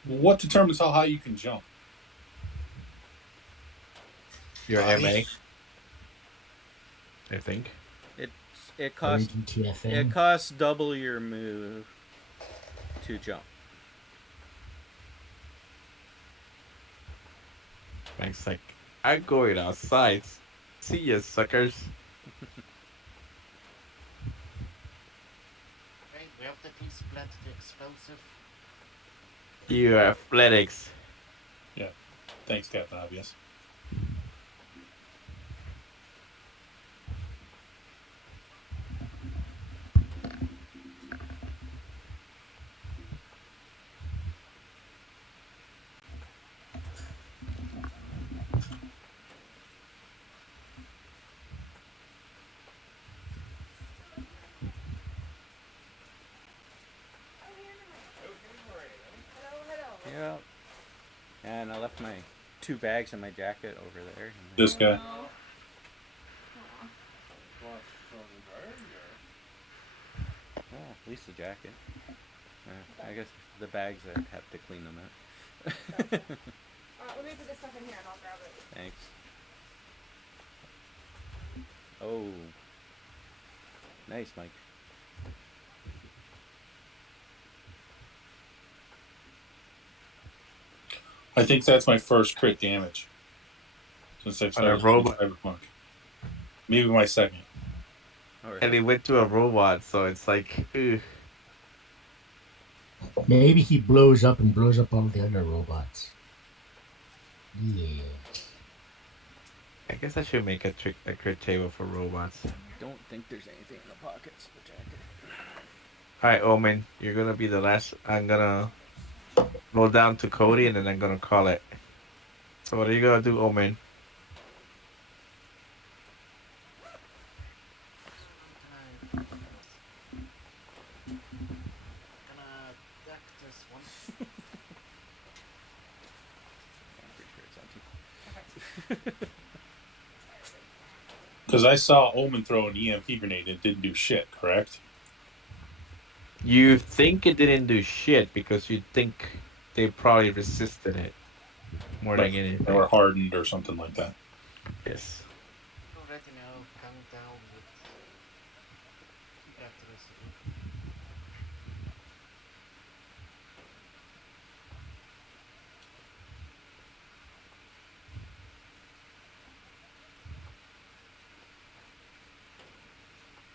What determines how high you can jump? Your Body? MA, I think. It costs REDTFA. it costs double your move to jump. Mike's like, I'm going outside. See ya, suckers. Right, we have to at least plant the explosive. You athletics. Yeah. Thanks, Captain Obvious. Yeah. And I left my 2 bags in my jacket over there. This guy. Oh, at least the jacket. I guess the bags I have to clean them out. Let me put this stuff in here and I'll grab it. Thanks. Oh. Nice, Mike. I think that's my first crit damage since I've On a started playing robot. Cyberpunk. Maybe my second. All right. And it went to a robot, so it's like, ugh. Maybe he blows up and blows up all the other robots. Yeah. I guess I should make a crit table for robots. Don't think there's anything in the pockets of the jacket. All right, Omen, you're gonna be the last. I'm gonna go down to Cody, and then I'm gonna call it. So what are you gonna do, Omen? Gonna deck this one. I'm pretty sure it's empty. Because I saw Omen throw an EMP grenade and it didn't do shit, correct? You think it didn't do shit because you think they probably resisted it more than Like they anything. were hardened or something like that. Yes. Already know, calm down with electricity.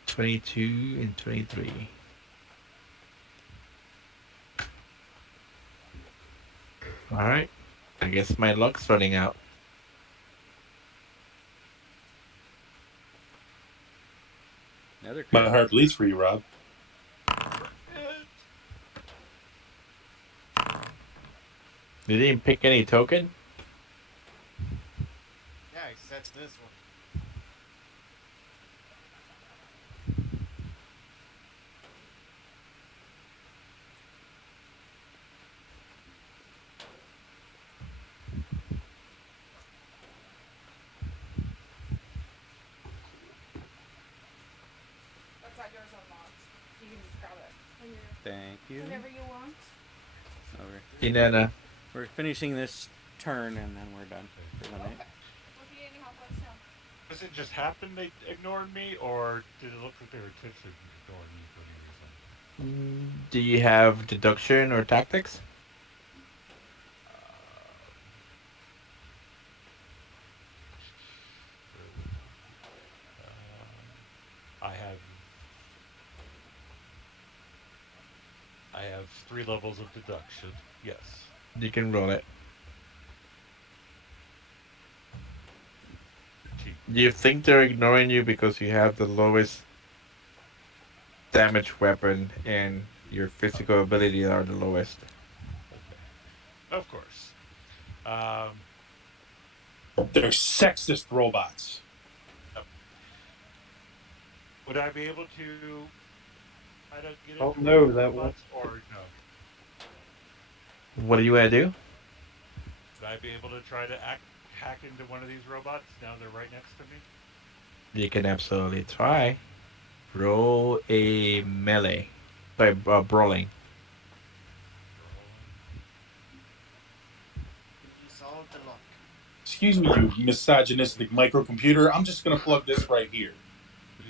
$22 and $23. All right. I guess my luck's running out. Another My crit. heart bleeds for you, Rob. They didn't pick any token? Yeah, I said this one. That side door's unlocked. So you can just grab it when you're Thank you. whenever you want. Over. Inanna. We're finishing this turn and then we're done for the night. Okay. Well, if you need any help, let us know. Does it just happen they ignored me, or did it look like they were intentionally ignoring me for any reason? Do you have deduction or tactics? I have I have 3 levels of deduction. Yes. You can roll it. Do you think they're ignoring you because you have the lowest damage weapon and your physical abilities are the lowest? Okay. Of course. Um, They're sexist robots. would I be able to try to get Oh into one of no, the that was. robots, or no? What are you gonna do? Would I be able to try to hack into one of these robots now they're right next to me? You can absolutely try. Roll a melee. Sorry, brawling. Use all the luck. Excuse me, you misogynistic microcomputer. I'm just going to plug this right here.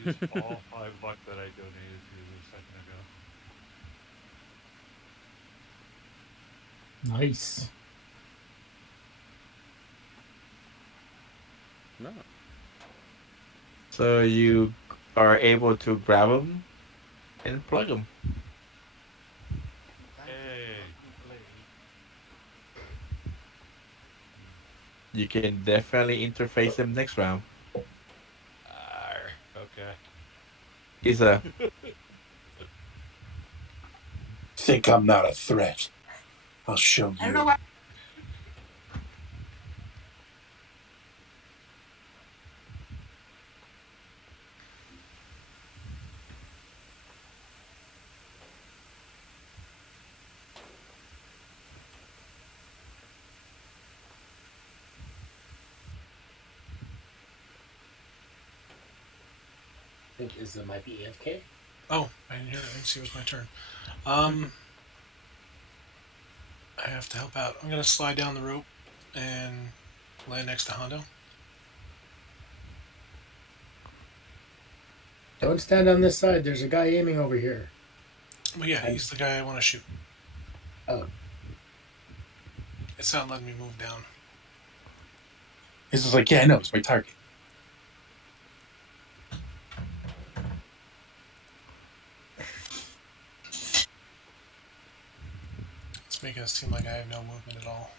Use all 5 luck that I donated to you a second ago. Nice. No. So you are able to grab them and plug them. Hey. You can definitely interface them next round. Okay. Isa. Think I'm not a threat. I'll show you. I think Izza might be AFK. Oh, I didn't hear that. I didn't see it was my turn. I have to help out. I'm gonna slide down the rope and land next to Hondo. Don't stand on this side. There's a guy aiming over here. But yeah, he's the guy I want to shoot. Oh, It's not letting me move down. He's just like, yeah, I know, it's my target. It's making it seem like I have no movement at all.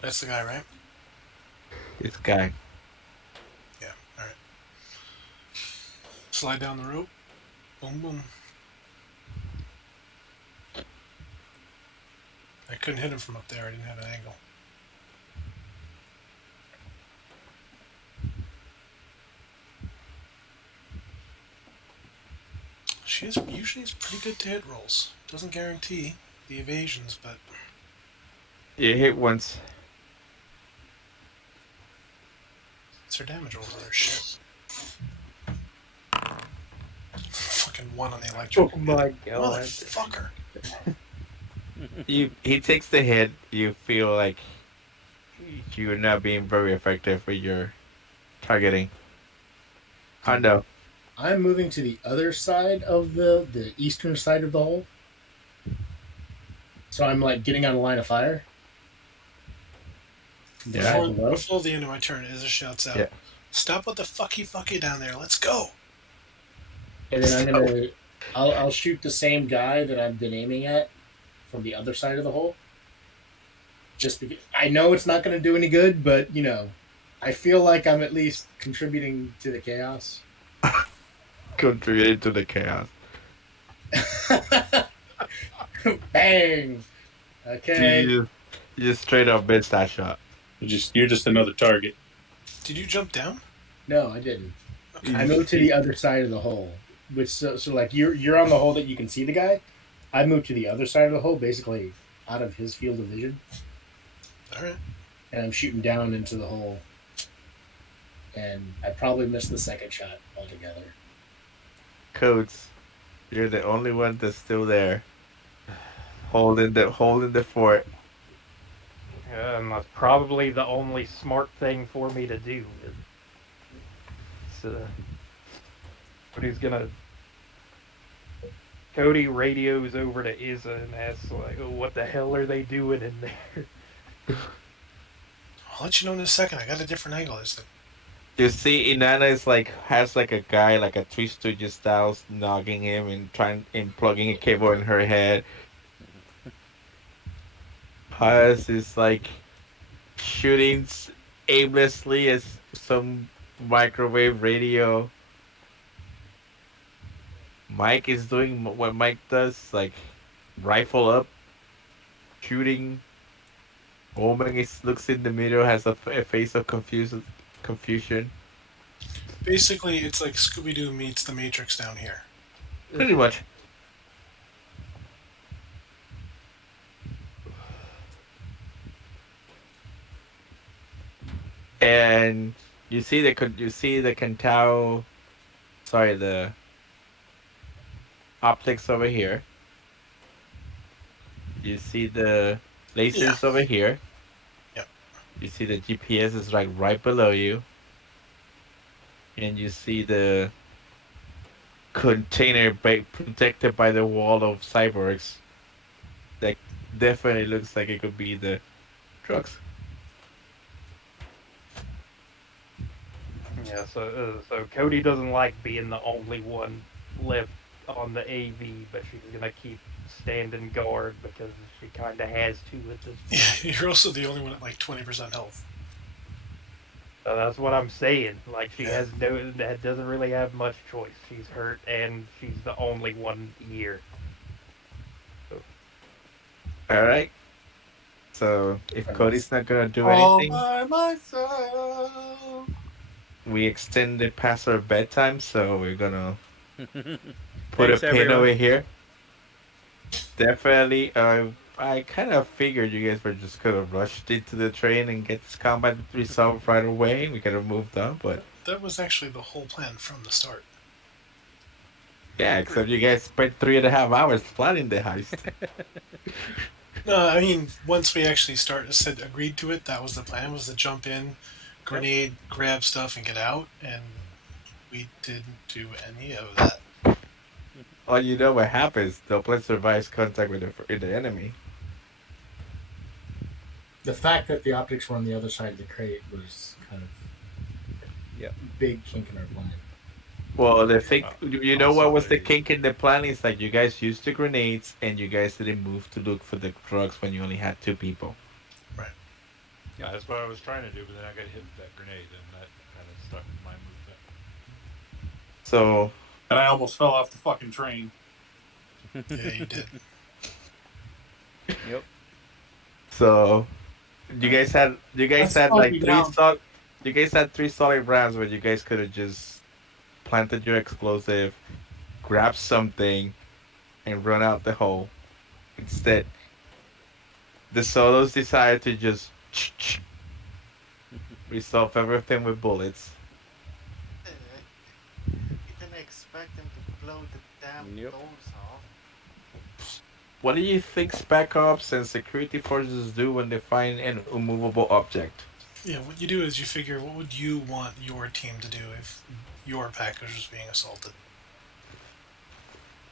That's the guy, right? This guy. Yeah. All right. Slide down the rope. Boom, boom. I couldn't hit him from up there. I didn't have an angle. She is usually is pretty good to hit rolls. Doesn't guarantee the evasions, but You hit once. it's her damage rolls on her shit. Fucking one on the electric. Oh my god. Motherfucker. He takes the hit. You feel like you're not being very effective with your targeting. Hondo. I'm moving to the other side of the eastern side of the hole. So I'm like getting on a line of fire. The guy below. Before the end of my turn, Izza shouts out, Yeah. "Stop what the fucky down there. Let's go." And then I'll shoot the same guy that I've been aiming at from the other side of the hole. Just because I know it's not going to do any good, but you know, I feel like I'm at least contributing to the chaos. Contributed to the chaos. Bang! Okay. You just straight up missed that shot. You're just another target. Did you jump down? No, I didn't. Okay. I moved to the other side of the hole, which so like you're on the hole that you can see the guy. I moved to the other side of the hole, basically out of his field of vision, All right. and I'm shooting down into the hole. And I probably missed the second shot altogether. Codes. You're the only one that's still there. Holding the fort. That's probably the only smart thing for me to do. But he's gonna. Cody radios over to Izza and asks, like, oh, what the hell are they doing in there? I'll let you know in a second. I got a different angle. You see, Inanna is has like a guy like a Three Stooges style nogging him and plugging a cable in her head. Haz is like shooting aimlessly as some microwave radio. Mike is doing what Mike does, like rifle up, shooting. Omen looks in the middle, has a face of confusion. Basically, it's like Scooby Doo meets the Matrix down here. Pretty much. And you see the Kantao, sorry, the optics over here. You see the lasers over here. Yep. You see the GPS is like right below you. And you see the container protected by the wall of cyborgs. That definitely looks like it could be the drugs. Yeah, so Cody doesn't like being the only one left on the AV, but she's gonna keep standing guard because she kind of has to at this point. Yeah, you're also the only one at like 20% health. So that's what I'm saying. Like she doesn't really have much choice. She's hurt, and she's the only one here. So. All right. So if Cody's not gonna do All anything, by myself. we extended past our bedtime, so we're gonna put Thanks, a pin everyone. over here. Definitely, I kind of figured you guys were just gonna rush into the train and get this combat resolved right away. We could have moved on, but That was actually the whole plan from the start. yeah, except you guys spent 3.5 hours planning the heist. No, I mean, once we actually said agreed to it, that was the plan, was to jump in, grenade, grab stuff, and get out, and we didn't do any of that. Well, you know what happens. The plane survives contact with the enemy. The fact that the optics were on the other side of the crate was kind of Yep. big kink in our plan. Well, the thing, you know what Also, was the they kink in the plan is that you guys used the grenades and you guys didn't move to look for the drugs when you only had two people. Right. yeah, that's what I was trying to do, but then I got hit with that grenade, and that kind of stuck my movement. So, And I almost fell off the fucking train. Yeah, you did. Yep. so you guys That's had slowed like me down. you guys had three solid rounds where you guys could have just planted your explosive, grabbed something, and run out the hole. Instead, the solos decided to just resolve everything with bullets. Eh, You didn't expect them to blow the damn Yep. doors off. What do you think Spec Ops and security forces do when they find an immovable object? Yeah, what you do is you figure what would you want your team to do if your package was being assaulted.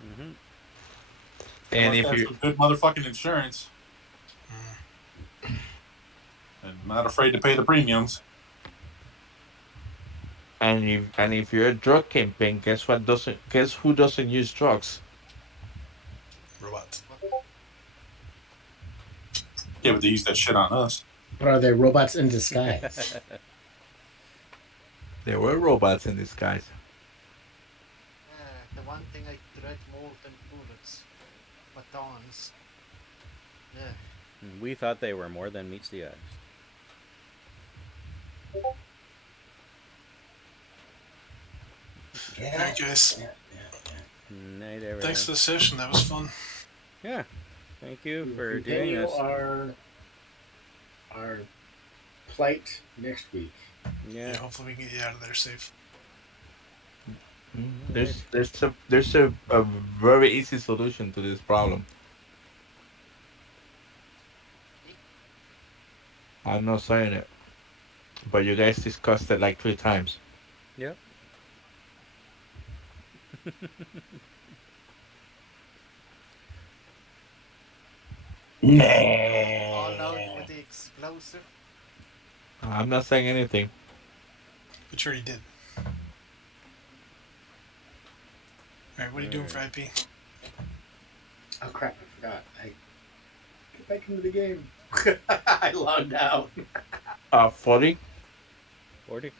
Mm-hmm. They And must if have you some good motherfucking insurance Mm. and not afraid to pay the premiums. and if you're a drug kingpin, guess who doesn't use drugs? Robots. What? Yeah, but they use that shit on us. But are they robots in disguise? There were robots in disguise. The one thing I dread more than bullets. Batons. Yeah. We thought they were more than meets the eyes. All right, guys. Night, everyone. Thanks for the session. That was fun. Yeah. Thank you We'll for doing continue this. our plight next week. Yeah, hopefully we can get you out of there safe. There's a very easy solution to this problem. I'm not saying it, but you guys discussed it like 3 times. Yep. All out with the explosive. I'm not saying anything. But you already did. Alright, what are you doing for IP? Oh crap! I forgot. I get back into the game. I logged out. 40. 40.